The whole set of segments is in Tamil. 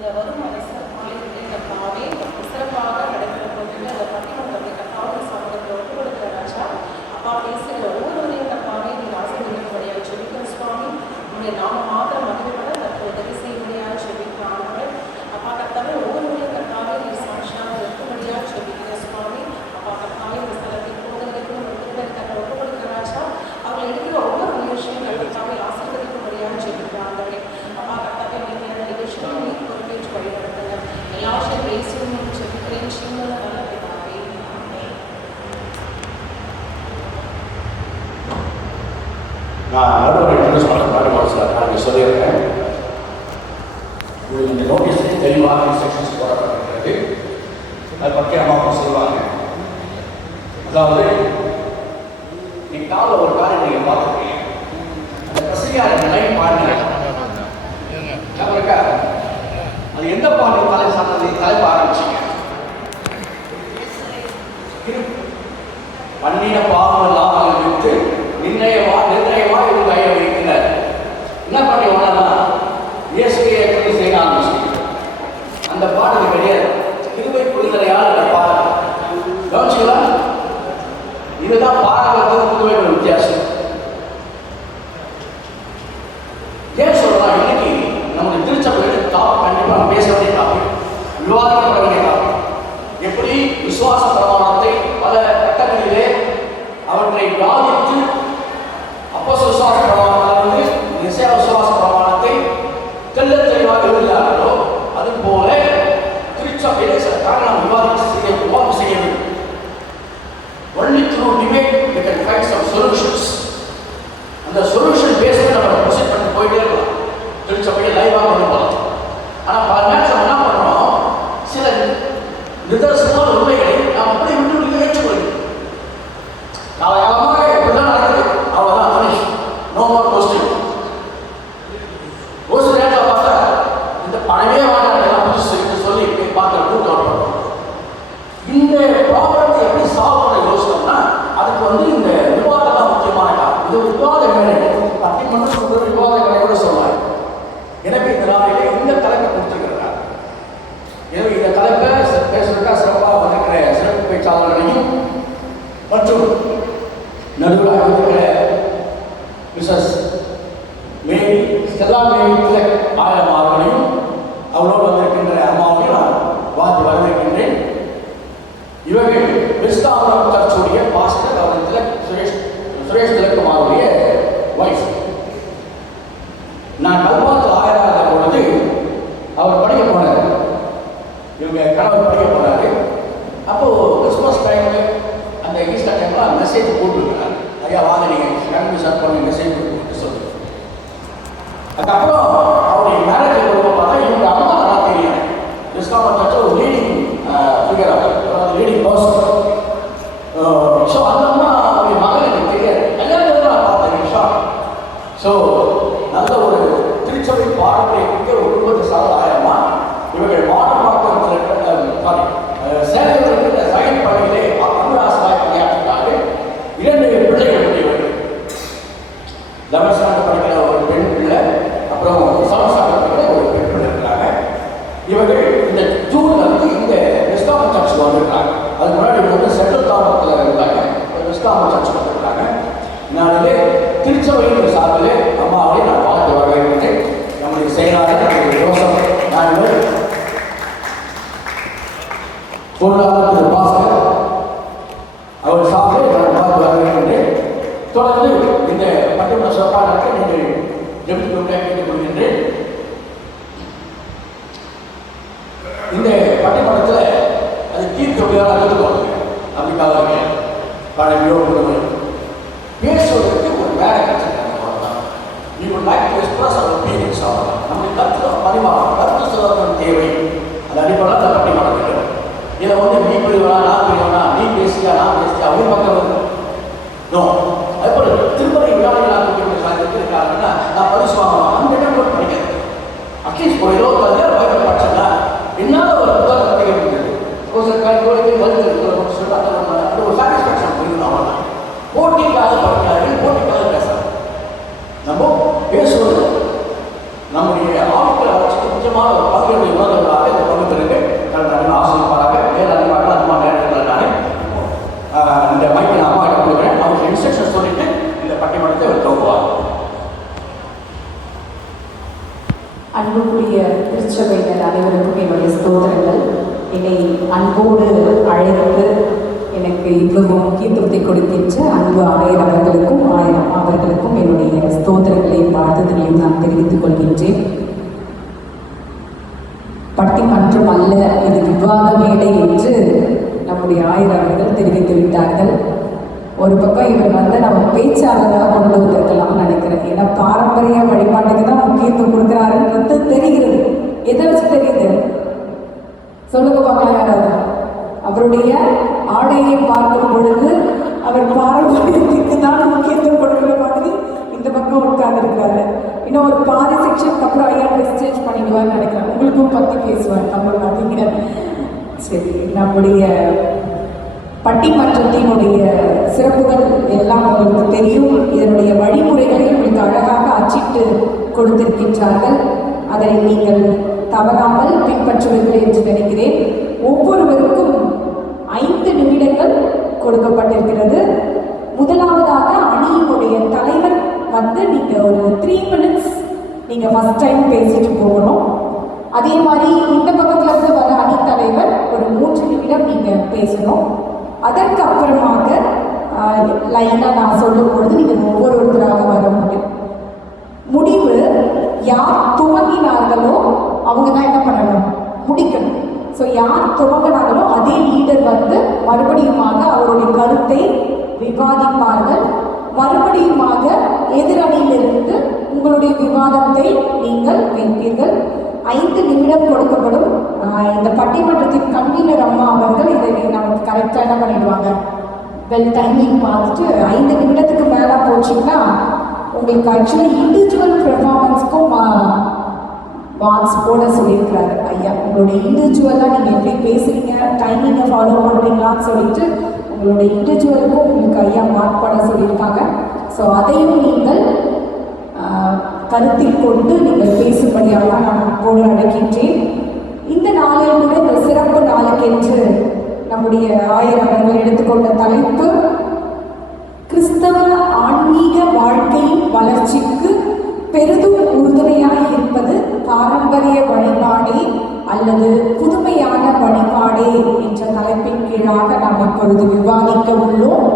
இந்த வரும் அரசர் மாநிலத்திலே கர்த்தாவே சிறப்பாக நடைபெறும் போது அந்த பட்டிமன்றத்தை கர்த்தாவின் சமூகத்தில் ஒப்புக் கொடுக்கிற ராஜா அப்பா பேசுகிற ஒவ்வொருவரையும் கர்த்தாவே நீ ஆசீர்வதிக்கும்படியாக ஜெபிக்கிற சுவாமி. உங்களுடைய நாம மாத்திரம் மகிழ்வுபட தற்போது உதவி செய்யும்படியாக ஜெபிக்கிறாங்க. அப்பா கர்த்தாவே ஒவ்வொருவரையும் கர்த்தாவே நீ சாட்சியாக இருக்கும்படியாக ஜெபிக்கிற சுவாமி. அப்பா கர்த்தாவே இந்த ஸ்தலத்தில் போதகர்களுக்கும் ஒருத்தர் ஒப்புக் கொடுக்கிற ராஜா அவங்க எடுக்கிற ஒவ்வொரு முயற்சியும் கர்த்தாவே ஆசீர்வதிக்கும்படியாக ஜெபிக்கிறாங்க. அப்பா கர்த்தாவே மீதியான நிகழ்ச்சிகளும் நீ பொறுப்பேற்று வழிநடத்துங்க. எல்லாவற்றையும் பேசும் ஜெபிக்கிறேன் சின்ன நல்ல பிதாவே. ஆமென். நான் நடுவர் இன்ட்ரடியூஸ் பண்ண முன்னாடி நான் சொல்லியிருக்கேன். உங்களுக்கு இந்த நோட்டீஸ்லேயே தெளிவாக இன்ஸ்ட்ரக்ஷன்ஸ் போடப்பட்டிருக்கிறது. அதை பற்றி அம்மா சொல்லுவாங்க. அதாவது நீங்கள் காலில் ஒரு காரியம் நீங்கள் பார்த்துருக்கீங்க. அந்த கசியார் நிலை பாடினாங்க. இருக்கா அது எந்த பாட்டு தலை சார்ந்தது தலைப்பு ஆரம்பிச்சிங்க? பண்ணின பாவமெல்லாம் விட்டு நிர்ணயமா இவங்க கையை வைக்கிறார். என்ன பண்ணி வேணா இயேசுவையை எப்படி செய்ய ஆரம்பிச்சு அந்த பாடல் கிடையாது. கிருபை புரிதலையால் அந்த பாடல் கவனிச்சுக்கலாம். இதுதான் பாடல்கள் புதுமையோட வித்தியாசம். ஏன் சொல்லலாம்? இன்னைக்கு நம்முடைய திருச்சபையில் டாப் கண்டிப்பாக பேச வேண்டிய டாபிக், விவாதிக்கப்பட வேண்டிய டாபிக். எப்படி விசுவாச பிரமாணத்தை பல கட்டங்களிலே அவற்றை விவாதித்து அப்போஸ்தல விசுவாச பிரமாணத்திலிருந்து நிசைய விசுவாச பிரமாணத்தை தெள்ளத் தெளிவாக எழுதினார்களோ அதுபோல திருச்சபையிலே சில காரணம் விவாதம் செய்ய வேண்டும். Only through debate we can find some solutions. அந்த சொல்யூஷன் பேஸ்ட் நம்ம ப்ரொசீட் பண்ணி போயிட்டே இருக்கலாம். திருச்சபையை லைவாக கொண்டு போகலாம். ஆனால் பல நேரத்தில் என்ன பண்ணுறோம், சில நிதர்சனமான உண்மைகளை நாம் அப்படி விட்டு ஏற்றுக்கொள்கிறோம். காலகாலமாக எப்படிதான் நடக்குது, அவ்வளோதான் ஃபினிஷ், நோ மோர் கொஸ்டின். ஒரு சில நேரத்தில் பார்த்தா இந்த பணமே வாங்க சொல்லி பார்க்குற கூட்டம் பண்ணுறோம். இந்த ப்ராப்ளத்தை எப்படி சால்வ் பண்ண யோசிச்சோம்னா அதுக்கு இந்த விவாதம் தான் முக்கியமான காரணம். இது விவாத மேலே பட்டிமன்றம் சொல்ற விவாத கலையோட சொன்னாங்க. எனவே இந்த நாளிலே இந்த தலைப்பை கொடுத்துருக்கிறார். எனவே இந்த தலைப்பை பேசுறதுக்காக சிறப்பாக வந்திருக்கிற சிறப்பு பேச்சாளர்களையும் மற்றும் நடுவராக இருக்கிற மிஸ்ஸஸ் மேரி ஸ்டெல்லா மேரி திலக் ஆயிரம் அவர்களையும் அவரோடு வந்திருக்கின்ற அம்மாவையும் நான் வாழ்த்து வரவேற்கின்றேன். இவர்கள் விஸ்தாபுரம் சர்ச்சுடைய பாஸ்டர் அவர் திலக் சுரேஷ் திலக்குமாருடைய வைஃப். நான் கல்பாத்தில் ஆயராக பொழுது அவர் படிக்க போனார். இவங்க கணவர் படிக்க போனாரு. அப்போது கிறிஸ்மஸ் டைமில் அந்த ஈஸ்டர் டைமில் மெசேஜ் போட்டுருக்கிறார். ஐயா வாங்க நீங்கள் கல்வி சார் பண்ணி மெசேஜ் போட்டு சொல்லி. அதுக்கப்புறம் அவருடைய மேரேஜ் கொடுக்க பார்த்தா இவங்க அம்மா நல்லா தெரியும். விஸ்தாபுரம் சர்ச்சு ஒரு leading figure, leading person. So அந்த அம்மா அவருடைய மகன் எனக்கு தெரியாது. எல்லாரும் நான் பார்த்தேன் ஷாக். ஸோ நல்ல ஒரு திருச்சபை பாரம்பரிய ஒரு குடும்பத்தை சார்ந்த ஆயிரமா இவர்கள் மாடமாக்கத்தில் சேலையில் இருக்கிற சைன் பணியிலே அன்பராசாய் பணியாற்றினார்கள். 2 பிள்ளைகள் இவர்கள். 11 ஸ்டாண்டர்ட் படிக்கிற ஒரு பெண் பிள்ளை, அப்புறம் 7 ஸ்டாண்டர்ட் படிக்கிற ஒரு பெண் பிள்ளை இருக்கிறாங்க. இவர்கள் இந்த ஜூன்ல இந்த விஸ்தாபுரம் சர்ச்சுக்கு வந்திருக்காங்க. அதுக்கு முன்னாடி இவங்க சென்ட்ரல் தாமரத்தில் இருந்தாங்க. விஸ்தாபுரம் சர்ச்சுக்கு வந்திருக்காங்க. நாளிலே திருச்சபையின் சார்பிலே அம்மாவை நான் பார்த்து வரவேற்கிறேன். நம்முடைய செயலாளர் நம்முடைய யோசனை நாங்கள் பொருளாதார பாஸ்கர் அவர் சார்பில் நான் பார்த்து வரவேற்கின்றேன். தொடர்ந்து இந்த பட்டிமன்ற சிறப்பாக நீங்கள் ஜெபித்து கேட்டுக்கொள்கின்றேன். இந்த பட்டிமன்றத்தில் அது தீர்க்க முடியாத கற்றுக்கொள்ளுங்க. அப்படிக்காக பழமையோ உணவு பேசுவதற்கு ஒரு வேலை கற்றுக்கிறாங்க. You would like to express our opinions. ஆகலாம் நம்முடைய கருத்து பரிமாணம் கருத்து சுதந்திரம் தேவை. அந்த அடிப்படையில் அந்த பட்டிமன்றம் இருக்கிறது. இதில் நீ பிரிவனா நான் பிரிவனா, நீ பேசியா நான் பேசியா அப்படின்னு மக்கள் நோ. அதுபோல் திருப்பதி விழாவில் இருக்காங்கன்னா நான் பரிசு வாங்கணும் அந்த இடம் கூட படிக்கிறது. அட்லீஸ்ட் ஒரு 20 பேர் பயிர் படிச்சோன்னா என்னால் ஒரு புத்தகம் கற்றுக்க முடியாது. ஒரு சில கோரிக்கை வருது சொல்லிட்டு அந்த ஒரு சாட்டிஸ்ஃபேக்ஷன் புரியுது. அவ்வளோதான். சபையுடைய உணர்வுகளாக இந்த பகுதிகளுக்கு நல்ல ஆசிரியப்பாராக வேறு அதிகமாக அதிகமாக நேரம் நான் இந்த மைக்கை நான் அம்மா கிட்ட கொடுக்குறேன். அவங்க இன்ஸ்ட்ரக்ஷன் சொல்லிட்டு இந்த பட்டிமன்றத்தை அவர் துவங்குவார். அன்புக்குரிய திருச்சபையினர் அனைவருக்கும் என்னுடைய ஸ்தோத்திரங்கள். என்னை அன்போடு அழைத்து எனக்கு இவ்வளவு முக்கியத்துவத்தை கொடுக்கின்ற அன்பு ஆயர் அவர்களுக்கும் அவர்களுக்கும் என்னுடைய ஸ்தோத்திரங்களையும் வாழ்த்துதலையும் நான் தெரிவித்துக் கொள்கின்றேன். பட்டிமன்றம் அல்ல, இது விவாத மேடை என்று நம்முடைய ஆயர் அவர்கள் தெரிவித்து விட்டார்கள். ஒரு பக்கம் இவர் நம்ம பேச்சாளராக கொண்டு வந்திருக்கலாம்னு நினைக்கிறேன். ஏன்னா பாரம்பரிய வழிபாட்டுக்கு தான் முக்கியத்துவம் கொடுக்குறாருன்றது தெரிகிறது. எதை வச்சு தெரியுது சொல்லுங்க பார்க்கலாம். யாராவது அவருடைய ஆடையை பார்க்கும் பொழுது அவர் பாரம்பரியத்துக்கு தான் முக்கியத்துவம் கொடுக்குற மாதிரி இந்த பக்கம் உட்கார்ந்துருக்காரு. இன்னும் ஒரு பாதி செக்ஷனுக்கு அப்புறம் ஐயா ட்ரெஸ் சேஞ்ச் பண்ணிடுவார்னு நினைக்கிறேன். உங்களுக்கும் பற்றி பேசுவார் தமிழ் பார்த்தீங்க. சரி, நம்முடைய பட்டிமன்றத்தினுடைய சிறப்புகள் எல்லாம் உங்களுக்கு தெரியும். இதனுடைய வழிமுறைகளை உங்களுக்கு அழகாக அச்சிட்டு கொடுத்திருக்கின்றார்கள். அதை நீங்கள் தவறாமல் பின்பற்றுவீர்கள் என்று நினைக்கிறேன். ஒவ்வொருவருக்கும் 5 நிமிடங்கள் கொடுக்கப்பட்டிருக்கிறது. முதலாவதாக அணியினுடைய தலைவர் நீங்க ஒரு 3 minutes நீங்க ஃபர்ஸ்ட் டைம் பேசிட்டு போகணும். அதே மாதிரி இந்த பக்கத்துல இருந்து வர அணி தலைவர் ஒரு 3 நிமிடம் நீங்க பேசணும். அதற்கு அப்புறமாக லைனாக நான் சொல்லும் பொழுது நீங்கள் ஒவ்வொருத்தராக வர முடியும். முடிவு யார் துவங்கினார்களோ அவங்க தான் என்ன பண்ணணும், முடிக்கணும். ஸோ யார் துவங்கினாங்களோ அதே லீடர் மறுபடியுமாக அவருடைய கருத்தை விவாதிப்பார்கள். மறுபடியுமாக எதிரணியிலிருந்து உங்களுடைய விவாதத்தை நீங்கள் வைப்பீர்கள். 5 நிமிடம் கொடுக்கப்படும். இந்த பட்டிமன்றத்தின் கன்வீனர் அம்மா அவர்கள் இதை நமக்கு கரெக்டாக என்ன பண்ணிடுவாங்க, வெல் டைமிங் பார்த்துட்டு 5 நிமிடத்துக்கு மேலே போச்சுன்னா உங்களுக்கு ஆக்சுவலி இண்டிவிஜுவல் பெர்ஃபார்மன்ஸ்க்கும் மார்க்ஸ் போட சொல்லியிருக்கிறாரு ஐயா. உங்களுடைய இண்டிவிஜுவலாக நீங்கள் எப்படி பேசுகிறீங்க, டைமிங்கை ஃபாலோ பண்ணுறீங்களான்னு சொல்லிட்டு உங்களுடைய இண்டிவிஜுவலுக்கும் உங்களுக்கு ஐயா மார்க் போட சொல்லியிருக்காங்க. ஸோ அதையும் நீங்கள் கருத்தில் கொண்டு நீங்கள் பேசும்படியாக நான் போடு அழைக்கின்றேன். இந்த நாளில் கூட இந்த சிறப்பு நாளுக்கென்று நம்முடைய ஆயர் அவர்கள் எடுத்துக்கொண்ட தலைப்பு கிறிஸ்தவ ஆன்மீக வாழ்க்கையின் வளர்ச்சிக்கு பெரிதும் உறுதுணையாக இருப்பது பாரம்பரிய வழிபாடே அல்லது புதுமையான வழிபாடே என்ற தலைப்பின் கீழாக நாம் இப்பொழுது விவாதிக்க உள்ளோம்.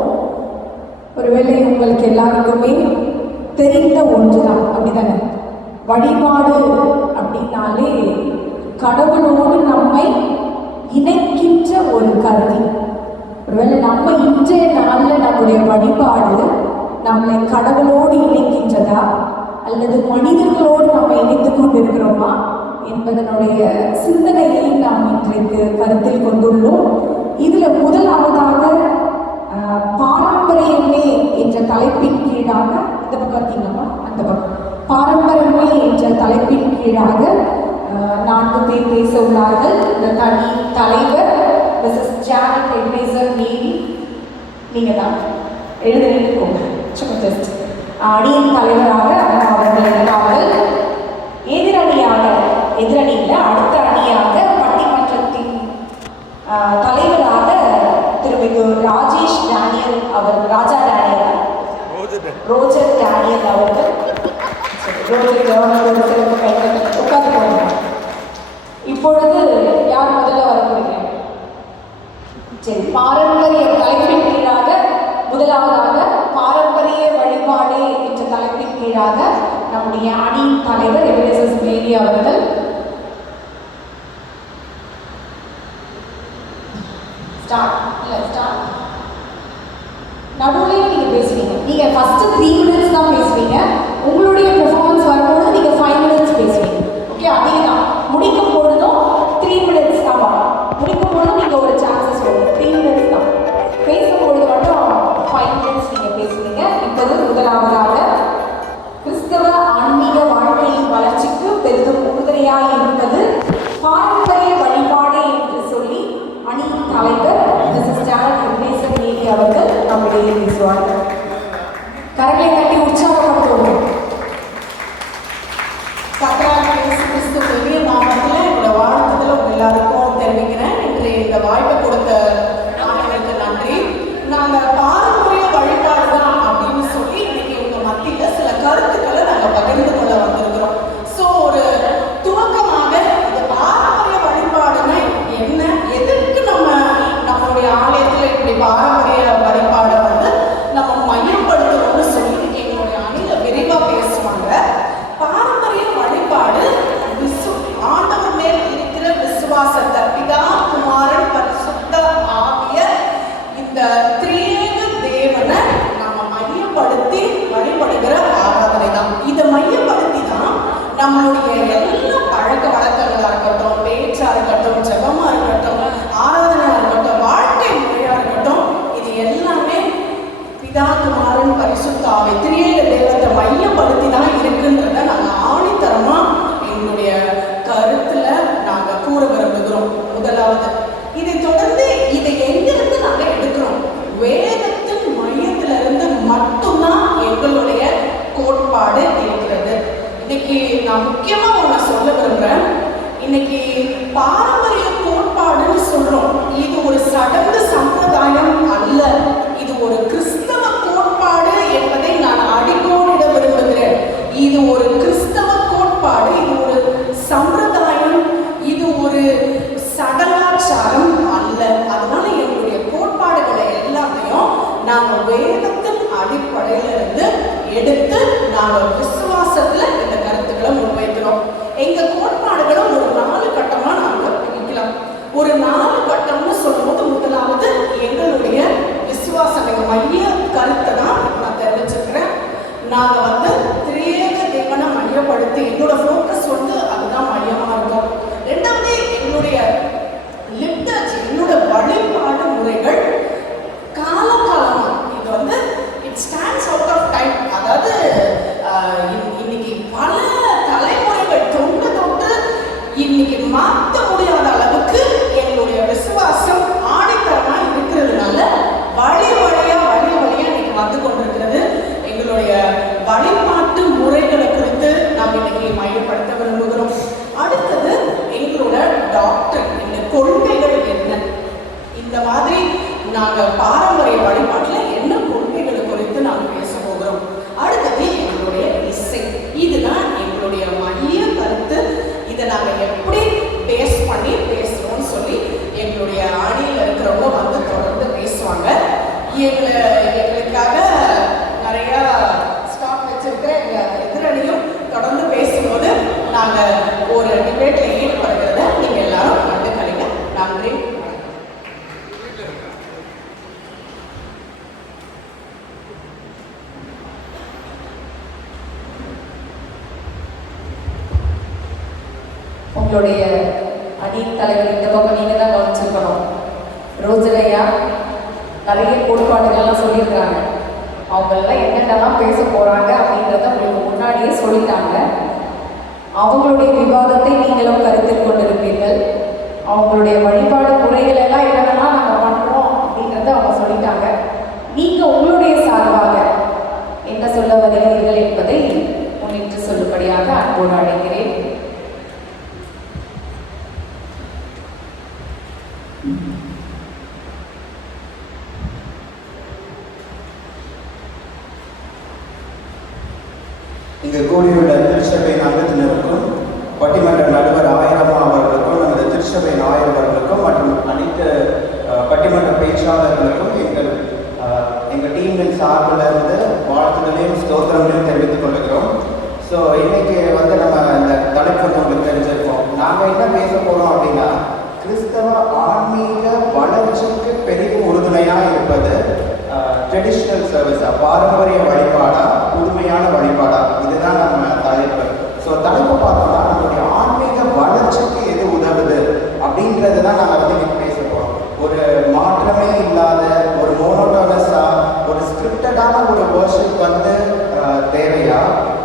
ஒருவேளை உங்களுக்கு எல்லாருக்குமே தெரிந்த ஒன்றுதான், அப்படிதானே? வழிபாடு அப்படின்னாலே கடவுளோடு நம்மை இணைக்கின்ற ஒரு கருவி. ஒருவேளை நம்ம இன்றைய நாளில் நம்முடைய வழிபாடு நம்மை கடவுளோடு இணைக்கின்றதா அல்லது மனிதர்களோடு நம்ம இணைத்து கொண்டிருக்கிறோமா என்பதனுடைய சிந்தனையை நாம் இன்றைக்கு கருத்தில் கொண்டுள்ளோம். இதில் முதலாவதாக பாரம்பரியமே என்ற தலைப்பின் கீழாக, இந்த பக்கம் பார்த்தீங்கன்னா அந்த பக்கம் பாரம்பரியமே என்ற தலைப்பின் கீழாக 4 பேர் பேச உள்ளார்கள். இந்த தனி தலைவர் மிஸ்ஸஸ் ஜானட் எபேசர் மேரி, நீங்கள் தான் எழுதிருக்கோங்க. சும்மா ஜஸ்ட் அணியின் தலைவராக அவர்கள் இருந்தார்கள். எதிரணியில் அடுத்த அணியாக பட்டிமன்றத்தின் தலைவராக திருமிகு ராஜேஷ் டேனியல் அவர்கள், ரோஜர் டேனியல் அவர்கள். ரோஜர் சிறப்பு கைகள் உட்கார்ந்து போகிறாங்க. இப்பொழுது யார் முதல்ல வரப்போகிறீங்க? சரி, பாரம்பரிய தலைப்பின் கீழாக முதலாவதாக பாரம்பரிய வழிபாடு என்ற தலைப்பின் கீழாக நம்முடைய அணி தலைவர் எபேசர் மேரி அவர்கள். நடுவில் நீங்க பேசுவீங்க. நீங்க ஃபர்ஸ்ட் 3 minutes தான் பேசுவீங்க. உங்களுடைய பெர்ஃபார்மன்ஸ் வரும்போது நீங்க 5 minutes பேசுவீங்க. ஓகே, அதே தான். முடிக்கும் பொழுதும் 3 minutes தான். முடிக்கும் பொழுதும் நீங்க ஒரு சான்சஸ் வரும். 3 minutes தான். பேசும்பொழுது மட்டும் 5 minutes நீங்க பேசுவீங்க. இப்போது முதலாவதாக கிறிஸ்தவ ஆன்மீக வாழ்க்கையின் வளர்ச்சிக்கு பெரிதும் உறுதுணையாக இருப்பது பாரம்பரிய வழிபாடு என்று சொல்லி அணி தலைவர் மிஸ்ஸஸ் ஜானட் எபேசர் மேரி அவர்கள் நம்மிடையே பேசுவார்கள். கரங்களை தட்டி உற்சாகப்படுத்துவோம். சக்கரால் கிறிஸ்து பெரிய நாமத்தில் என்னோட கொள்கிறோம். முதலாவது இதை தொடர்ந்து இதை எங்கிருந்து நாங்கள் எடுக்கிறோம்? வேதத்தின் மையத்திலிருந்து மட்டும்தான் எங்களுடைய கோட்பாடு இருக்கிறது. இன்னைக்கு நான் முக்கியமா ஒண்ணு சொல்ல விரும்புறேன். இன்னைக்கு பாரம்பரிய கோட்பாடுன்னு சொல்றோம். இது ஒரு சடங்கு சம்பிரதாயம் அல்ல, இது ஒரு கிறிஸ்தவ கோட்பாடு என்பதை நான் அடிக்கோடிட விரும்புகிறேன். இது ஒரு கிறிஸ்தவ கோட்பாடு, இது ஒரு சம்பிரதாயம், இது ஒரு சடங்காச்சாரம் அல்ல. அதனால எங்களுடைய கோட்பாடுகளை எல்லாத்தையும் நாங்கள் வேதத்தின் அடிப்படையில இருந்து எடுத்து நாங்கள் விசுவாசத்துல இந்த கருத்துக்களை முன்வைக்கிறோம். எங்க கோட்பாடுகளை ஒரு 4 கட்டமா நாங்கள் பிரிக்கலாம். ஒரு 4 கட்டம்னு சொல்லும்போது முதலாவது எங்களுடைய விசுவாசம், எங்க மைய கருத்தை தான் நான் தெரிவிச்சிருக்கிறேன். நாங்க திரியேக தேவனை மையப்படுத்தி என்னோட ஃபோக்கஸ் அதுதான் மையமா இருக்கும். ரெண்டாவது எங்களுடைய லிட்டர்ஜி, என்னோட வழிபாடு முறைகள் காலகாலமா இது it stands out of time. அதாவது இன்னைக்கு பல தலைமுறைகள் தொட்டு இன்னைக்கு மாற்ற முடியாத அளவுக்கு எங்களுடைய விசுவாசம் ஆணித்தரமா இருக்கிறதுனால வழி வழியா இன்னைக்கு வந்து கொண்டிருக்கிறது. எங்களுடைய வழிபாட்டு முறைகளை குறித்து நாம் இன்னைக்கு மையப்படுத்த விரும்புகிறோம். அடுத்தது எங்களோட டாக்டர், இந்த கொள்கைகள் என்ன, இந்த மாதிரி நாங்கள் பாரம்பரிய வழிபாட்டில் என்ன கொள்கைகள் குறித்து நாங்கள் பேச போகிறோம். அடுத்தது எங்களுடைய இசை, இதுதான் எங்களுடைய மைய கருத்து. இதை நாங்கள் எப்படி பேஸ் பண்ணி பேசுகிறோம்னு சொல்லி எங்களுடைய ஆணியில் இருக்கிறவங்க தொடர்ந்து பேசுவாங்க. எங்களுக்காக நிறையா ஸ்டாக் வச்சிருக்கிற எங்கள் எதிரணியும் தொடர்ந்து பேசும்போது நாங்கள் ஒரு டிபேட்டில் ஈடுபடுகிறத நீங்கள் எல்லாரும் கண்டுக்கலைங்க. நன்றி. உங்களுடைய அணி தலைவர் இந்த பக்கம் நீங்கள் தான் கவனிச்சிருக்கணும். ரோஜலையா நிறைய கோட்பாடுகள்லாம் சொல்லியிருக்காங்க. அவங்களெல்லாம் என்னென்னலாம் பேச போகிறாங்க அப்படின்றத உங்களுக்கு முன்னாடியே சொல்லிட்டாங்க. அவங்களுடைய விவாதத்தை நீங்களும் கருத்தில் கொண்டிருப்பீர்கள். அவங்களுடைய வழிபாடு முறைகள் எல்லாம் என்னென்னலாம் நாங்கள் பண்ணுறோம் அப்படின்றத அவங்க சொல்லிட்டாங்க. நீங்கள் உங்களுடைய சார்பாக என்ன சொல்ல வருகிறீர்கள் என்பதை முன்னிட்டு சொல்லும்படியாக அன்போடு அழைக்கிறேன். இங்கு கூடியுள்ள திருச்சபை அங்கத்தினருக்கும் பட்டிமன்ற நடுவர் ஆயிரமா அவர்களுக்கும் நமது திருச்சபை ஆயிரவர்களுக்கும் மற்றும் அனைத்து பட்டிமன்ற பேச்சாளர்களுக்கும் எங்கள் டீமின் சார்பில் இருந்து வாழ்த்துக்களையும் ஸ்தோத்திரங்களையும் தெரிவித்துக் கொள்கிறோம். ஸோ இன்னைக்கு நம்ம இந்த தலைப்பு உங்களுக்கு தெரிஞ்சிருக்கோம். நாங்கள் என்ன பேச போகிறோம் அப்படின்னா, கிறிஸ்தவ ஆன்மீக வளர்ச்சிக்கு பெரிதும் உறுதுணையாக இருப்பது ட்ரெடிஷ்னல் சர்வீஸா, பாரம்பரிய வழிபாடா, புதுமையான வழிபாடா, இதுதான் நம்ம தலைப்பு. ஸோ தலைப்பு பார்த்தோம்னா நம்மளுடைய ஆன்மீக வளர்ச்சிக்கு எது உதவுது அப்படின்றது தான் நாங்கள் இன்னைக்கு பேச போகிறோம். ஒரு மாற்றமே இல்லாத, ஒரு மோனோட்டோனஸா, ஒரு ஸ்கிரிப்டடான ஒரு வர்ஷிப் தேவையா?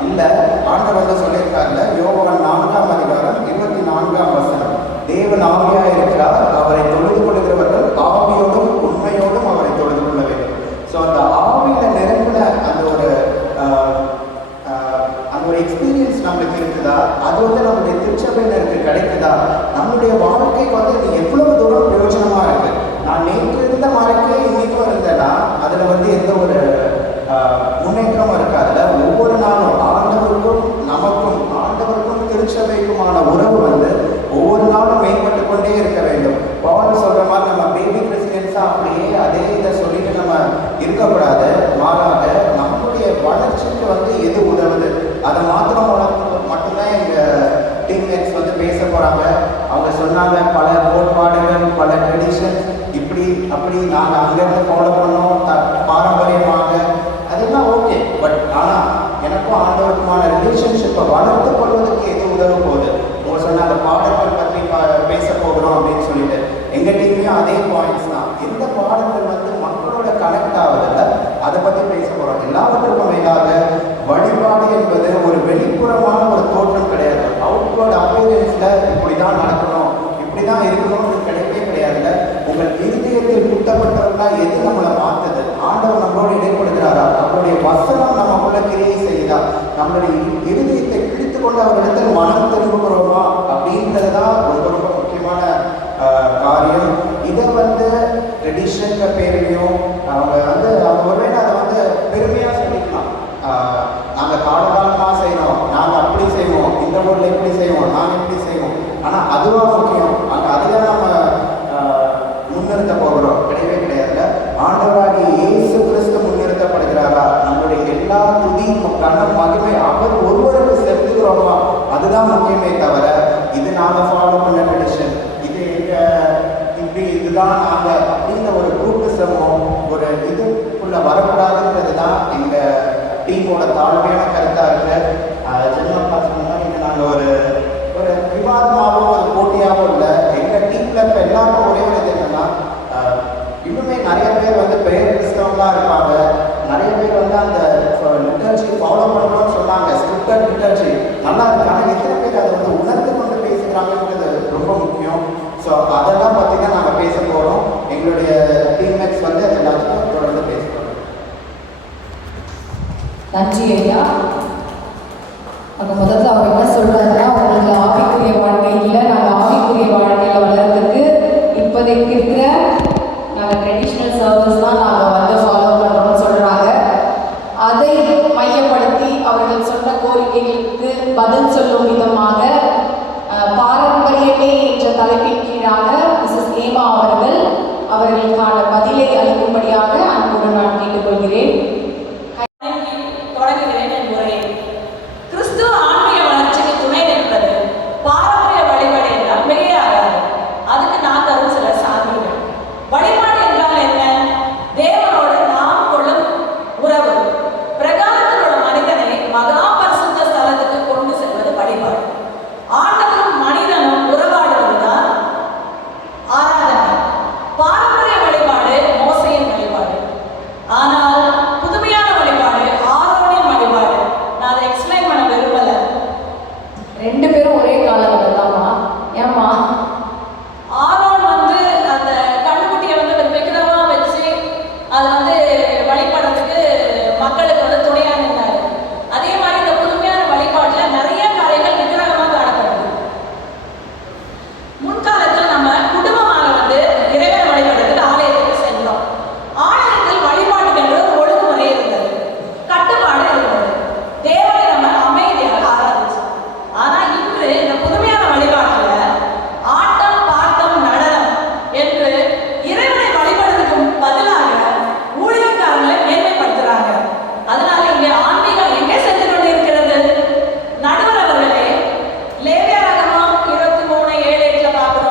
இல்லை, ஆண்டவர் சொல்லியிருக்காருல, யோவான் 4ஆம் அதிகாரம் 24ஆம் வசனம், தேவன் ஆவியா இருக்கிறார், அவரை தொழுது கொள்கிறவர்கள் ஆவியோடும் உண்மையோடும் அவரை தொழுது கொள்ள வேண்டும். ஸோ அந்த ஆவியில நிரம்பின அந்த ஒரு எக்ஸ்பீரியன்ஸ் நம்மளுக்கு இருக்குதா? அது நம்மளுடைய திருச்சபையினருக்கு கிடைக்குதா? நம்மளுடைய வாழ்க்கைக்கு இது எவ்வளவு தூரம் பிரயோஜனமா இருக்கு? நான் நேற்று இருந்த மாதிரிக்கே இன்னைக்கும் இருந்தேன்னா அதுல எந்த ஒரு முன்னேற்றமும் இருக்காதுல. ஒவ்வொரு நாளும் ஆண்டவருக்கும் நமக்கும், ஆண்டவருக்கும் திருச்சபைக்குமான உறவு ஒவ்வொரு நாளும் மேம்பட்டு கொண்டே இருக்க வேண்டும். பவுல் சொல்ற மாதிரி நம்ம பேபி கிறிஸ்டியன்ஸா அப்படியே அதே இதை சொல்லிட்டு நம்ம இருக்கக்கூடாது. மாறாக நம்மளுடைய வளர்ச்சிக்கு எது உதவுது அதை மட்டும்தான் எங்க டீம்மேட்ஸ் பேச போறாங்க. அவங்க சொன்னாங்க பல கோட்பாடுகள், பல ட்ரெடிஷன்ஸ், இப்படி அப்படி நாங்கள் அங்கிருந்து ஃபாலோ பண்ணோம் பாரம்பரியமாக, அதெல்லாம் ஓகே. பட் ஆனால் எனக்கும் ஆண்டவருக்குமான ரிலேஷன்ஷிப்பை வளர்த்து கொள்வதற்கு எது உதவ போகுது? உங்க சொன்ன அந்த பாடங்கள் பற்றி பேச போகணும் அப்படின்னு சொல்லிட்டு எங்கள் டீம்லையும் அதே பாயிண்ட்ஸ் தான். எந்த பாடங்கள் மக்களோட கனெக்ட் ஆகுதில்ல, அதை பற்றி பேச போகிறோம். எல்லாவற்றுக்கும் மேலாக வழிபாடு என்பது ஒரு வெளிப்புறமான ஒரு தோற்றம் கிடையாது. அவுட்வர்ட் அப்பியரன்ஸ்ல இப்படி தான் நடக்கணும், இப்படி தான் இருக்கணும் எது நம்மளை மாற்றுது? ஆண்டவர் நம்மளோட இடைப்படுகிறாரா? நம்மளுடைய வசனம் நமக்குள்ள கிரியை செய்யுதா? நம்மளுடைய இருதயத்தை பிடித்து கொண்டு அவரிடத்தில் மனம் திரும்புகிறோமா அப்படின்றது தான் ரொம்ப ரொம்ப முக்கியமான காரியம். இதை ட்ரெடிஷன்கிற பேரையும் அவங்க ஒருவேளை அதை பெருமையாக சொல்லிக்கலாம். நாங்கள் காலகாலமாக செய்யணும், நாங்கள் அப்படி செய்வோம், இந்த ஊரில் இப்படி செய்வோம், நாங்கள் இப்படி செய்வோம். ஆனால் அதுவாக முக்கியம், அதில் நம்ம முன்னிறுத்த போகிறோம்? கிடையவே கிடையாதுல்ல. ஆண்டவராகிய இயேசு கிறிஸ்து முன்னிறுத்தப்படுகிறாரா? நம்மளுடைய எல்லா துதி கண்ணம் மகிமை அவர் ஒருவருக்கு செலுத்துகிறோமா? அதுதான் முக்கியமே தவிர இது நாங்கள் ஃபாலோ பண்ண ட்ரெடிஷன், இது இப்படி இதுதான் நாங்கள் அப்படின்ற ஒரு குரூப்பிசமோ ஒரு இதுக்குள்ள வரக்கூடாதுன்றது தான் எங்கள் டீமோட தாழ்மையான கருத்தாக இருக்கு. ஜென்மம் பார்த்தோம்னா இங்கே நாங்கள் ஒரு விவாதமாகவும் ஒரு போட்டியாகவும் இல்லை. எங்கள் டீமில் இப்போ எல்லாருக்கும் ஒரே ஒரு இது என்னன்னா, இன்னுமே நிறைய பேர் பெயர் கிறிஸ்தவங்களாக இருப்பாங்க. நிறைய பேர் அந்த லிட்டர்ஜி ஃபாலோ பண்ணணும்னு சொன்னாங்க, ஸ்கிரிப்டட் லிட்டர்ஜி நல்லா இருக்கு. ஆனால் எத்தனை பேர் அதை உணர்ந்து கொண்டு பேசுகிறாங்கன்றது ரொம்ப முக்கியம். ஸோ அதெல்லாம் பார்த்தீங்கன்னா நாங்கள் பேச போகிறோம். எங்களுடைய டீம்மேட்ஸ் அது எல்லாத்துக்கும் தொடர்ந்து பேச போகிறோம். நன்றி ஐயா. அங்கே முதல்ல அவர் என்ன சொல்றாருன்னா, உங்களுக்கு ஆவிக்குரிய வாழ்க்கை இல்லை, நாங்கள் ஆவிக்குரிய வாழ்க்கையில் வளர்றதுக்கு இப்போதைக்கு இருக்கிற நாங்கள் ட்ரெடிஷ்னல் சர்வீஸ் தான் நாங்கள் ஃபாலோ பண்ணுறோம்னு சொல்கிறாங்க. அதை மையப்படுத்தி அவர்கள் சொன்ன கோரிக்கைகளுக்கு பதில் சொல்லும் விதமாக பாரம்பரியமே என்ற தலைப்பின் கீழாக மிஸ்ஸஸ் ஏமா அவர்களுக்கான பதிலை அளிக்கும்படியாக அன்புடன் நான் கேட்டுக்கொள்கிறேன். தொடங்குகிறேன் என் உரையை. கிறிஸ்துவ ஆன்மீக வளர்ச்சிக்கு துணை நிற்பது பாரம்பரிய வழிபாடு என்றால் மிகையாகாது. அதுக்கு நான் தரும் சில சான்றுகள். வழிபாடு என்றால் என்ன? தேவனோடு நாம் கொள்ளும் உறவு. பிரகாரத்தில் உள்ள மனிதனை மகா பரிசுத்த ஸ்தலத்துக்கு கொண்டு செல்வது வழிபாடு. ஆண்டவரும் மனிதனும் உறவாடுவதுதான் ஆராதனை. பாரம்பரிய வழிபாடு மோசையின் வழிபாடு. ஆனால் புதுமையான வழிபாடு ஆரோனின் வழிபாடு. நான் அதை எக்ஸ்பிளைன் பண்ண விரும்பல. ரெண்டு பேரும் ஒரே காலகட்டம் தான்மா. ஏம்மா? ஆரோன் அந்த கண்ணுக்குட்டியை விக்கிரமா வச்சு அதை வழிபடுறதுக்கு மக்களுக்கு துணையாக இருந்தார். அதே மாதிரி இந்த புதுமையான வழிபாட்டில் நிறைய காரியங்கள் விக்கிரகமாக காணப்படுது. முன்காலத்தில் நம்ம குடும்பமாக இறைவனை வழிபடுறதுக்கு ஆலயத்துக்கு சென்றோம். ஆலயத்தில் வழிபாட்டுக்கென்று ஒரு ஒழுங்குமுறை இருந்தது, கட்டுப்பாடு இருந்தது. தேவனை நம்ம அமைதியாக ஆராதிச்சோம். ஆனால் இன்று இந்த புதுமையான வழிபாட்டில் ஆட்டம் பாட்டம் நடனம் என்று இறைவனை வழிபடுறதுக்கு பதிலாக ஊழியக்காரங்களை மேன்மைப்படுத்துறாங்க. அதனால இங்கே ஆன்மீகம் எங்கே சென்று கொண்டிருக்கிறது? நடுவர் அவர்களே, லேவியராகமம் 23:7-8 பார்க்கிறோம்.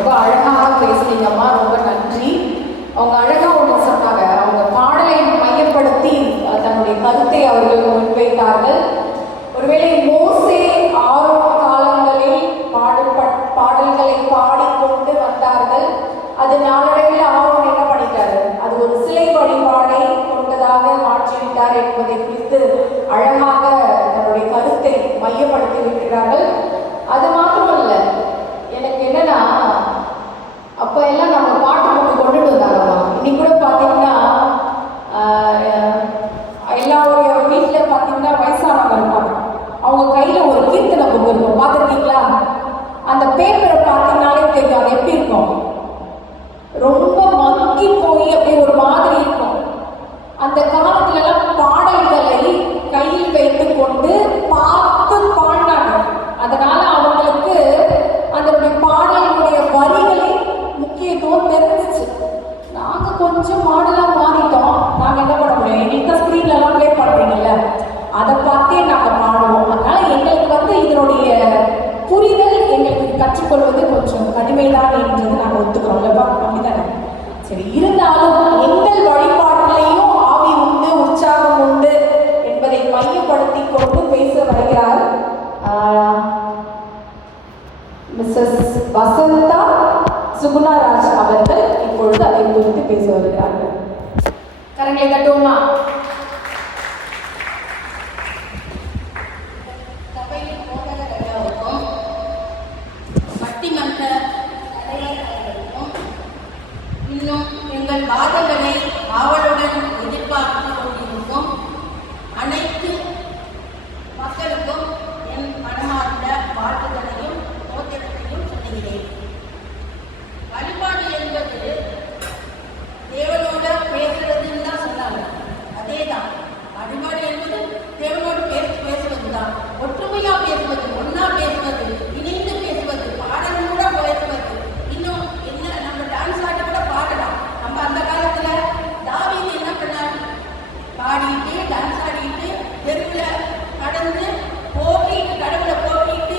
ரொம்ப அழகாக பேசுனீங்கம்மா, ரொம்ப நன்றி. அவங்க அழகாக ஒன்று சொன்னாங்க, அவங்க பாடலை மையப்படுத்தி தன்னுடைய கருத்தை அவர்கள் முன்வைத்தார்கள். ஒருவேளை மோசே ஆரோன் காலங்களில் பாடல்களை பாடிக்கொண்டு வந்தார்கள். அது நாளடைவில் ஆரோன் என்ன பண்ணிட்டாரு, அது ஒரு சிலை வழிபாடை கொண்டதாக மாற்றிவிட்டார் என்பதை குறித்து அழகாக தன்னுடைய கருத்தை மையப்படுத்தி விட்டார்கள். அது மாத்திரமல்ல, எனக்கு என்னன்னா, அப்போ எல்லாம் நம்ம பாட்டு கொண்டுட்டு வந்தாங்கம்மா. இன்னைக்கு கூட பார்த்தீங்கன்னா எல்லாருடைய வீட்டில் பார்த்தீங்கன்னா வயசானவங்க இருப்பாங்க, அவங்க கையில் ஒரு கீர்த்தனை புக் இருக்கும், பார்த்துருக்கீங்களா? அந்த பேப்பரை பார்த்தீங்கன்னாலே தெரியும் அது எப்படி இருக்கும், ரொம்ப மக்கி போய் அப்படி ஒரு மாதிரி இருக்கும். அந்த காலத்துலலாம் பாடல்களை கையில் வைத்து கொண்டு பார்த்து பாடினாங்க. அதனால அவங்களுக்கு அதனுடைய பாடலுடைய வரிகளின் முக்கியத்துவம் தெரிஞ்சிச்சு. நாங்கள் கொஞ்சம் மாடலாக மாறிட்டோம். நாங்கள் என்ன பண்ண முடியும், எங்களுக்கு ஸ்க்ரீன்லலாம் ப்ளே பண்ணுறீங்கல்ல, அதை பார்த்தே நாங்கள் பாடுவோம். அதனால எங்களுக்கு இதனுடைய புரிதல் எங்களுக்கு கற்றுக்கொள்வது கொஞ்சம் கடுமைதான் என்றது நாங்கள் ஒத்துக்கிறோம் இல்லப்பா, அப்படித்தானே? சரி, இருந்தாலும் எங்கள் வழிபாட்டிலையும் ஆவி உண்டு, உற்சாகம் உண்டு என்பதை மையப்படுத்தி கொண்டு பேச வருகிறார் மிஸ்ஸஸ் வசந்தா சுகுணராஜ் அவர்கள். இப்பொழுது அதை குறித்து பேச வருகிறார்கள். கரங்களை தட்டுவோமா? சபையின் போதகர் ஐயாவுக்கும் பட்டிமன்ற தலைவர் அவர்களுக்கும் இன்னும் எங்கள் வாதங்களை ஆவலுடன் எதிர்பார்த்து கொண்டிருக்கும் அனைத்து மக்களுக்கும் என் மனமார்ந்த வாழ்த்துதலையும் மோதிரத்தையும் சொல்லுகிறேன். வழிபாடு என்பது தேவனோட பேசுறதுன்னு தான் சொன்னாங்க. அதே தான் வழிபாடு என்பது தேவனோடு பேசுவது தான். ஒற்றுமையா பேசுவது, ஒன்னா பேசுவது, இணைந்து பேசுவது, பாடல் கூட பேசுவது. இன்னும் என்ன, நம்ம டான்ஸ் ஆடி கூட பாடலாம். நம்ம அந்த காலத்துல தாவீது என்ன பண்ணாரு, பாடிட்டு டான்ஸ் ஆடிட்டு தெருவில் கடந்து போட்டிட்டு கடவுளை போட்டிட்டு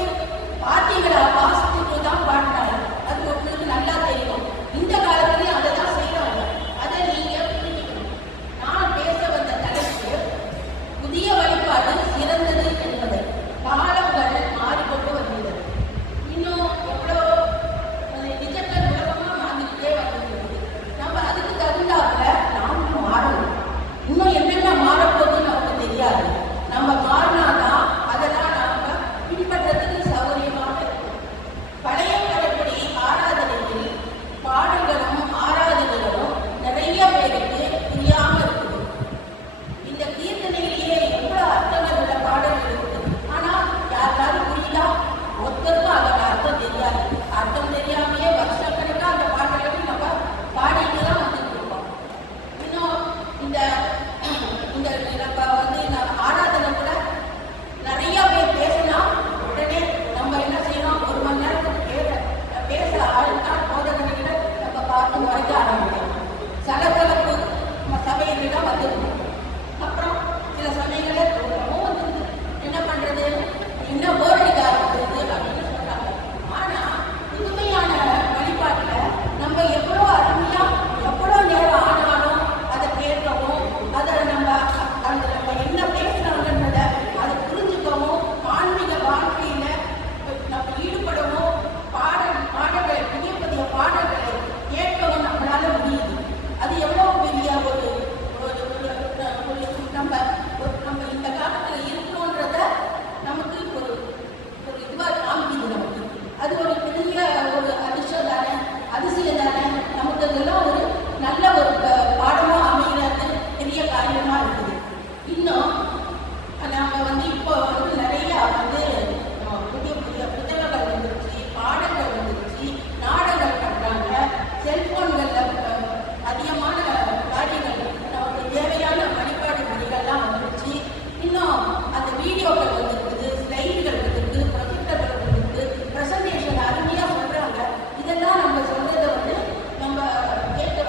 பாட்டிகளை வாசிச்சுட்டு தான் பாடினாரு. அது உங்களுக்கு நல்லா தெரியும். இந்த காலத்துலயும் அதை தான் செய்யறாங்க. அதை நீங்க புரிஞ்சுக்கணும். நான் பேச வந்த தலைப்பு புதிய வழிபாடு சிறந்தது என்பது. காலங்கள் மாறிக்கொண்டு வருகிறது. இன்னும் எவ்வளோ டிஜிட்டல் உலகமா மாறிக்கிட்டே வருகிறது. நம்ம அதுக்கு தகுந்தாப்புல நாமும் மாறணும். இன்னும் என்னென்ன மாறப்போகுதுன்னு நமக்கு தெரியாது. நம்ம மாறினாதான் அதெல்லாம் நாம பின்பற்றதுக்கு சௌகரியமாக இருக்கும். பழைய முறைப்படி ஆராதனையில் பாடல்களும் ஆராதனைகளும் நிறைய பேருக்கு புரியாம இருக்குது. இந்த கீர்த்தனையிலேயே எவ்வளவு அர்த்தங்கள் உள்ள பாடல் இருக்குது. ஆனா யாராவது புரியுதா? ஒருத்தருக்கும் அதோட அர்த்தம் தெரியாது. அர்த்தம் தெரியாமையே வருஷக்கணக்கா அந்த பாடல்களை நம்ம பாடிட்டு தான் வந்துட்டு இருக்கோம். இன்னும் இந்த ஆராதனை கூட நிறைய பேர் பேசினா உடனே நம்ம என்ன செய்யணும், 1 மணி நேரத்துக்கு பேச ஆளுனா போதனைகளை நம்ம பார்த்து வரைக்க ஆரம்பிக்கணும். சலசலப்பு சபையில வந்துருக்கணும். அப்புறம் சில சமயங்களில் தூரமும் வந்துருது. என்ன பண்றது, இன்னும் போரடிக்க ஆரம்பிச்சிருது அப்படின்னு சொல்றாங்க. ஆனா புதுமையான வழிபாட்டில் நம்ம எவ்வளோ அருமையா எவ்வளோ நேரம் ஆனாலும் அதை கேட்கவும், அதை நம்ம என்ன பேசுறாங்கன்றத அதை புரிஞ்சுக்கவும், ஆன்மீக வாழ்க்கையில நம்ம ஈடுபடவும், பாடல்களை புதிய புதிய பாடல்களை கேட்கவும் நம்மளால முடியுது. அது எவ்வளவு பெரிய ஒரு நம்ம இந்த காலத்துல இருக்கணும்ன்றத நமக்கு ஒரு இதுவா காமிக்குது. நமக்கு அது ஒரு பெரிய ஒரு அதிசயம் தானே. நமக்கு அதெல்லாம் ஒரு நல்ல ஒரு பாடமா அமைகிறது, பெரிய காரியமா இருக்குது. இன்னும் நாம இப்போ நிறைய புதிய புதிய புத்தகங்கள் வந்துருச்சு, பாடல்கள் வந்துருச்சு, நாடகங்கள் பண்றாங்க, செல்போன்கள்ல அதிகமான காரியங்கள் நமக்கு தேவையான வழிபாடு முறைகள்லாம் வந்துருச்சு. இன்னும் அந்த வீடியோக்கள் வந்துருக்குது, ஸ்லைடுகள் வந்துருக்கு, ப்ரொஜெக்டர்கள் வந்துருக்கு, ப்ரெசன்டேஷன் அருமையா சொல்றாங்க. இதெல்லாம் நம்ம சொல்றதை நம்ம கேட்க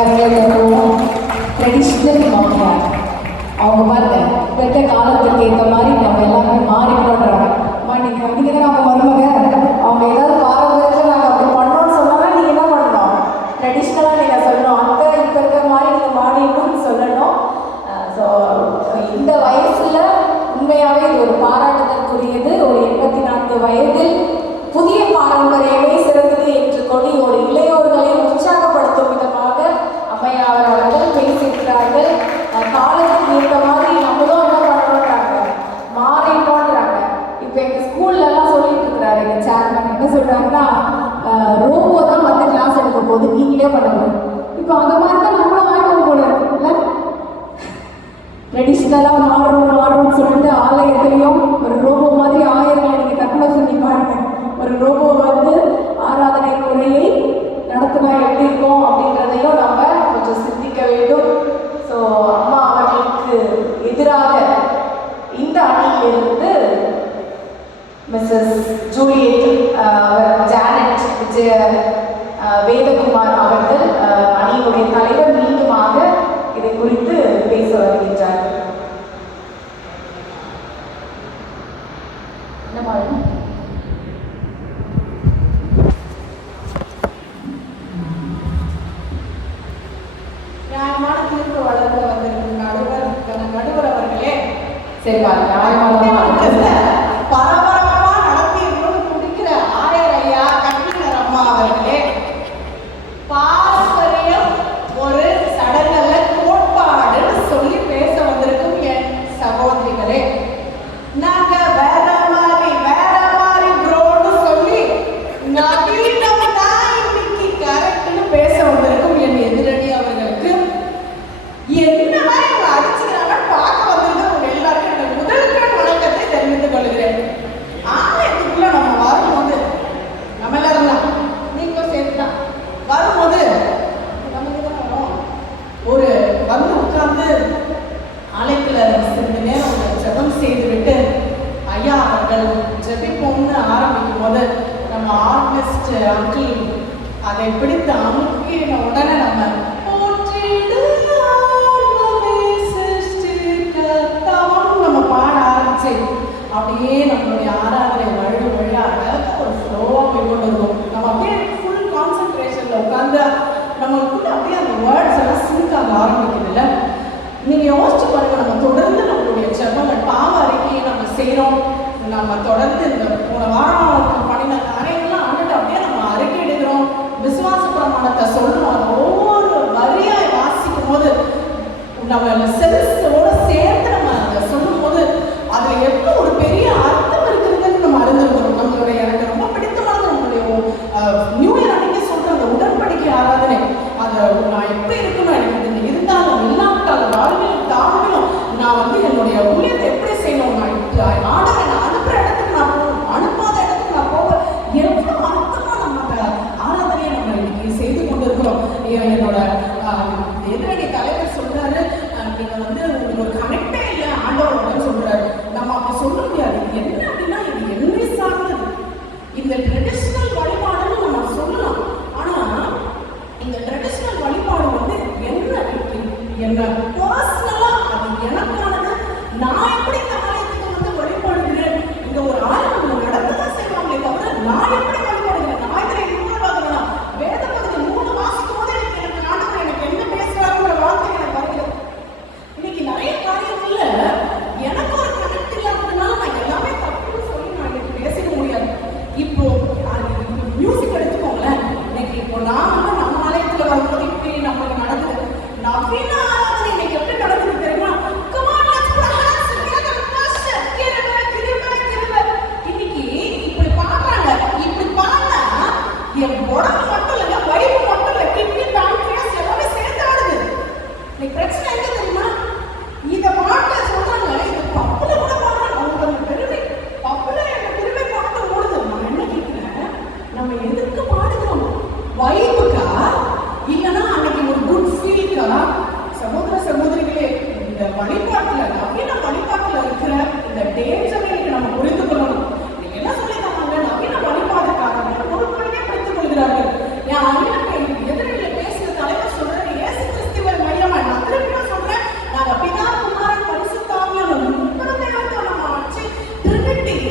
கரங்களை தருவோம். ட்ரெடிஷ்னல் மாமியார் அவங்க பாருங்க பெற்ற காலத்துக்கு ஏற்ற மாதிரி நம்ம எல்லாமே மாறிக்கணுன்றாங்க. அம்மா நீங்கள் வந்தீங்கன்னா அவங்க வருவாங்க, அவங்க ஏதாவது பாரம்பரியத்தில் நாங்கள் அப்படி பண்ணோன்னு சொன்னாலும் நீங்கள் என்ன பண்ணணும், ட்ரெடிஷ்னலாக நீங்கள் சொல்லணும். அந்த இப்போ இருக்கிற மாதிரி நீங்கள் மாறிக்கணும்னு சொல்லணும். ஸோ இந்த வயசில் உண்மையாகவே இது ஒரு பாராட்டுதற்குரியது. ஒரு 84 வயதில் புதிய பாரம்பரியமே சிறந்தது என்று கொண்டு ஒரு இளையோர்களை உற்சாகப்படுத்தும் விதமாக அம்மையார் அவர்கள் பேசியிருக்கிறார்கள். காலத்துக்கு ஏற்ற மாதிரி நம்மளும் என்ன பண்ணுறோன்றாங்க, மாறிட்டோன்றாங்க. இப்போ எங்கள் ஸ்கூல்லலாம் சொல்லிட்டு இருக்கிறாரு எங்கள் சேர்மன், என்ன சொல்கிறாங்கன்னா ரோபோ தான் வந்து கிளாஸ் எடுக்க போது, நீங்களே பண்ணணும். இப்போ அந்த மாதிரி தான் நம்மளும் வாய்ப்பு போல இருக்குல்ல, ட்ரெடிஷ்னலாக மாறுறோம்னு சொல்லிட்டு ஆலயத்துலேயும் ஒரு ரோபோ மாதிரி ஆயிரங்களை நீங்கள் கற்பனை பண்ணி பாருங்க. ஒரு ரோபோ வந்து ஆராதனை முறையை நடத்தினா எப்படி இருக்கும் அப்படின்றதையும் நம்ம கொஞ்சம் சிந்திக்க வேண்டும். ஸோ அம்மா அவர்களுக்கு எதிராக இந்த அணியிலிருந்து மிஸ்ஸஸ் ஜூலியட் ஜானட் விஜய வேதகுமார் அவர்கள் அணியினுடைய தலைவர் மீண்டுமாக இதை குறித்து பேச வருகின்றார். என்ன மாதிரி நியாயமான தீர்ப்பு வழங்க வந்திருக்கும் நடுவர் அவர்களே, சரிப்பா, நியாயமான பரபரப்பா நடத்தி முடிக்கிற ஆயர் ஐயா கவிஞர் அம்மா அவர்களே, பாரம்பரியம் ஒரு சடங்கல்ல கோட்பாடுன்னு சொல்லி பேச வந்திருக்கும் என் சகோதரிகளே, நாங்க வேற மாதிரி ப்ரோன்னு சொல்லி நவீனம் தான் இன்னைக்கு கரெக்ட்னு பேச வந்திருக்கும் என் எதிரணி அவர்களுக்கு என்னன்னா இவங்க அடிச்சுக்கிறாங்க பார்க்க வந்திருக்க உங்க எல்லாருக்கும் என்னோட முதல் வணக்கத்தை தெரிவித்துக் கொள்கிறேன். ஆலயத்துக்குள்ள நம்ம வரும்போது நம்ம எல்லாரும் தான் நீங்களும் சேர்த்துதான் வரும்போது நமக்கு தான் வரும். ஒரு வந்து உட்கார்ந்து ஆலயத்துல சிறிது நேரம் ஜெபம் செய்துவிட்டு ஐயா அவர்கள் ஜெபிப்போம்னு ஆரம்பிக்கும் போது நம்ம ஆர்கனிஸ்ட் அங்கிள் அதை பிடித்து அமுக்கின உடனே நம்ம நம்ம பாட ஆரம்பிச்சு அப்படியே நம்மளுடைய ஆராதனை வழியாக ஒரு ஸ்லோவாக போய் கொண்டு இருக்கும். நம்ம அப்படியே ஃபுல் கான்சென்ட்ரேஷன்ல உட்காந்து நம்மளுக்குள்ள அப்படியே அந்த வேர்ட்ஸ் எல்லாம் சிங்க் ஆக ஆரம்பிக்குது இல்லை? நீங்க யோசிச்சு பாருங்க, நம்ம தொடர்ந்து நம்மளுடைய ஜெபங்கள் பாவ அறிக்கையை நம்ம செய்யறோம். நம்ம தொடர்ந்து இந்த போன வாரம் பண்ணின காரியங்கள்லாம் ஆண்டுட்டு அப்படியே நம்ம அறிக்கை எடுக்கிறோம். விசுவாச பிரமாணத்தை சொல்லணும். அது ஒவ்வொரு வரியாய் வாசிக்கும் போது நம்ம செல்ஸோட சேர்த்து நம்ம அதை சொல்லும் போது அதுல எப்போ ஒரு பெரிய அர்த்தம் இருக்குதுன்னு நம்ம அறிந்திருக்கிறோம். நம்மளுடைய எனக்கு ரொம்ப பிடித்தமானது நம்மளுடைய நியூ இயர் அன்னைக்கு சொல்ற அந்த உடன்படிக்கை ஆராதனை, அதை நான் எப்போ இருக்கணும், எனக்கு இருந்தாலும் இல்லாவிட்டாலும் வாழ்விலும் தாழ்விலும் நான் வந்து என்னுடைய ஊழியத்தை எப்படி செய்யணும், நான் ஆடவை நான் அனுப்புற இடத்துக்கு நான் போகணும், அனுப்பாத இடத்துக்கு நான் போவேன். எவ்வளவு அர்த்தமா நம்ம அந்த ஆராதனையை நம்ம இன்னைக்கு செய்து கொண்டிருக்கிறோம். என்னோட எதிரணி தலைவர் சொல்றாரு, நீங்க வந்து உங்களுக்கு ஒரு கனெக்டே இல்லை ஆண்டவரோட சொல்றாரு. நம்ம அப்படி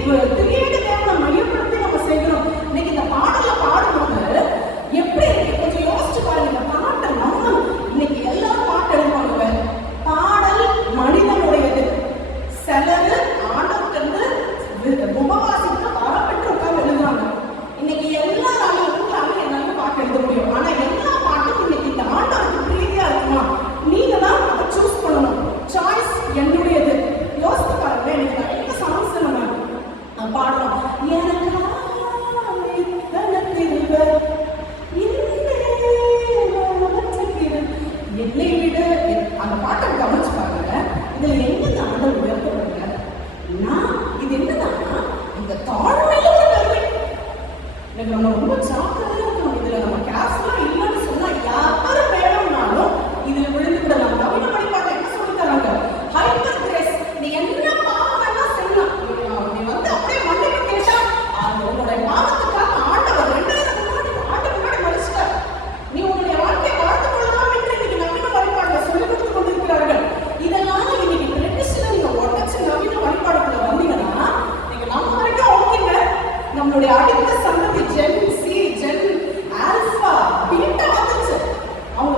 திரியேடு தேவனை மையப்படுத்தி நம்ம செய்கிறோம். இன்னைக்கு இந்த பாடல பாடும்போது எப்படி இருக்கு கொஞ்சம் யோசிச்சு பாருங்க. இந்த பாட்டை நம்ம இன்னைக்கு எல்லாரும் பாட்டு எழுதுவாங்க. பாடல் மனிதனுடையது. சிலர் ஆண்டவர்கிட்ட உபவாசித்து வரப்பட்டு உட்கார்ந்து எழுதுவாங்க. இன்னைக்கு எல்லாராலும் உங்களாலும் என்னாலும் பாட்டு எழுத முடியும். ஆனா எல்லா பாட்டும் இன்னைக்கு இந்த ஆண்டவருக்கு பிரீதியா இருக்குமா? நீங்க தான் அதை சூஸ் பண்ணணும். சாய்ஸ் என்னுடையது. யோசித்து பாருங்க. இன்னைக்கு நிறைய சாங்ஸ் நம்ம பாடுறோம். என்னை விட அந்த பாட்டை கவனிச்சு பாருங்க. இதுல எங்க ஆண்டவர் உயர்த்தப்படுங்க? நான் இது என்னன்னா இந்த தாழ்மையில ஒரு கருவை. எனக்கு நம்ம ரொம்ப ஜாக்கிரதையா இருக்கணும். இதுல நம்ம கேர்ஃபுல்லா இல்லைன்னு சொன்னா யாரு வேணும்னாலும் இதுல விழுந்து விடலாம். நவீன வழிபாடு என்ன சொல்லி தராங்க? Hyper grace. நீ என்ன பாவம் வேணா செய்யலாம். நீ வந்து அப்படியே மன்னிப்பு கேட்டா அது உன்னுடைய பாவத்துக்காக ஆண்டவர் 2000 ஆண்டு முன்னாடி மறிச்சிட்டார். நீ உன்னுடைய வாழ்க்கையை வாழ்ந்து கொள்ளலாம் என்று இன்னைக்கு நவீன வழிபாடுல சொல்லிக் கொடுத்து கொண்டிருக்கிறார்கள். இதெல்லாம் இன்னைக்கு ட்ரெடிஷனல் நீங்க உடச்சு நவீன வழிபாடுக்குள்ள வந்தீங்கன்னா நீங்க நம்ம வரைக்கும் ஓகேங்க. நம்மளுடைய அடுத்த சந்ததி Gen Z, Gen Alpha, Beta வந்துச்சு. அவங்க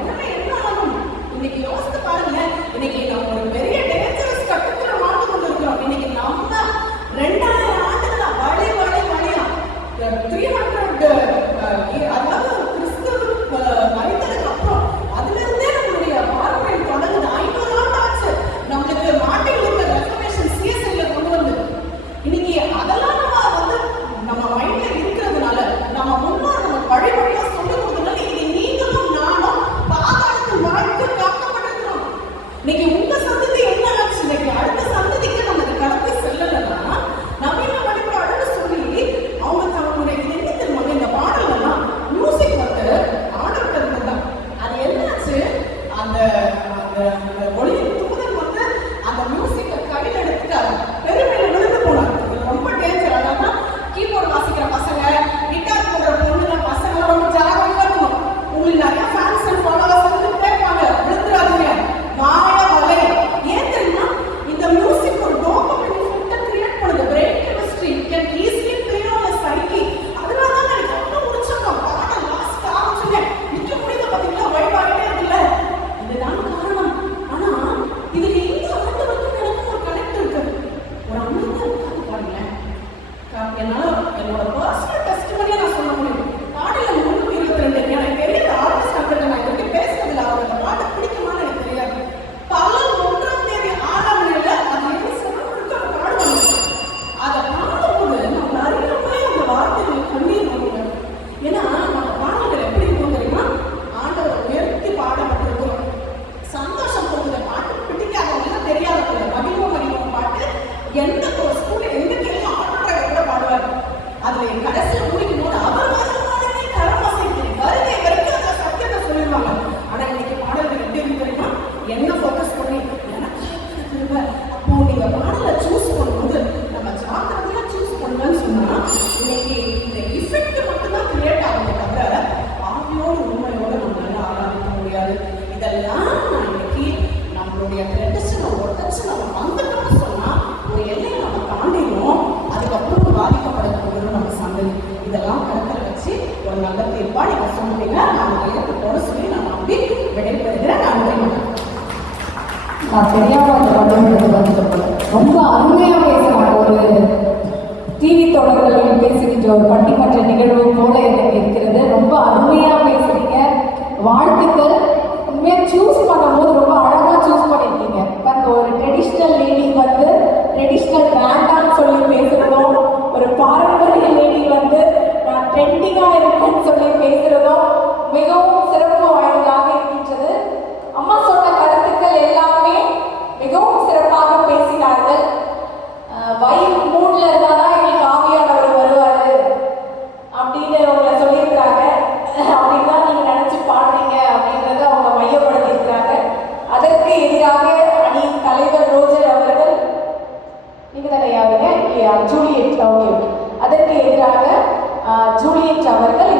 என்ன ஆகணும்? இன்னைக்கு யோசித்து பாருங்க. இன்னைக்கு நம்ம ஒரு பெரிய டேஞ்சரஸ் கட்டத்துல வாழ்ந்து கொண்டிருக்கிறோம். இன்னைக்கு நம்ம 2000 ஆண்டுகளா வழியா 300 அதாவது கிறிஸ்துவ மரித்ததுக்கு அப்புறம் அதுல இருந்தே நம்மளுடைய பாரம்பரியம் தொடங்குது. 500 ஆண்டு ஆச்சு. நம்மளுக்கு மார்ட்டின் லூத்தர் ரெஃபர்மேஷன் சிஎஸ்ஐல கொண்டு வந்து இன்னைக்கு அதெல்லாம் நம்ம மைண்ட்ல இருக்கிறதுனால நம்ம முன்னோர் நமக்கு வழியா சொல்லிக் கொடுத்ததுனால இன்னைக்கு நீங்களும் நானும் பாதாளத்தில் வாழ்க்கை காக்கப்பட்டிருக்கிறோம். இன்னைக்கு உங்க சந்ததி என்ன ஆச்சு? இன்னைக்கு அடுத்த சந்ததிக்கு நமக்கு கடத்தி செல்லலைன்னா நவீன வழிபாடுன்னு சொல்லி அவங்க தங்களுடைய என்ன தெரியுமாங்க? இந்த பாடலாம் மியூசிக் வந்து ஆர்டர் இருந்ததுதான். அது என்னாச்சு? அந்த ஒளி தூதன் வந்து அந்த மியூசிக்கை கையில் எடுத்துட்டாரு. பெருமையில விழுந்து போனார். இது ரொம்ப டேஞ்சர். அதாவது கீபோர்டு வாசிக்கிற பசங்க, கிட்டார் போடுற பொண்ணுங்க, பசங்க ரொம்ப ஜாகிரதையா இருக்கணும். உங்களுக்கு நிறைய ஃபேன்ஸ் அண்ட் ஃபாலோவர்ஸ் இருந்துட்டே இருப்பாங்க. விழுந்துடாதீங்க. மாய வலை. ஏன் தெரியுமா? இந்த மியூசிக் ஒரு டோபமைன் எஃபெக்ட்டை கிரியேட் பண்ணுது. Brain chemistry can easily clear on the psyche. அதனால தான் எனக்கு ரொம்ப பிடிச்சது. பாட லாஸ்ட் ஆரம்பிச்சுங்க. நிக்க முடியல பாத்தீங்களா? வழிபாடே இருக்குல்ல. இதுதான் காரணம். ஆனா இதுல எங்க ஆண்டவருக்கு எனக்கு ஒரு கனெக்ட் இருக்கு. ஒரு அமைதியா உட்கார்ந்து பாருங்களேன். என்னால என்னோட பர்சனல் டெஸ்டிமனியா நான் சொல்ல முடியும். பாடல 322 எனக்கு தெரியாத ஆர்டிஸ்ட் அங்கிட்ட நான் இதுக்கு பேசுறதுல அவரோட பாட்டு பிடிக்குமான்னு எனக்கு தெரியாது. பகல் 1ஆம் தேதி 6ஆம் நாள்ல அது என்ன சொல்லிட்டு பாடுவாங்க. அதை பாடும்போது நம்ம அறியாமலே அந்த வார்த்தைகள் கண்ணீர் வருவாங்க. ஏன்னா நம்ம பாடல்கள் எப்படி இருக்கும் தெரியுமா? ஆண்டவரை உயர்த்தி பாடப்பட்டிருக்கிறோம். சந்தோஷம் போகுது. பாட்டு பிடிக்காதவங்க தெரியாத மகிழ்வம் பாட்டு எந்த ஒரு ஸ்கூல்ல எந்த கேள்வி ஆட்டோட கூட பாடுவார். அதுல கடைசியில் முடிக்கும் போது அவர் வருமானமே கரமாசைக்கு வருகை வரைக்கும் அந்த சத்தியத்தை சொல்லிடுவாங்க. ஆனா இன்னைக்கு பாடல்கள் எப்படி இருக்கு தெரியுமா? என்ன ஃபோக்கஸ் பண்ணி எனக்கு திரும்ப அப்போ நீங்க பாடலை சூஸ் பண்ணும்போது நம்ம ஜாக்கிரதையா சூஸ் பண்ணுவேன்னு சொன்னா இன்னைக்கு இந்த இஃபெக்ட் மட்டும்தான் கிரியேட் ஆகுது தவிர ஆவியோடு உண்மையோடு நம்மளால ஆராதிக்க முடியாது. இதெல்லாம் நான் இன்னைக்கு நம்மளுடைய ட்ரெடிஷனை உடச்சு நம்ம வந்துட்டோம்னு சொன்னா ஒரு எல்லையை நம்ம தாண்டிடும். அதுக்கப்புறம் பாதிக்கப்படக்கூடிய நம்ம சந்ததி. இதெல்லாம் கருத்தில் வச்சு ஒரு நல்ல தீர்ப்பா நீங்க சொன்னீங்க. நான் கையெழுத்தோட சொல்லி நான் நம்பி விடைபெறுகிறேன். நான் தெரியாம அந்த பட்டம் ரொம்ப அருமையா பேசுறாங்க. ஒரு டிவி தொடர்களில் பேசுகின்ற ஒரு பட்டிமன்ற நிகழ்வு போல எனக்கு இருக்கிறது. ரொம்ப அருமையா பேசுறீங்க. வாழ்த்துக்கள். உண்மையா சூஸ் பண்ணும்போது ரொம்ப அழகா சூஸ் பண்ணிருக்கீங்க. பாருங்க, ஒரு ட்ரெடிஷ்னல் லேடி வந்து ட்ரெடிஷ்னல் வேண்டான்னு சொல்லி பேசுறதும், ஒரு பாரம்பரிய லேடி வந்து நான் ட்ரெண்டிங்கா இருக்கேன்னு சொல்லி பேசுறதும் மிகவும் சிறப்பு வாய்ந்ததாக இருக்கின்றது. அம்மா சொன்ன கருத்துக்கள் எல்லாமே மிகவும் சிறப்பாக பேசினார்கள். வைப் மூட்ல இருந்தாதான் எங்களுக்கு ஆவியானவர் வருவாரு அப்படின்னு உங்களை சொல்லியிருக்கிறாங்க. அப்படின்னு தான் நீங்க நினைச்சு பாடுறீங்க அப்படின்றத அவங்க மையப்படுத்தியிருக்கிறாங்க. அதற்கு எதிராக அணியின் தலைவர் ரோஜர் அவர்கள், நீங்க தானே யாருங்க? இல்லையா? ஜூலியட். ஓகே. அதற்கு எதிராக ஜூலியட் அவர்கள்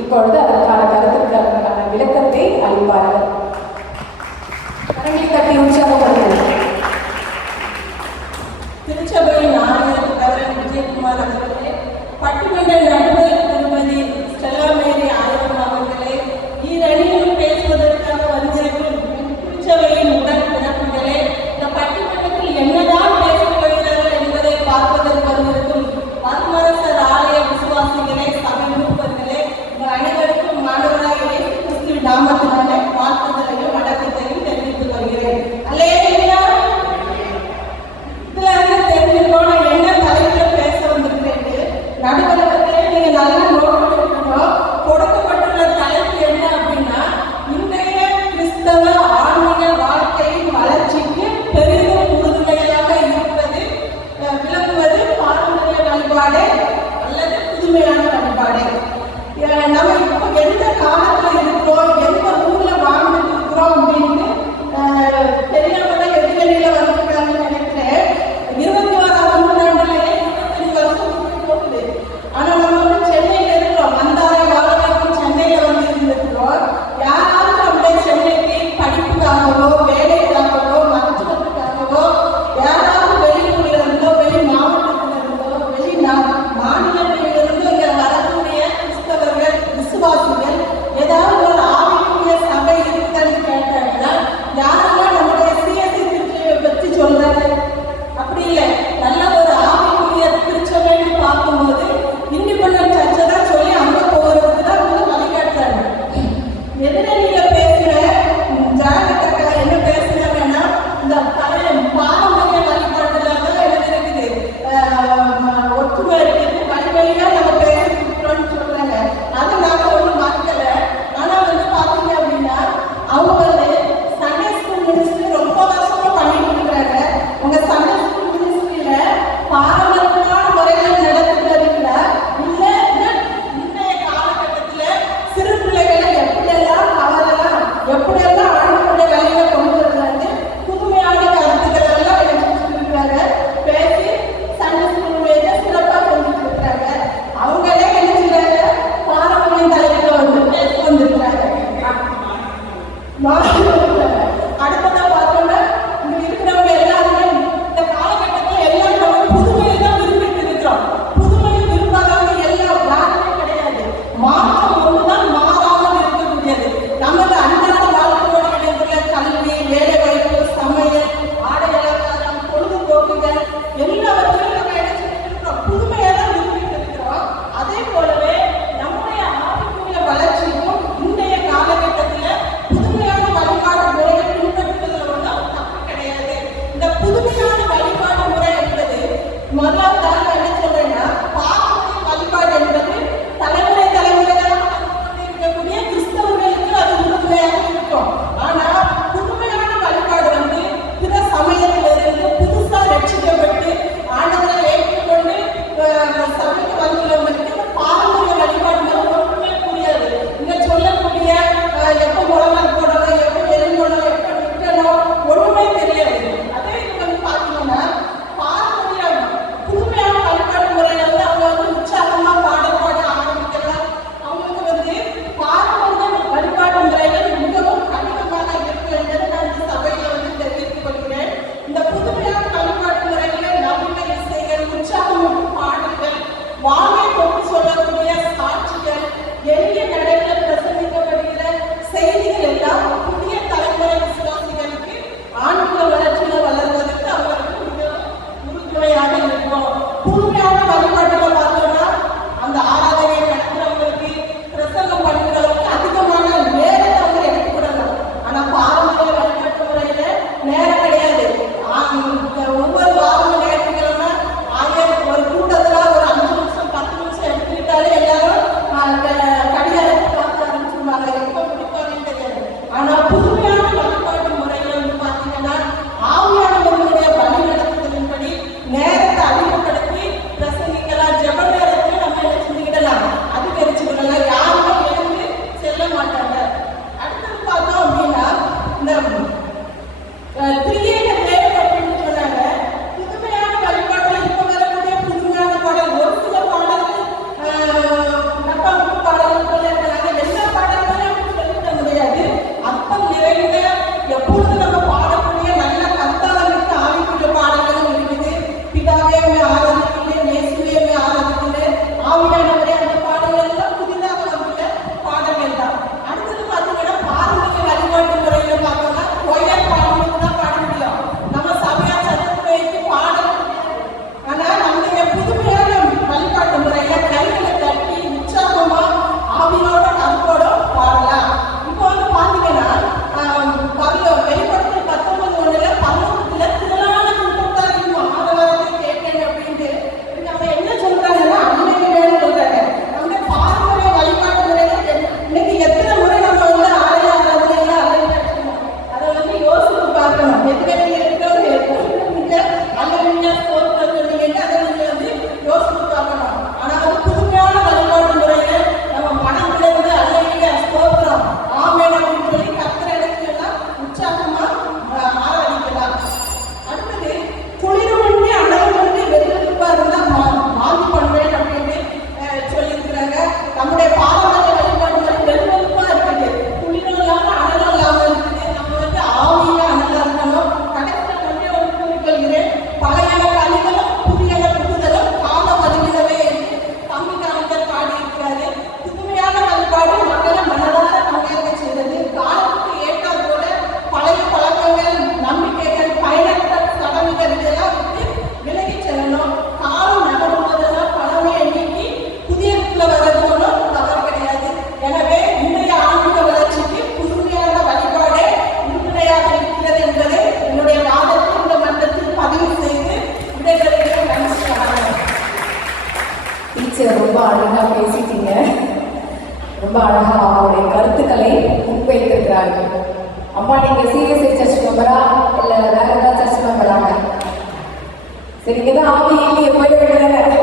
இப்பொழுது அதற்கான கருத்துக்களுக்கான விளக்கத்தை அளிப்பார்கள். கரங்களை தட்டி உற்சாகப்படுத்துங்கள். திருச்சபையின் ஆணையர் ரெவரண்ட் விஜயகுமார் அவர்களே, பட்டிமன்ற நடுவர் திருமதி ஸ்டெல்லா மேரி ஆயிரம் அவர்களே, ஈரணியில் பேசுவதற்காக வந்திருக்கும் திருச்சபையின் உடன் பிறப்புகளே, இந்த பட்டிமன்றத்தில் என்னதான் பேசப் போகிறார்கள் என்பதை பார்ப்பதற்கு வந்திருக்கும் பத்மரசர் ஆலய விசுவாசிகளே, சபை மூப்பர்களே, உங்கள் அனைவருக்கும் மாணவராக கிறிஸ்து நாமத்தினாலே வாழ்த்துதலையும் வணக்கத்தையும் தெரிவித்துக் கொள்கிறேன். அல்லேலூயா. இதுல இருந்து தெரிஞ்சிருக்கோம் நான் என்ன தலைப்புல பேச வந்திருக்கேன். நடுவர்களே, நீங்க நல்லா நோட் பண்ணிக்கணும். கொடுக்கப்பட்டுள்ள தலைப்பு என்ன அப்படின்னா, இன்றைய கிறிஸ்தவ ஆன்மீக வாழ்க்கையின் வளர்ச்சிக்கு பெரிதும் உறுதுணையாக இருப்பது விளக்குவது பாரம்பரிய வழிபாடு அல்லது புதுமையான வழிபாடு. நம்ம இப்போ எந்த காலத்துல இருக்கிறோம், எந்த ஊர்ல வாழ்ந்துட்டு இருக்கிறோம் அப்படின்னு தெரியாம எதிரில வந்திருக்காங்கன்னு நினைக்கிறேன். 21ஆம் நூற்றாண்டுலேயே 25 வருஷம் போகுது. ஆனா நம்ம வந்து சென்னையில இருக்கிறோம். மந்தாரை வாழலாம் சென்னையில வந்து இருந்திருக்கிறோம். யாராவது நம்முடைய சென்னைக்கு படிப்புக்காகவோ வேலைக்காகவோ மருத்துவத்துக்காகவோ யாராவது வெளியூர்ல இருந்தோ வெளி மாவட்டத்துல இருந்தோ வெளி மாநிலத்திலிருந்து இங்க வரக்கூடிய கிறிஸ்தவர்கள் விசுவாசிகள் ஏதாவது ஒரு ஆவிக்குரிய சபை இருக்குதுன்னு கேட்டாங்கன்னா யாரெல்லாம் நம்முடைய சிஎஸ்சி திருச்சியை பற்றி சொல்றாங்க? அப்படி இல்லை. நல்ல ஒரு ஆவிக்குரிய திருச்சபைன்னு பார்க்கும்போது இண்டிபெண்டன்ட் சர்ச்சை தான் சொல்லி அங்கே போகிறதுக்கு தான் வந்து வழிகாட்டுறாங்க. எதிரணியில பேசுகிற ஜானகத்தக்கா என்ன பேசுறாங்கன்னா, இந்த பழைய பாரம்பரிய வழிபாட்டுல தான் எழுதிருக்குது, ஒற்றுமை இருக்குது, வழிவழியா நம்ம பேசிக்கிறோம்னு சொல்றாங்க. அதை நாங்க ஒன்றும் மறக்கல. ஆனா வந்து பாத்தீங்க அப்படின்னா அவங்க வந்து சண்டே ஸ்கூல் மினிஸ்ட்ரி ரொம்ப வருஷமா பண்ணிட்டு இருக்கிறாங்க. உங்க சண்டே ஸ்கூல் மினிஸ்ட்ரியில பாரம்பரியமான முறையில் நடத்திட்டு இருக்கிற இல்ல இன்றைய காலகட்டத்துல சிறு பிள்ளைகளை எப்படியெல்லாம் கவரலாம், எப்படியெல்லாம் ஆண்டுடைய வேலையை கொண்டு வருவாங்க, புதுமையான கருத்துக்கள் எல்லாம் இருக்கிறாங்க. பேசி சண்டே ஸ்கூல் வேலை சிறப்பாக செஞ்சுட்டு இருக்கிறாங்க. அவங்களே என்ன செய்யறாங்க, பாரம்பரிய தலைப்புல வந்து பேச வந்திருக்கிறாங்க. அடுத்ததா பார்த்தோம்னா இங்க இருக்கிறவங்க எல்லாருமே இந்த காலகட்டத்தில் எல்லாரும் நம்ம புதுமையை தான் விரும்பிட்டு இருக்கிறோம். புதுமையை விரும்பாதவங்க எல்லாம் யாருமே கிடையாது. மாற்றம் ஒன்றுதான் மாறாமல் இருக்கக்கூடியது. நமது அன்றாட வாழ்க்கையோடு இணைந்துள்ள கல்வி, வேலை வாய்ப்பு, சமையல், ஆடை அலங்காரம், பொழுதுபோக்குகள் எல்லாவற்றையும் நம்ம என்ன செஞ்சிருக்கிறோம், புதுமையை தான் விரும்பிட்டு இருக்கிறோம். அதே போலவே நம்முடைய ஆவிக்குரிய வளர்ச்சிக்கும் இன்றைய காலகட்டத்தில் புதுமையான வழிபாடு முறையை பின்பற்றுவதில் ஒன்றும் தப்பு கிடையாது. இந்த புதுமையான வழிபாடு முறை என்பது முதலாவதாக என்ன சொல்றேன்னா, பாரம்பரிய வழிபாடு என்பது தலைமுறை தலைமுறையாக இருக்கக்கூடிய கிறிஸ்தவர்களுக்கு அது உறுதுணையாக இருக்கும். ஆனா புதுமையான வழிபாடு வந்து பிற சமயத்திலிருந்து புதுசா ரட்சிக்கப்பட்டு ஆண்டவரை ஏற்றுக்கொண்டு சபைக்கு வந்துள்ளவங்களுக்கு பாரம்பரிய வழிபாடு ஒன்றுமே புரியாது. இங்க சொல்லக்கூடிய எப்போ முழங்கால் போடணும், எப்போ எரி போடணும், எப்போ நிற்கணும், ஒண்ணுமே தெரியாது. அதே இது வந்து பார்த்தீங்கன்னா பாரம்பரிய புதுமையான வழிபாடு முறையில வந்து அவங்க வந்து உற்சாகமா பாட ஆரம்பிக்கலாம். அவங்களுக்கு வந்து பாரம்பரிய வழிபாடு முறைகள் மிகவும் கடினமாக இருக்கு என்பதை நான் இந்த சபையில வந்து தெரிவித்துக் கொள்கிறேன். இந்த புதுமையான வழிபாடு முறைகளை நவீன இசைகள், உற்சாகம் பாடல்கள், வாழ்வை கொண்டு சொல்லக்கூடிய சாட்சிகள், எளிய நடைகளில் பிரசங்கிக்கப்படுகிற செய்திகள் எல்லாம் புதிய தலைமுறை விசுவாசிகளுக்கு ஆன்மீக வளர்ச்சியில் வளர்வதற்கு அவர்களுக்கு மிகவும் உறுதுணையாக இருக்கும். புதுமையான வழிபாட்டுல பார்த்தோம்னா அந்த ஆராதனையை நடத்துறவங்களுக்கு, பிரசங்கம் பண்ணுறவங்களுக்கு அதிகமான நேரத்தை அவங்க எடுத்துக்கிடலாம். ஆனா பாரம்பரிய வழிபாட்டு முறையில நேரம் கிடையாது. ஒவ்வொரு வாரம் ஞாயிற்றுக்கிழமை ஒரு கூட்டத்துல ஒரு 5 நிமிஷம் 10 நிமிஷம் எடுத்துக்கிட்டாலே எல்லாரும் கடிகாரத்தை பார்க்க ஆரம்பிச்சிருவாங்க. எப்போ முடிப்பாங்கன்னு தெரியாது. ஆனா புதுமையான வழிபாட்டு முறைகளை வந்து பார்த்தீங்கன்னா ஆவியானவர்களுடைய வழி நடத்துதலின்படி நேரத்தை அதிகப்படுத்தி பிரசங்கிக்க ரொம்ப அழகா அவருடைய கருத்துக்களை முன்வைத்திருக்கிறார்கள். அம்மா நீங்க சிஎஸ்ஐ சர்ச் மெம்பரா இல்ல வேற ஏதாவது சர்ச் மெம்பராங்க? சரி, இங்கதான் ஆவி இல்லையே, போயிட வேண்டியதானே.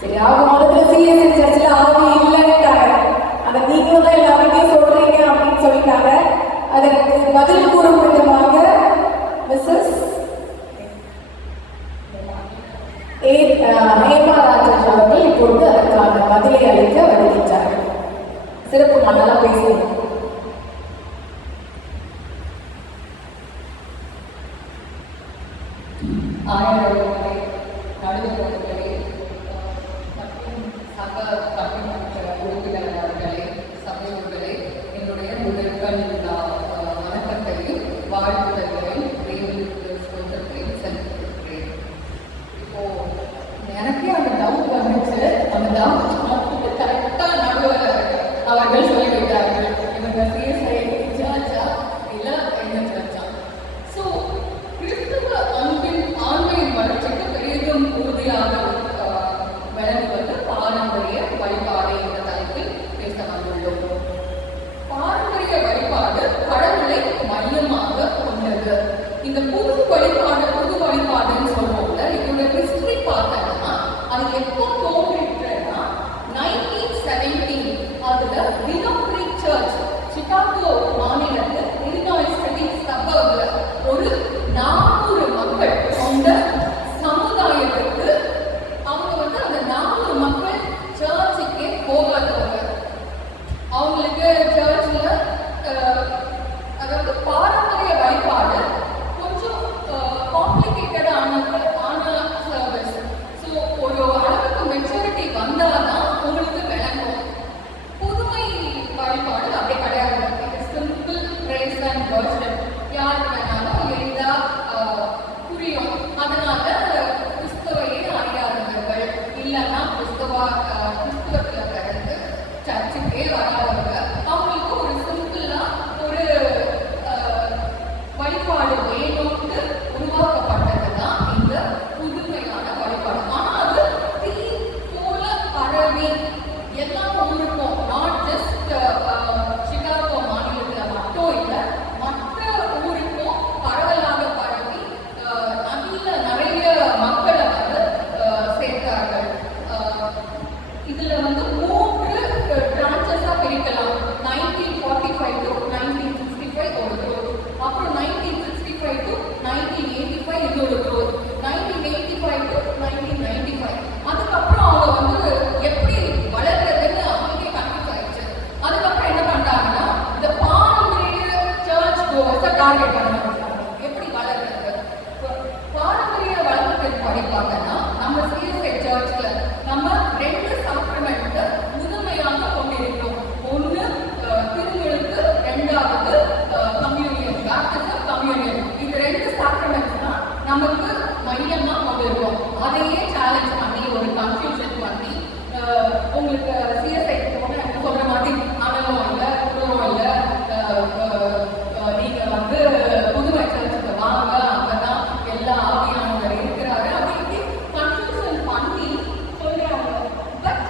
சரி, அவங்க முதல்ல சிஎஸ்ஐ சர்ச்சில் ஆவி இல்லைன்னுட்டாங்க. அதை நீங்களும் தான் எல்லாருமே சொல்றீங்க அப்படின்னு சொல்லிட்டாங்க. அதற்கு பதில் கூறும் விதமாக மிஸ்ஸஸ் ஹேமாராஜன் அவர்கள் இப்பொழுது அதற்கான பதிலை அளிக்க வருகின்றார்கள். சிறப்பு, நல்லா பேசுங்க. ஆயர்களே, நடுவர்களே மற்றும் சக தமிழ்மன்ற உறுப்பினர்களே, சபையோர்களே, என்னுடைய முதற்கண் வணக்கத்தையும் வாழ்த்துதல்களையும் சொல்றதையும் செலுத்திருக்கிறேன். இப்போ எனக்கே அந்த டவுட் வந்துச்சு. அந்த டவுட் கரெக்டாக நடுவர் அவர்கள் சொல்லிவிட்டார்கள். இவங்க சிஎஸ்ஐ சர்ச்சா இல்லை என்ன சர்ச்சா? ஸோ கிறிஸ்துவ அன்பின் ஆன்மையின் வளர்ச்சிக்கு பெரிதும் உறுதியாக விளங்குவது பாரம்பரிய வழிபாடு என்ற தலைப்பில் பேச வந்துள்ளோம். பாரம்பரிய வழிபாடு கடவுளை மையமாக கொண்டது. இந்த புது வழிபாடுன்னு சொல்லுவோம்ல, இதோட ஹிஸ்டரி பார்த்தோம்னா அது எப்போ தோன்றிட்டுன்னா 1917 அதுல வில்லம் கிரீக் சர்ச் சிகாகோ மாநிலத்தில் இலினாய்ஸ் சிட்டி சபர்ப்ல ஒரு 400 மக்கள் கொண்ட சமுதாயத்துக்கு அவங்க அந்த 400 மக்கள் சர்ச்சுக்கே போகாதவங்க. அவங்களுக்கு சர்ச்சில் அதாவது பாரம்பரிய வழிபாடு கொஞ்சம் காம்ப்ளிகேட்டட் ஆன சர்வீஸ். ஸோ ஒரு அளவுக்கு மெச்சூரிட்டி வந்தால்தான் உங்களுக்கு விளங்கும். புதுமை வழிபாடு அப்படி கிடையாது. இது சிம்பிள் பிரேஸ் அண்ட் வர்ஷிப். யாருக்கு வேணாலும் எளிதா புரியும். அதனால கிறிஸ்தவையே அறியாதவர்கள் இல்லைன்னா கிறிஸ்துவத்துல பிறந்து சர்ச்சுக்கே வராதவங்க அவங்களுக்கு ஒரு சிம்பிளா ஒரு வழிபாடு வேணும்னு உருவாக்கப்பட்டதுதான் இந்த புதுமையான வழிபாடு. ஆனா அது தீ போல பரவி எல்லா ஊருக்கும், நாட் ஜஸ்ட் சிகாகோ மாநிலத்துல மட்டும் இல்லை, மற்ற ஊருக்கும் பரவலாக பரவி நிறைய மக்களை சேர்த்தார்கள். இதுல 3 பிரான்ச்சஸா பிரிக்கலாம். 1945 to 1965 ஒரு growth, அப்புறம் 1965 to 1985 இன்னொரு growth, 1985 to 1995. அதுக்கப்புறம் அவங்க எப்படி வளர்றதுன்னு அவங்களுக்கே கன்ஃபியூஸ் ஆயிடுச்சு. அதுக்கப்புறம் என்ன பண்றாங்கன்னா இந்த பாரம்பரிய சர்ச் கோர்ஸை டார்கெட் பண்ண எப்படி வளர்றது. பாரம்பரிய வளர்ப்பின் படிப்பாங்கன்னா நம்ம சிஎஸ்ஐ சர்ச்ல நம்ம 2 சாக்ரமெண்ட் முழுமையாக கொண்டிருக்கிறோம். ஒன்று திருமுழுக்கு, 2வது கம்யூனியன், பேப்டிசம், கம்யூனியன். இது 2 சாக்ரமெண்ட்ஸ் தான் நமக்கு மையமா கொண்டிருக்கோம். அதையே சேலஞ்ச் பண்ணி ஒரு கன்ஃபியூஷன் பண்ணி உங்களுக்கு சிஎஸ்ஐ எனக்கு சொல்ற மாதிரி அனலும் இல்லை, குழுவும் இல்லை, நீங்க புதுமை சர்ச்சுக்கு வாங்க, அங்கதான் எல்லா ஆவியானவர் இருக்கிறாரு அப்படி கன்ஃபியூஷன் பண்ணி சொல்றாங்க. பட்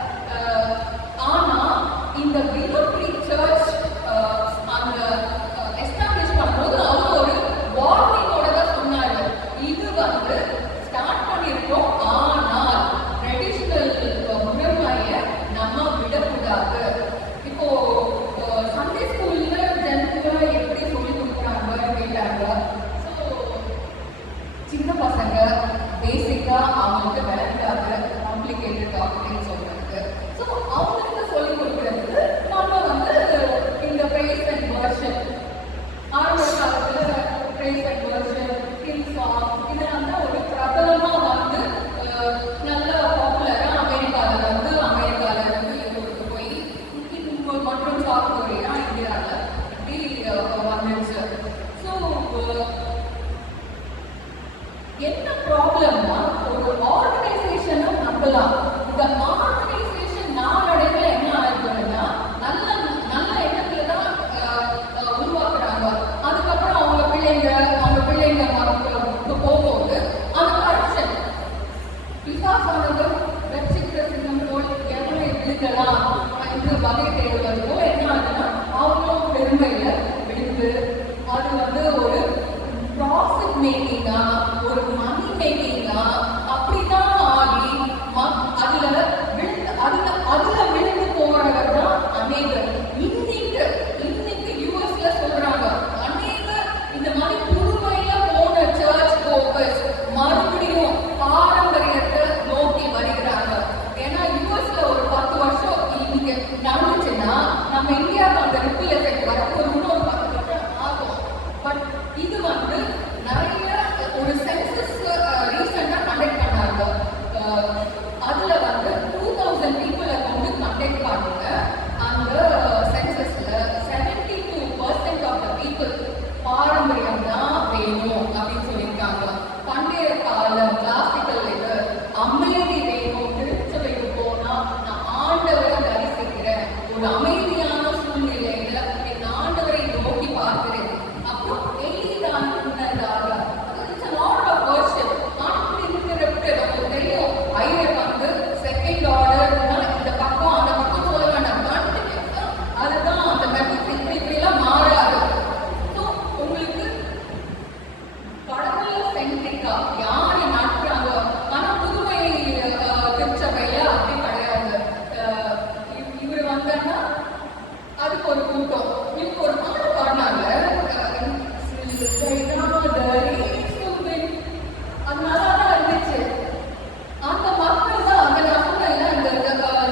ஆனா இந்த வில்லம் கிரீக் சர்ச் அந்த எஸ்டாப்ளிஷ் பண்ணும்போது அவங்க ஒரு வார்னிங்கோட தான் சொன்னாரு. இது ஸ்டார்ட் பண்ணிருக்கோம், ஆனால் ட்ரெடிஷனல் முறைமையை நம்ம விடக்கூடாது. இப்போ சண்டே ஸ்கூல்ல ஜென்ரலா எப்படி சொல்லி கொடுக்குறாங்க கேட்டாங்க. ஸோ சின்ன பசங்க பேசிக்கா அவங்களுக்கு விளங்காது, காம்ப்ளிகேட்டட் டாபிக்னு சொல்றாங்க. ஸோ அவங்களுக்கு சொல்லி கொடுக்கறதுக்கு நம்ம இந்த பிரேஸ் அண்ட் வர்ஷிப், ஆரம்ப காலத்துல praise and worship, Hillsong இதெல்லாம் தான் ஒரு பிரபலமா நல்ல பாப்புலரா அமெரிக்கால இருந்து யூரோப்புக்கு போய் மற்றும் சவுத் கொரியா, இந்தியாவில் இப்படி வந்துச்சு. ஸோ என்ன ப்ராப்ளம்னா ஒரு ஆர்கனைசேஷனை நம்பலாம். இந்த ஆர்கனைசேஷன் நாளடைவில் என்ன ஆகுதுன்னா நல்ல நல்ல எண்ணத்துல தான் உருவாக்குறாங்க. அதுக்கப்புறம் அவங்க பிள்ளைங்க போகும்போது அந்த கரப்ஷன் பிசாசானது ரட்சிக்கிற சின்னம் போல் எவ்வளவு விழுகலாம் என்று அது நல்லா தான் இருந்துச்சு. அந்த மக்கள் தான் அங்க நான் சொன்னேன்ல, இந்த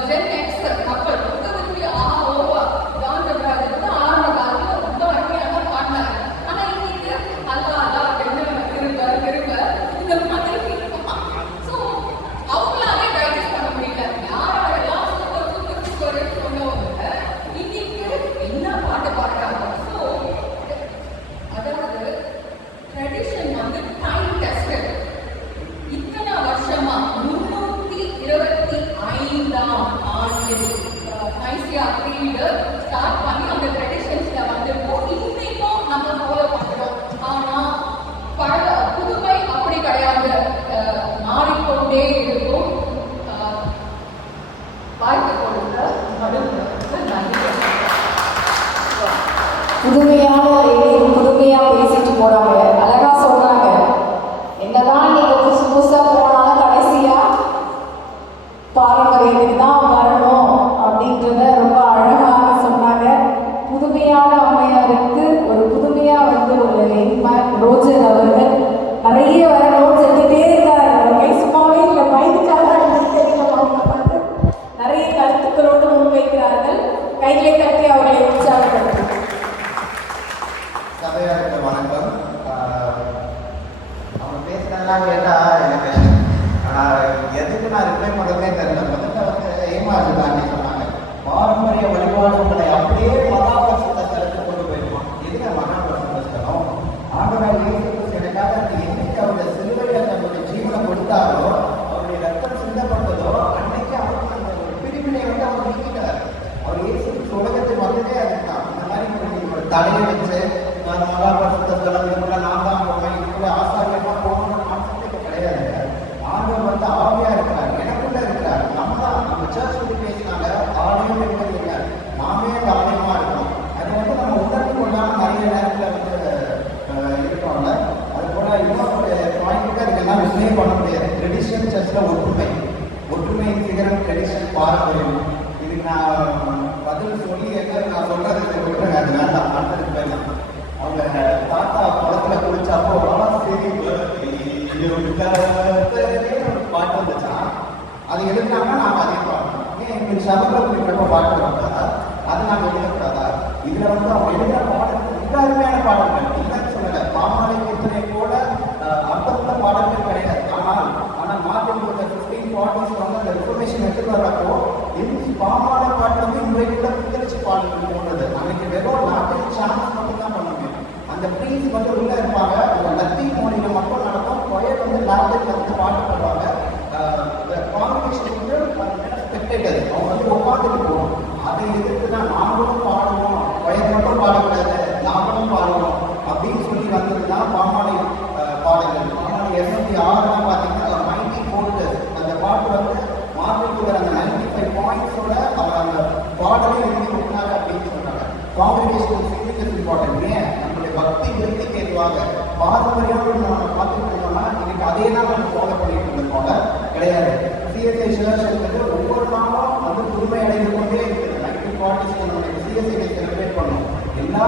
ஜென் எக்ஸ் மக்கள் ரொம்ப விரும்பி ஓவா காந்தராஜ் வந்து ஆரம்ப காலத்துல ரொம்ப அருமையாக தான் பாடினாங்க. ஆனா இன்னைக்கு அல்லா அப்படின்னு திரும்ப திரும்ப இந்த மாதிரி ஸோ அவங்களாலே டைஜஸ்ட் பண்ண முடியல. யாரெல்லாம் சூப்பர் சூப்பர் சூப்பர் சொன்னவங்க இன்னைக்கு என்ன பாட்டு பாடுறாங்க. ஸோ அதாவது ட்ரெடிஷன் வந்து டைம் டெஸ்டட். இத்தனை வருஷமா 325ஆம் ஆண்டில் ஐசியா க்ரீட் ஸ்டார்ட் பண்ணி அந்த ட்ரெடிஷன்ஸ்ல வந்திருக்கோம். இன்னைக்கும் நம்ம ஃபாலோ பண்றோம். ஆனா புதுமை அப்படி கிடையாது, மாறிக்கொண்டே இருக்கும். வாய்ப்பு கொடுத்த நடுவருக்கு நன்றி. புதுமையான புதுமையா பேசிட்டு போறாங்க, அழகா சொல்றாங்க. என்னதான் நீங்க புதுசு புதுசா போனாலும் கடைசியா பாரம்பரியத்துக்கு தான் வரணும் அப்படின்றத ரொம்ப அழகாக சொன்னாங்க. புதுமையான அம்மையாருக்கு ஒரு புதுமையா வந்து ஒரு ரோஜர் அவர்கள் நிறைய வர நோட்ஸ் எடுத்துட்டே இருக்காரு. கை சும்மாவே இல்லை, பயந்துக்காக நிறைய கருத்துக்களோடு முன்வைக்கிறார்கள். கைகளை தட்டி அவர்களை உற்சாகப்படுத்தும். சபையாருக்கு வணக்கம். அவங்க பேசுனதெல்லாம் கேட்டால் எனக்கு எதுக்கு நான் ரிப்ளை பண்ணுறதே தெரியல. முதல்ல வந்து ஏமாறுதான்னு சொன்னாங்க. பாரம்பரிய வழிபாடுகளை அப்படியே மகாபரிசுத்தலத்துக்கு கொண்டு போயிடுவான். எதுக்கு மகாபரிசுத்தலம்? ஆண்டவர் இயேசு கிறிஸ்து எனக்காக என்னைக்கு அவருடைய சிலுவையில் தன்னுடைய ஜீவனை கொடுத்தாரோ, அவருடைய ரத்தம் சிந்தப்பட்டதோ, அன்னைக்கு அவருக்கு அந்த ஒரு பிரிவினை வந்து அவர் நீக்கிட்டார். அவர் இயேசு கிறிஸ்து உலகத்துக்கு வந்ததே அதுதான். இந்த மாதிரி ஒரு தலையை வச்சு மகாபரிசுத்தலம் இதுக்குள்ள நான் தான் போவேன், இதுக்குள்ள ஆசாரியமா போகணும்னு கான்செப்ட் கிடையாதுங்க. ஆண்டவர் வந்து ஆவியா இருக்கிறார், எனக்குள்ள இருக்கிறார். நம்ம சர்ச் பற்றி பேசினாங்க, ஆலயம் என்பது இல்லை, நாமே அந்த ஆலயமா இருக்கோம். அது வந்து நம்ம உணர்ந்து கொள்ளாம நிறைய நேரத்தில் வந்து இருக்கோம்ல. அது போல இன்னொரு பாயிண்ட் அதுக்கு எல்லாம் விஷயம் பண்ண முடியாது. ட்ரெடிஷனல் சர்ச்சில் ஒற்றுமையின் சிகரம் ட்ரெடிஷனல் பாரம்பரியம். இதுக்கு நான் பதில் சொல்லி நான் சொல்றது விட்டுருங்க, அது வேண்டாம், அடுத்ததுக்கு போயிடலாம். அவங்க தாத்தா குளத்துல குளிச்சப்போ பாட்டு வந்துச்சான். அது எழுதினாங்கன்னா நாம அதே பாடணும். ஏன் எங்களுக்கு சபையில் குளிக்கிறப்ப பாட்டு வந்தா அது நாங்கள் எழுதக்கூடாதா? இதுல வந்து அவங்க எழுதுற பாடல் மிக அருமையான பாடல்கள் இல்லைன்னு சொல்லல. பாமாலை கீர்த்தனை போல அர்த்தமுள்ள பாடல்கள் கிடையாது. ஆனால் மார்ட்டின் லூதர் 1540s வந்து அந்த ரிஃபர்மேஷன் எடுத்துட்டு வரப்போ பாமாலை பாட்டு வந்து இன்றைக்கு கூட புத்தரிச்சு பாடல்கள் போடுறது. அன்னைக்கு வெறும் நாட்டின் சான்ஸ் மட்டும் தான் பண்ண முடியும். அந்த ப்ரீஸ் வந்து உள்ள இருப்பாங்க. அந்த லத்தீன் மொழியில மட்டும் நடக்கும். கொயர் வந்து லாங்குவேஜ் வந்து பாட்டு பாடுவாங்க. காம்பினேஷன் வந்து ஸ்பெக்டேட்டர்ஸ் அவங்க வந்து உட்காந்துட்டு போகணும். அதை எதிர்த்து தான் நாங்களும் பாடுவோம், கொயர் மட்டும் பாடக்கூடாது, நாங்களும் பாடுவோம் அப்படின்னு சொல்லி வந்தது தான் பாமாலை பாடல்கள். பாமாலை 206 பார்த்தீங்கன்னா 90 போட்டு அந்த பாட்டு வந்து மார்க்கெட்டுக்கு அந்த 95 பாயிண்ட்ஸோட அவர் அந்த பாடலை எழுதி கொடுத்தாரு அப்படின்னு சொன்னாங்க. Combination significance important. ஏன் நம்மளுடைய பக்தி விருத்திக்கு ஏதுவாக பாரம்பரியம் நம்ம பார்த்துட்டு இருந்தோம்னா இன்னைக்கு அதே தான் நம்ம ஃபாலோ பண்ணிட்டு இருந்தோம் கிடையாது. சிஎஸ்ஐ சர்ச் என்பது ஒவ்வொரு நாளும் வந்து புதுமை அடைந்து கொண்டே இருக்குது. 1940s நம்ம சிஎஸ்ஐ செலிப்ரேட் பண்ணோம். எல்லா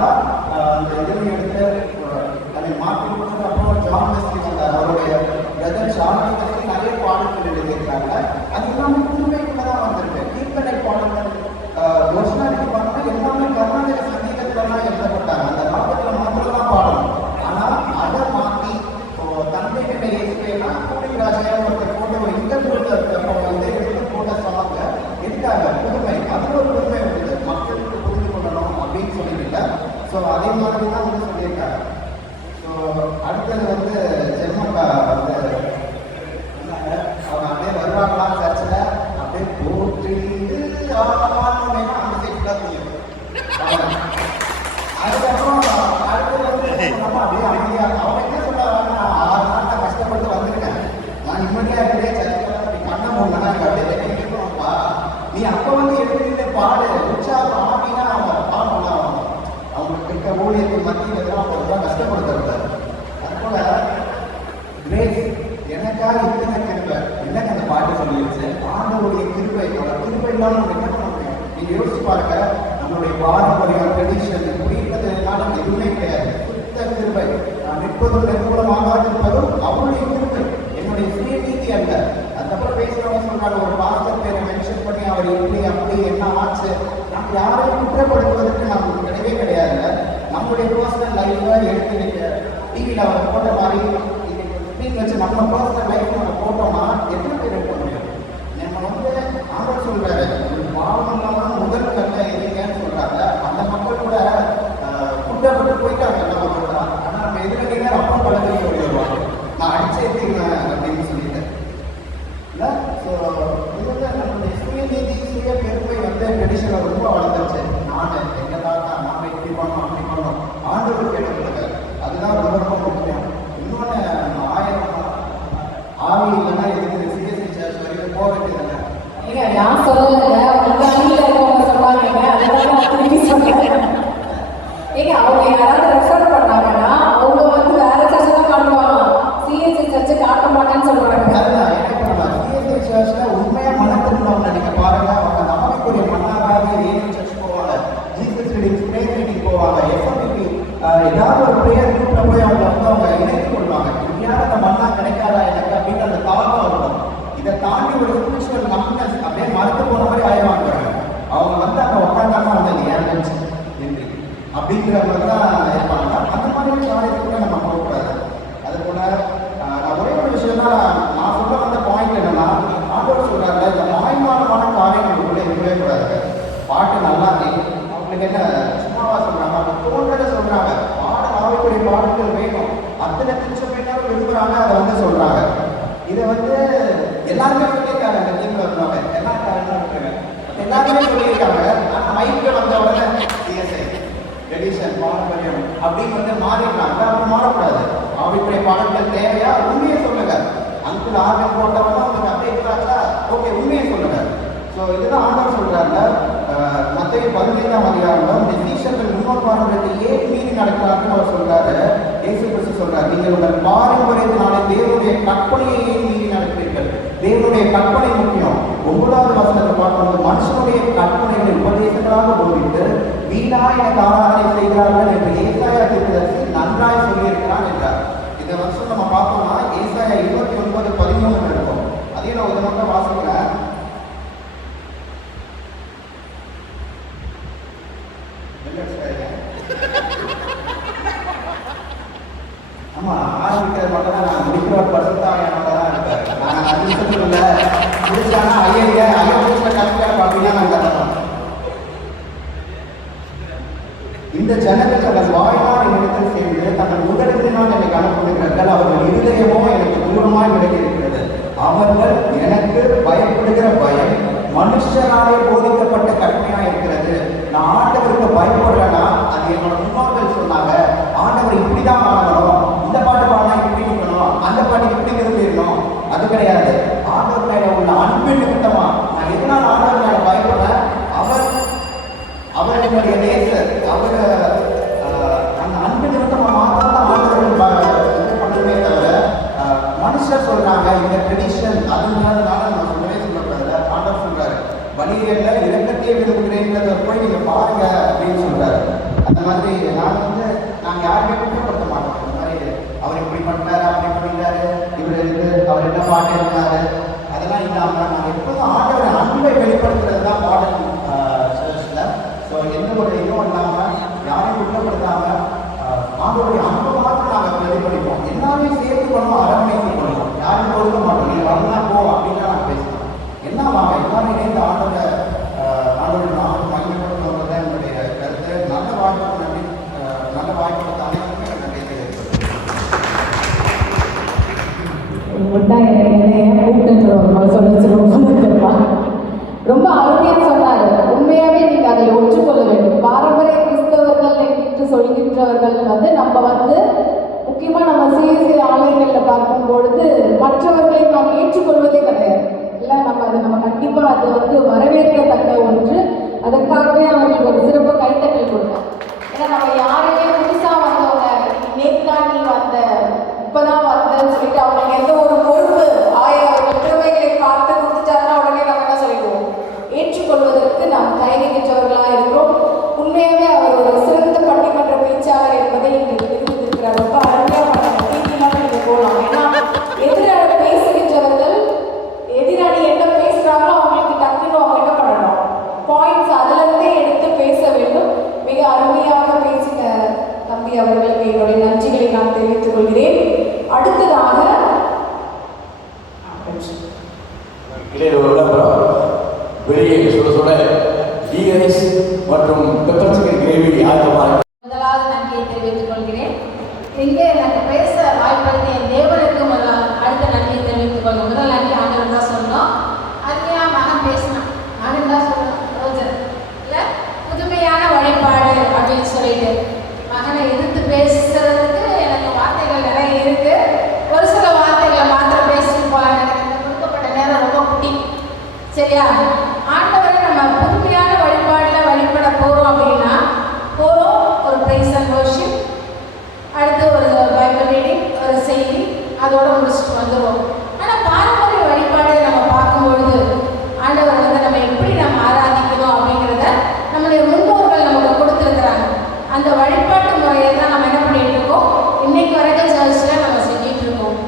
அந்த இதுலையும் எடுத்து மார்ட்டின் லூதர் அப்புறம் ஜான் வெஸ்லி வந்தார். அவருடைய பிரதர் சார்லஸ் வெஸ்லி நிறைய பாடல்கள் எழுதியிருக்காங்க. அது எல்லாமே புதுமைக்குள்ள தான் வந்திருக்கு. கீர்த்தனை பாடல்கள் ஒரிஜினாலிட்டி பார்த்தா எல்லாமே கர்நாடக சங்கீதத்துலாம் எழுதப்பட்டாங்க. அந்த நாட்டுல மாத்திரம் தான் பாடணும். ஆனால் அதை மாற்றி தந்தை கிட்ட இயேசுனா கூலி ராஜையா ஒருத்தர் போட்ட ஒரு இன்டர்வியூல வந்து எடுத்து போட்ட சாங்க எதுக்காக புதுமை, அது ஒரு புதுமை இருக்குது, மக்களுக்கு புரிந்து கொள்ளணும் அப்படின்னு சொல்லிட்டு. ஸோ அதே மாதிரி தான் வந்து சொல்லியிருக்காங்க. ஸோ அடுத்தது வந்து செம்மக்கா வந்து அவங்க அப்படியே வருவாங்களா சர்ச்சில் அப்படியே போட்டு அந்த சைட்ல தெரியும். அதுக்கப்புறம் அடுத்தது வந்து நம்ம அப்படியே அமைதியா அவங்க என்ன சொல்றாங்க, 6 நாள் நான் கஷ்டப்பட்டு வந்திருக்கேன், நான் நிம்மதியா இருக்கிறேன், சர்ச்சில் கண்ண போடலன்னா அப்படியே கேட்கணும்ப்பா, நீ அப்போ வந்து எடுத்துக்கிட்டு பாடு உற்சாகம் ஆகினா அவங்க பாடலாம். அவங்களுக்கு இருக்க ஊழியர்கள் மத்தியில் அவங்க கஷ்டப்படுத்துறாரு. அதுபோல கிரேஸ் எனக்காக இத்தனை கிருபை எனக்கு அந்த பாட்டு சொல்லிடுச்சு. ஆண்டவருடைய கிருபை, அவர் கிருபை இல்லாமல் நம்ம என்ன பண்ண முடியும்? நீங்க யோசிச்சு பாருங்க, நம்மளுடைய பாரம்பரியம் ட்ரெடிஷன் முடிப்பதனால எதுவுமே கிடையாது. சுத்த கிருபை, நான் நிற்பதும் நிர்மூலமாக இருப்பதும் அவருடைய கிருபை. யாரையும் குற்றப்படுத்துவதற்கு நமக்கு கிடையவே கிடையாதுங்க. நம்மளுடைய பர்சனல் லைஃப்பை எடுத்து நீங்கள் டிவியில் அவர் போட்ட மாதிரி ஸ்க்ரீன் வச்சு நம்ம பர்சனல் லைஃப் நம்ம போட்டோம்னா எத்தனை பேர் இருக்க முடியும்? நம்ம வந்து ஆண்டவர் சொல்கிறாரு, பாவம் இல்லாமல் முதல் கல்லை இருங்கன்னு சொல்கிறாங்க. அந்த மக்கள் கூட குற்றப்பட்டு போயிட்டாங்க நம்ம மக்கள் தான். ஆனால் நம்ம எதிர்க்க அப்பா பழத்தை ஓடி வருவாங்க, நான் அடிச்சேன் அப்படின்னு சொல்லிட்டு இல்லை. ஸோ இது வந்து நம்மளுடைய சுயநீதி சுய பெருமை வந்து ட்ரெடிஷனில் ரொம்ப வளர்ந்துருச்சு. நான் எங்கள் தாத்தா நாம் இப்படி பண்ணோம் அப்படி பண்ணோம் ஆண்டவர் கேட்டுருக்காரு. அதுதான் ரொம்ப ரொம்ப முக்கியம். இன்னொன்று 1000 ஆவி இல்லைன்னா எதுக்கு சிஎஸ்சி சர்ச் வரைக்கும் போக வேண்டியதில்லை. ஏங்க நான் சொல்லலைங்க, உங்க அணியில் இருக்கவங்க சொன்னாங்க, அதெல்லாம் நான் திருப்பி சொல்றேன். ஏங்க அவங்க யாராவது ரெஃபர் பண்ணாங்கன்னா அவங்க வந்து வேற சர்ச்சை தான் காட்டுவாங்க, சிஎஸ்சி சர்ச்சை காட்ட மாட்டேன்னு சொல்றாங்க. அதுதான் எனக்கு நம்ம சிஎஸ்சி சர்ச்சில் உண்மையாக மனத்திருந்தவங்க நீங்கள் பாருங்க, அவங்க நம்பிக்கைக்குரிய மன்னாராக ஏஎம் சர்ச் போவாங்க, ஜீசஸ் ரீடிங் ப்ரேயர் மீட்டிங் போவாங்க, எஃப்எம்டி ஏதாவது ஒரு ப்ரேயர் குரூப்பில் போய் அவங்க வந்து அவங்க இணைத்துக் கொள்வாங்க. இப்படியான அந்த மண்ணா கிடைக்காதா எனக்கு அப்படின்னு அந்த தாக்கம் வரும். இதை தாண்டி ஒரு ஸ்பிரிச்சுவல் நம்பிக்கை அப்படியே மறுத்து போன மாதிரி ஆயிடுவாங்க. அவங்க வந்து அங்கே உட்காந்தாங்க வந்து ஏன் இருந்துச்சு அப்படிங்கிறவங்க தான் இருப்பாங்க. அந்த மாதிரி காரியத்துக்கு கூட நம்ம போகக்கூடாது. அது போல நான் ஒரே ஒரு விஷயம் தான் நான் சொல்ல வந்த பாயிண்ட் என்னன்னா, ஆண்டவர் சொல்றாங்க இந்த மாய்மாலமான காரியங்களுக்குள்ளே இருக்கவே கூடாது. பாட்டு நல்லா இருக்கு, அவங்களுக்கு என்ன சும்மாவா சொல்றாங்க, அவங்க தோன்றதை சொல்றாங்க. பாடல் ஆவிக்குரிய பாடல்கள் வேணும், அத்தனை திருச்சபையினரும் விரும்புறாங்க, அதை வந்து சொல்றாங்க. இதை வந்து எல்லாருமே சொல்லியிருக்காங்க. இந்த டீம்ல இருந்தாங்க எல்லாருமே சொல்லியிருக்காங்க. ஆனால் மைக்கு வந்த உடனே சிஎஸ்ஐ ட்ரெடிஷன் பாரம்பரியம் அப்படின்னு வந்து மாறிடுறாங்க. அப்படி மாறக்கூடாது. ஆவிக்குரிய பாடல்கள் தேவையா, உண்மையை சொல்லுங்க. அங்குள் ஆர்டர் போட்டவங்க உங்களுக்கு அப்படியே இருந்தாச்சா, ஓகே உண்மையை சொல்லுங்க. ஸோ இதுதான் ஆண்டவர் சொல்றாங்க. மத்திய 15ஆம் அதிகாரம் இந்த சீஷர்கள் முன்னோர் பாரம்பரியத்தை ஏன் மீறி நடக்கிறாருன்னு அவர் சொல்றாரு. இயேசு கிறிஸ்து சொல்றாரு, நீங்கள் உங்கள் பாரம்பரியத்தினாலே தேவனுடைய கற்பனையை மீறி நடக்கிறீர்கள். தேவனுடைய கற்பனை முக்கியம். 9வது வசனத்தை பார்க்கும்போது மனுஷனுடைய கற்பனைகளை உபதேசங்களாக போதித்து வீணாய் எனக்கு ஆராதனை செய்கிறார்கள் என்று ஏசாயா தீர்க்கதரிசி நன்றாய் சொல்லியிருக்கிறான் என்றார். இந்த வருஷம் நம்ம பார்த்தோம்னா ஏசாயா 29:13 இருக்கும். அதே நான் இதை மட்டும் வாசிக்கிறேன். ஆமா, ஆரம்பிக்கிறது மட்டும் தான் நான் முடிக்கிற பரிசுத்தாவியானவராக தான் இருப்பாரு. நான் அதிர்ஷ்டத்தில் இல்லை முடிச்சானா ஐயா முடிச்ச கரெக்டாக பார்த்தீங்கன்னா நான் கட்டலாம். இந்த ஜனங்கள் தங்கள் வாய்நாள் என்னிடத்தில் சேர்ந்து தங்கள் உடலினால் என்னை கணப்படுகிறார்கள். அவர்கள் இருதயமோ எனக்கு தூரமாய் விலகியிருக்கிறது. அவர்கள் எனக்கு பயப்படுகிற பயம் மனுஷனாலே போதிக்கப்பட்ட கற்பனையா இருக்கிறது. நான் ஆண்டவருக்கு பயப்படுறேன்னா அது என்னோட முன்னோர்கள் சொன்னாங்க, ஆண்டவர் இப்படிதான் வாழணும், இந்த பாட்டு பாடினா இப்படி இருக்கணும், அந்த பாட்டு இப்படி திரும்பிடணும். அது கிடையாது. ஆண்டவர் மேல உள்ள அன்பு நிமித்தமா நான் எதனால் ஆண்டவர் மேல பயப்படுறேன், அவர் என்னுடைய நேசர், அவர் அந்த அன்பு நிமித்தமா மாத்திரம் ஆண்டவர்கள் பண்ணுமே தவிர மனுஷர் சொல்றாங்க இந்த ட்ரெடிஷன் அதனால நம்ம சொல்லவே சொல்லக்கூடாது. ஆண்டவர் சொல்றாரு வழியில இரக்கத்தையே விரும்புகிறேன்றத போய் நீங்க பாருங்க அப்படின்னு சொல்றாரு. அந்த மாதிரி நாங்கள் யாருமே குற்றப்படுத்த மாட்டோம். இந்த மாதிரி அவர் இப்படி பண்ணாரு அப்படி பண்ணிட்டாரு இவர் இருக்கு அவர் என்ன பாட்டு இருந்தாரு அதெல்லாம் இல்லாம நாங்கள் எப்போதும் ஆண்டவர் அன்பை வெளிப்படுத்துறது தான் மாடர்ன் சர்ச்சில். ஸோ எந்த ஒரு இதுவும் இல்லாமல் யாரையும் குற்றப்படுத்தாம ஆண்டவருடைய அன்பை மாத்திரம் நாங்கள் பிரதிபலிப்போம். எல்லாரையும் சேர்த்து பண்ணுவோம், அரவணைத்து பண்ணுவோம், யாரும் கொடுக்க மாட்டோம். நீங்கள் வரலாம் போ அப்படின்னு நாங்கள் பேசுவோம். என்ன வாங்க எல்லாரும் இணைந்து ஆண்டோட நாம மகிமைப்படுத்துவது தான் என்னுடைய கருத்து. நல்ல வாய்ப்பு நன்றி, நல்ல வாய்ப்பு அனைவருமே நன்றி தெரிவிக்கிறேன். ரொம்ப அருமையா சொன்னாரு. உண்மையாவே நீங்க அதை ஒற்றுக்கொள்ள வேண்டும். பாரம்பரிய கிறிஸ்தவர்கள் என்று சொல்கின்றவர்கள் வந்து நம்ம வந்து முக்கியமா நம்ம சிஎஸ்சி ஆலயங்கள்ல பார்க்கும் பொழுது மற்றவர்களை நாம் ஏற்றுக்கொள்வதே கிடையாது. இல்லை நம்ம கண்டிப்பா அது வந்து வரவேற்கத்தக்க ஒன்று. அதற்காகவே அவங்களுக்கு ஒரு சிறப்பு கைத்தட்டல் கொடுத்தோம். ஏன்னா நம்ம யாருமே புதுசா வந்தவங்க நேற்று தான் நீ வந்த இப்பதான் வந்தன்னு சொல்லிட்டு அவங்களுக்கு எந்த ஒரு பொறுப்பு 1000 திறமைகளை பார்த்து கொடுத்துட்டாருன்னா உடனே நம்ம என்ன சொல்லிடுவோம், ஏற்றுக்கொள்வதற்கு நாம் தயங்குகின்றவர்களாக இருக்கிறோம். உண்மையாகவே அவர் ஒரு சிறந்த பட்டிமன்ற பேச்சாளர் என்பதை இன்றைக்கு நிரூபித்திருக்கிறார். ரொம்ப அருமையாக பண்ணாங்க. நீங்க போகலாம். ஏன்னா எதிராக இடையில ஒரு விளம்பரம். வெளியே சுட சுட கீ ரைஸ் மற்றும் பெப்பர் சிக்கன் கிரேவி ஆக்கமாக. முதலாவது நன்றியை தெரிவித்துக் கொள்கிறேன். இங்கே எனக்கு பேச வாய்ப்படுத்திய தேவனுக்கு அடுத்த நன்றியை தெரிவித்துக் கொள்கிறேன். முதல் நன்றி ஆண்டவர் தான் சொன்னோம். அதுவே மகன் பேசினான். மகன் தான் சொல்லணும் ரோஜர் இல்லை புதுமையான வழிபாடு அப்படின்னு சொல்லிட்டு மகனை எதிர்த்து பேசுறதுக்கு எனக்கு வார்த்தைகள் நிறைய இருக்கு. ஒரு சில வார்த்தைகளை மாத்திரம் பேசிட்டு போகலாம். எனக்கு கொடுக்கப்பட்ட நேரம் ரொம்ப குட்டி. சரியா? ஆண்டவரை நம்ம புதுமையான வழிபாடில் வழிபட போகிறோம் அப்படின்னா போகிறோம். ஒரு பிரைஸ் அண்ட் வர்ஷிப், அடுத்து ஒரு பைபிள் ரீடிங், ஒரு செய்தி, அதோட முடிச்சுட்டு வந்துடுவோம். ஆனால் பாரம்பரிய வழிபாடு நம்ம பார்க்கும்பொழுது ஆண்டவர் நம்ம எப்படி நம்ம ஆராதிக்கணும் அப்படிங்கிறத நம்மளுடைய முன்னோர்கள் நமக்கு கொடுத்துருக்குறாங்க. அந்த வழிபாட்டு முறையை தான் நம்ம என்ன பண்ணிட்டு இருக்கோம், இன்னைக்கு வரைக்கும் சர்ச்சில் நம்ம செஞ்சிட்டு இருக்கோம்.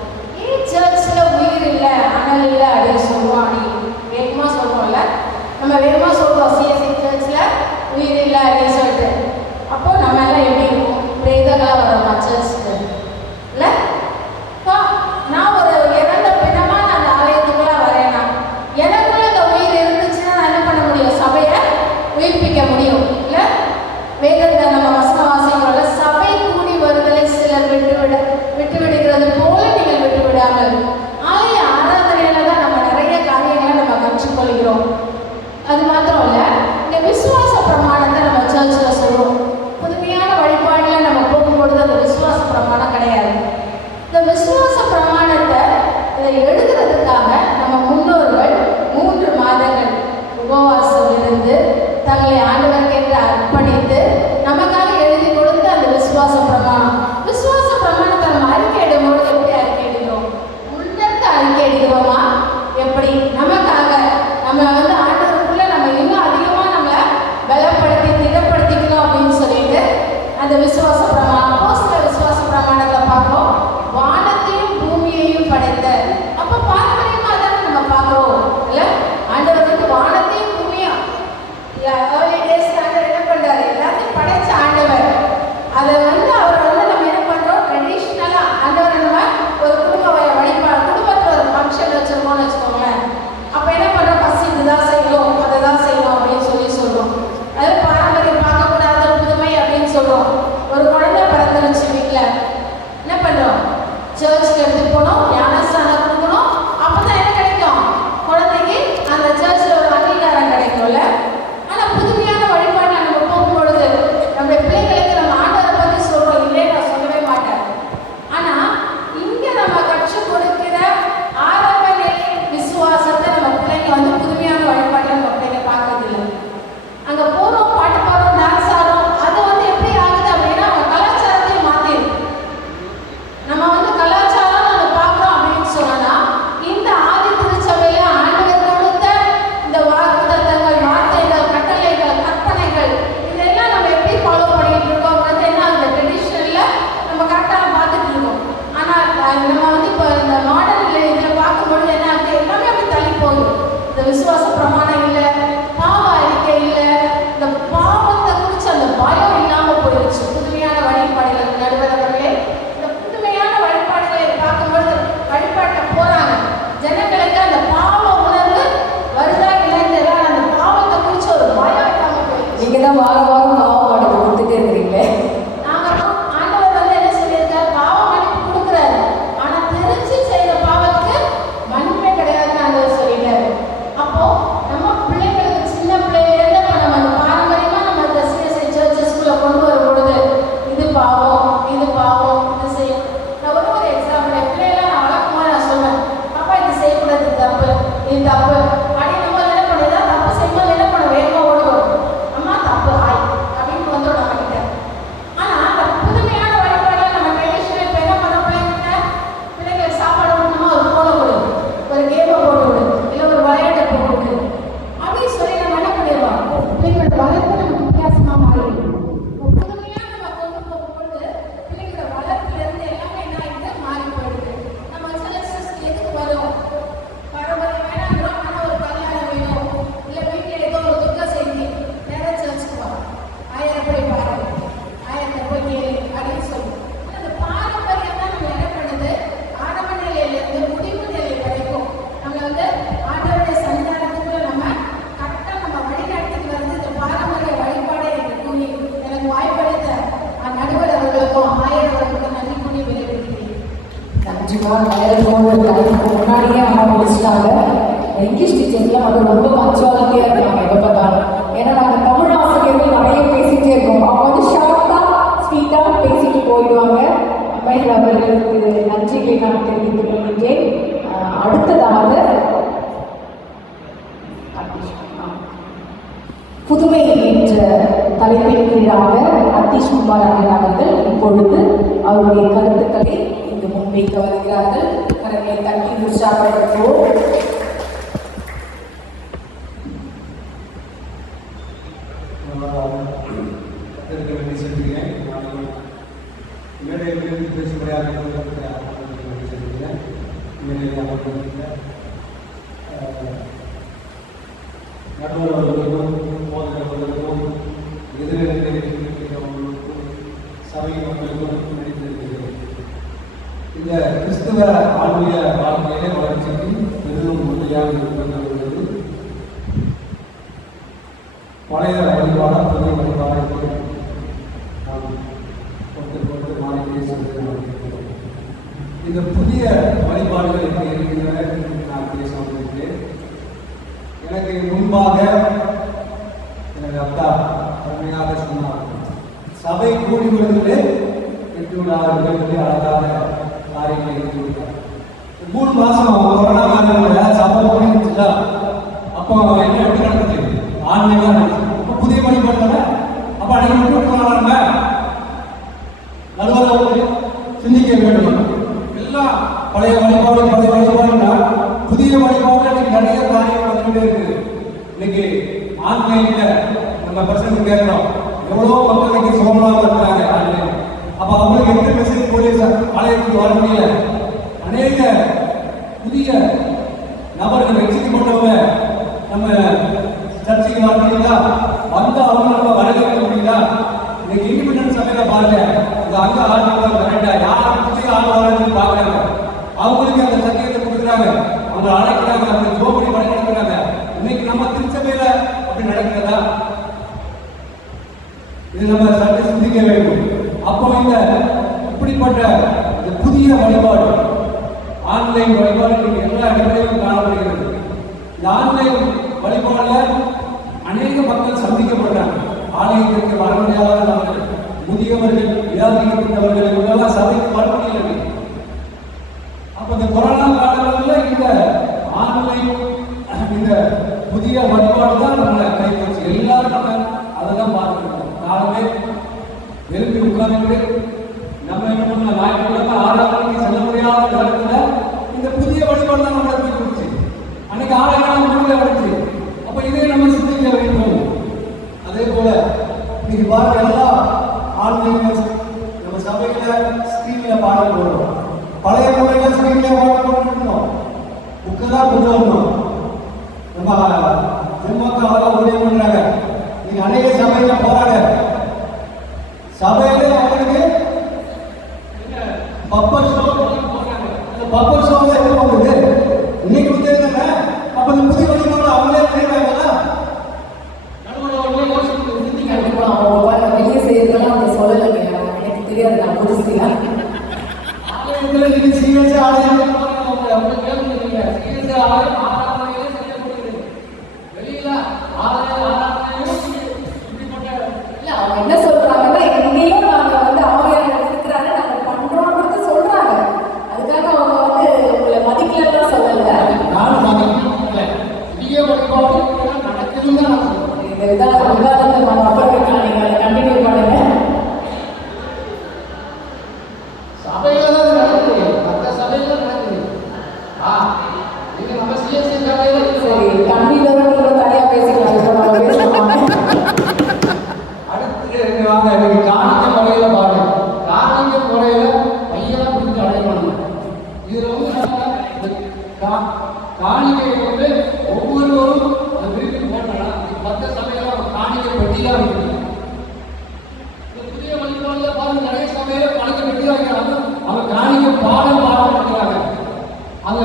ஏன் சர்ச்சில் உயிர் இல்லை, அனல் இல்லை அப்படின்னு சொல்லுவோம். அப்படி வேகமாக சொல்லுவோம்ல, நம்ம வேகமாக சொல்லுவோம் சிஎஸ்சி சர்ச்சில் உயிர் இல்லை அப்படின்னு சொல்லிட்டு. அப்போ நம்ம எல்லாம் எப்படி இருக்கும், பிரேதங்களாக வரோம் சர்ச்சுக்கு இல்லை? நான் ஒரு இறந்த முன்னாடியே அம்மா முடிச்சிட்டாங்க. இங்கிலீஷ் டீச்சர்ஸ்லாம் வந்து ரொம்ப பஞ்சுவாலிட்டியாக இருக்காங்க எப்போ பார்த்தாலும். ஏன்னா நாங்கள் தமிழ் ஆசிரியர்கள் நிறைய பேசிகிட்டே இருக்கோம். அவங்க வந்து ஷார்ட்டாக ஸ்வீட்டாக பேசிட்டு போயிடுவாங்க. அம்மையார் அவர்களுக்கு நன்றிகளை நான் தெரிவித்துக் கொள்கின்றேன். அடுத்ததாக புதுமை என்ற தலைப்பின் கீழாக அத்தீஷ் குமார் அவர்கள் இப்பொழுது அவருடைய கருத்துக்களை இங்கு முன்வைக்க வருகிறார்கள். கரங்களை தட்டி உற்சாகப்படுத்துவோம். நடுவர்களுக்கும் போதகர்களுக்கும் சபை மக்களுக்கும் நடித்திருக்கிறேன். இந்த கிறிஸ்துவ ஆன்மீக வாழ்க்கையிலே வளர்ச்சிக்கு பெரிதும் உறுதியாக இருப்பது பழைய வழிபாட புதிய வழிபாடு நாம் கொண்டு மாறிக்கே சொல்கிறோம். இந்த புதிய வழிபாடுகள் எப்படி இருக்கின்றன நான் பேச வந்திருக்கிறேன். எனக்கு முன்பாக எனக்கு அப்பா அருமையாக சொன்னார், சபை கூடி வருவதிலே 800 அழகான காரியங்களை இருக்கிறார். 3 மாசம் கொரோனா காலங்களில் சபை கூடிச்சுட்டா அப்போ என்ன எப்படி நடந்துச்சு? ஆன்மீகம் நடந்துச்சு. அப்போ புதிய வழிபாடு அப்போ அன்னைக்கு விட்டுருக்காங்க. நடுவரை சிந்திக்க வேண்டும். எல்லாம் பழைய வழிபாடுனா புதிய வழிபாடு நிறைய காரியம் வந்துட்டே இருக்குது. இன்னைக்கு ஆன்லைன்ல நம்ம பர்சன் கேட்கிறோம், எவ்வளோ மக்கள் இன்னைக்கு சோமலாக இருக்காங்க ஆன்லைன். அப்ப அவங்களுக்கு எந்த மெசேஜ் போலீஸ் ஆலயத்துக்கு வர முடியல. அநேக புதிய நபர்கள் ரட்சிக்கப்பட்டவங்க நம்ம சர்ச்சைக்கு வர முடியுதா? வந்த அவங்க நம்ம வரவேற்க முடியுதா? இன்னைக்கு இண்டிபெண்டன்ஸ் சபையில பாருங்க, இந்த அங்க ஆட்கள் கரெக்டா யார் புதிய ஆள் வரணும்னு பாக்குறாங்க. அவங்களுக்கு அந்த சத்தியத்தை கொடுக்குறாங்க, அவங்க அழைக்கிறாங்க, அவங்க ஜோபடி வழிநடத்துறாங்க. இன்னைக்கு நம்ம திருச்சபையில அப்படி நடக்கிறதா? இது நம்ம சற்று சிந்திக்க வேண்டும். அப்போ இந்த இப்படிப்பட்ட இந்த புதிய வழிபாடு ஆன்லைன் வழிபாடு எல்லா இடங்களிலும் காணப்படுகிறது. இந்த ஆன்லைன் வழிபாடுல அநேக மக்கள் சந்திக்கப்படுறாங்க. ஆலயத்திற்கு வர முடியாதவர்கள், முதியவர்கள், வியாதிக்கப்பட்டவர்கள் இவங்கெல்லாம் சபைக்கு வர முடியவில்லை. அப்ப இந்த கொரோனா காலங்களில் இந்த ஆன்லைன் இந்த புதிய வழிபாடு தான் நம்ம கைப்பற்றி எல்லாரும் நம்ம அதை தான் பார்த்துருக்கோம். நாளவே விரும்பி உட்கார்ந்து நம்ம என்ன பண்ண ஞாயிற்றுக்கிழமை 6 மணிக்கு செல்ல முடியாத நேரத்துல இந்த புதிய வழிபாடு தான் நம்ம கைப்பற்றி அன்னைக்கு 6 முடியல வந்துச்சு. அப்ப இதே நம்ம சிந்திக்க வேண்டும். அதே போல இன்னைக்கு பாருங்க, எல்லாம் ஆன்லைன் நம்ம சபையில ஸ்கிரீன்ல பாடல் போடுறோம். பழைய முறையில ஸ்கிரீன்ல பாடல் போட்டுருந்தோம், புக்கு தான் கொண்டு வரணும். நம்ம ஜென்மக்கு அவெல்லாம் உதவி பண்றாங்க. நீங்க அநேக சபையில போறாங்க, சபையில அவங்களுக்கு பப்பர் ஷோ போடுறாங்க. அந்த பப்பர் ஷோல என்ன பண்ணுது? இன்னைக்கு வந்து அப்ப இந்த புதிய வழிபாடு அவங்களே தெரியாங்களா? கண்டிப்பா அவங்க வெளியே செய்யறதெல்லாம் அவங்க சொல்லலைங்க. எனக்கு தெரியாது, நான் புதுசியா ஆலயத்துல நீங்க சீரியஸா ஆலயம் அவங்க கேட்குறீங்க. சீரியஸா ஆலயம் 6 மணியிலே செய்யப்படுகிறது. வெளியில ஆலயம் இல்ல, அவங்க என்ன சொல்றாங்கன்னா, இங்கேயும் நாங்க வந்து ஆவியார் இருக்கிறாரு, நாங்க பண்றோம்ன்றது சொல்றாங்க. அதுக்காக அவங்க வந்து உங்களை மதிக்கலாம் சொல்லல. நானும் மதிக்கல. புதிய வழிபாடு நடக்குதுன்னு தான் நான் சொல்றேன். இந்த விவாதத்தை நம்ம அப்புறம் நீங்க அதை கண்டினியூ பண்ணுங்க. சபையில தான் நடக்குது, மற்ற சபையில நடக்குது. நீங்க நம்ம சிஎஸ்சி சபையில சரி, கல்வி தரவுகளை தனியா பேசிக்கலாம். இப்போ நம்ம பேசலாம். அடுத்து வாங்க, இன்னைக்கு காணிக்க முறையில பாருங்க. காணிக்க முறையில பையெல்லாம் பிடிச்சி அடையணும். இதுல வந்து காணிக்கை வந்து ஒவ்வொருவரும் அந்த விருப்பி போட்டா மற்ற சபையில காணிக்கை பெட்டியா இருக்குது. இந்த புதிய வழிபாடுல பாருங்க, நிறைய சபையில காணிக்கை பெட்டியா வைக்கிறாங்க. அவங்க காணிக்கை பாடம் பாடுறாங்க. அங்க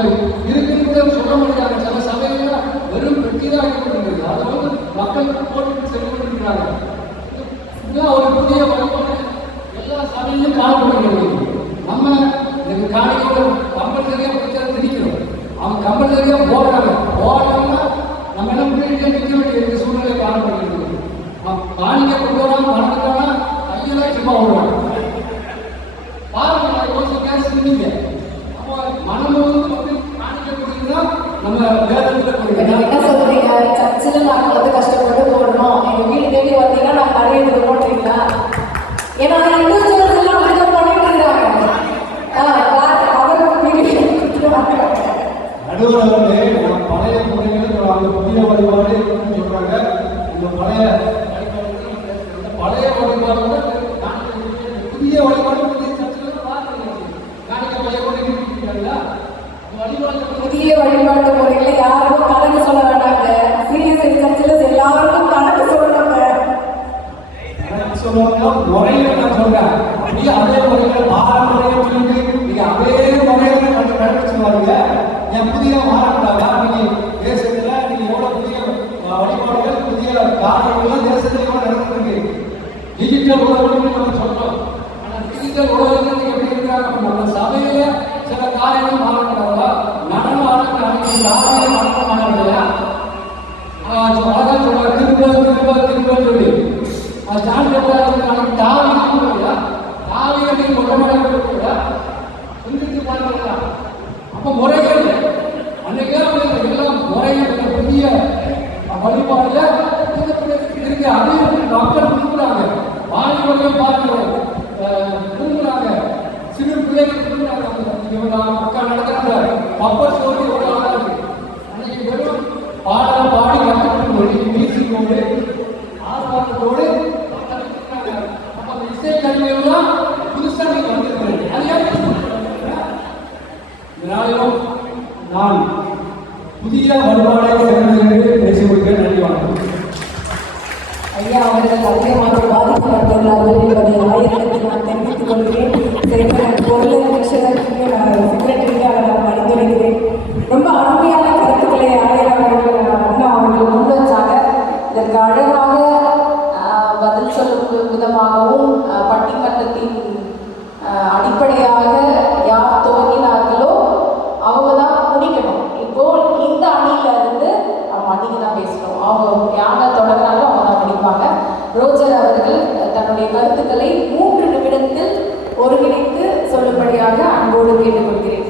இருக்கிறத சொல்ல முடியாது. சில சபையில வெறும் பெட்டி தான் வைக்கப்பட்டிருக்கிறது. அதை வந்து மக்கள் போட்டு சென்று கொண்டிருக்கிறாங்க. ஒரு புதிய வழிபாடு எல்லா சபையிலும் காணப்படுகிறது. நம்ம காணிக்கை கம்பல்சரியா பிடிச்சா திரிக்கிறோம். அவங்க கம்பல்சரியாக போடுறாங்க. போடுறாங்கன்னா நம்ம என்ன பண்ணிட்டு நிற்க வேண்டிய சூழ்நிலை காணப்படுகிறது. காணிக்க கொண்டு வராமல் பணத்துக்கான கையெல்லாம் சும்மா வருவாங்க. பாருங்க, நான் யோசிக்க சிந்திங்க. அப்போ மனமும் வந்து காணிக்க கொடுக்குறதா நம்ம வேதத்தில் என்ன சொல்றீங்க? சர்ச்சில் நாங்கள் வந்து கஷ்டப்பட்டு போடணும், எங்கள் வீடு தேடி வந்தீங்கன்னா நாங்கள் நிறைய இது போட்டீங்களா? ஏன்னா இண்டிவிஜுவல்ஸ் எல்லாம் அப்படிதான் பண்ணிட்டு இருக்காங்க. நடுவர் வந்து பழைய முறைகள் அந்த புதிய வழிபாடு சொல்றாங்க. இந்த பழைய வழிபாடு புதிய வழிபாடு புதிய வழிபாட்டு முறைகளை யாரும் கணக்கு சொல்ல வேண்டாங்க. சிஎஸ்ஐ சர்ச்சில் எல்லாருக்கும் கணக்கு சொல்றாங்க. முறைகள் நான் சொல்றேன். அப்படியே அதே முறைகள் பாரம்பரியம் சொல்லி நீங்க அதே முறைகளை கண்டுபிடிச்சு வாருங்க. என் புதிய மாறக்கூடாதா? நீங்க தேசத்துல நீங்க எவ்வளவு புதிய வழிபாடுகள் புதிய காரணங்கள் தேசத்துல கூட நடந்துருக்கு. டிஜிட்டல் உலகம் நம்ம சொல்றோம். ஆனா டிஜிட்டல் உலகத்தில் எப்படி இருக்காங்க? நம்ம சபையில சில காரியங்கள் மாறக்கூடாதா? நடனம் ஆடக்கூடாது, நடனம் ஆடலையா? அழகா சொல்றாங்க, திரும்ப சொல்லி ஜான் தாவி அப்படின்னு ஒன்றா சிந்தித்து பார்க்கிறா. அப்போ முறைகள் அன்னைக்கெல்லாம் எல்லாம் முறைகள் புதிய வழிபாடுல இருக்கு. அதையும் மக்கள் விரும்புறாங்க. வாலிபர்கள் பார்க்கிறோம் விரும்புறாங்க. சிறு பிள்ளைகள் விரும்புறாங்க. மக்கள் நடக்கிற கப்பல் சோதி எவ்வளோ அழகா இருக்கு. அன்னைக்கு வெறும் பாடலை பாடி கற்றுக்கொண்டு வீசிக்கொண்டு ஆர்ப்பாட்டத்தோடு இசை கருவியெல்லாம் புதுசாக நீங்க வந்திருக்கிறீங்க. இதனாலும் நான் புதிய வழிபாடை சேர்ந்து பேசி கொடுக்கிறேன். நன்றி, வணக்கம். ஐயா அவர்கள் அதிகமாக பாதிக்கப்பட்டுள்ளார்கள் என்பதை ஆயிரத்துக்கு நான் தெரிவித்துக் கொள்கிறேன். பொருள் செக்ரட்டரியாக நான் பரிந்துரைக்கிறேன். ரொம்ப அருமையான கருத்துக்களை ஆயிரம் அண்ணா அவர்கள் முன் வச்சாங்க. இதற்கு அழகாக பதில் சொல்லும் விதமாகவும் பட்டிமன்றத்தின் அடிப்படையாக யார் துவங்கினார்களோ அவங்க தான் முடிக்கணும். இப்போ இந்த அணியில இருந்து அவங்க அன்னைக்கு தான் பேசணும். அவங்க யாரை தொடங்கினாலும் அவங்க தான் முடிப்பாங்க. ரோஜர் அவர்கள் தன்னுடைய கருத்துக்களை 3 நிமிடத்தில் ஒருங்கிணைத்து சொல்லும்படியாக அன்போடு கேட்டுக்கொள்கிறேன்.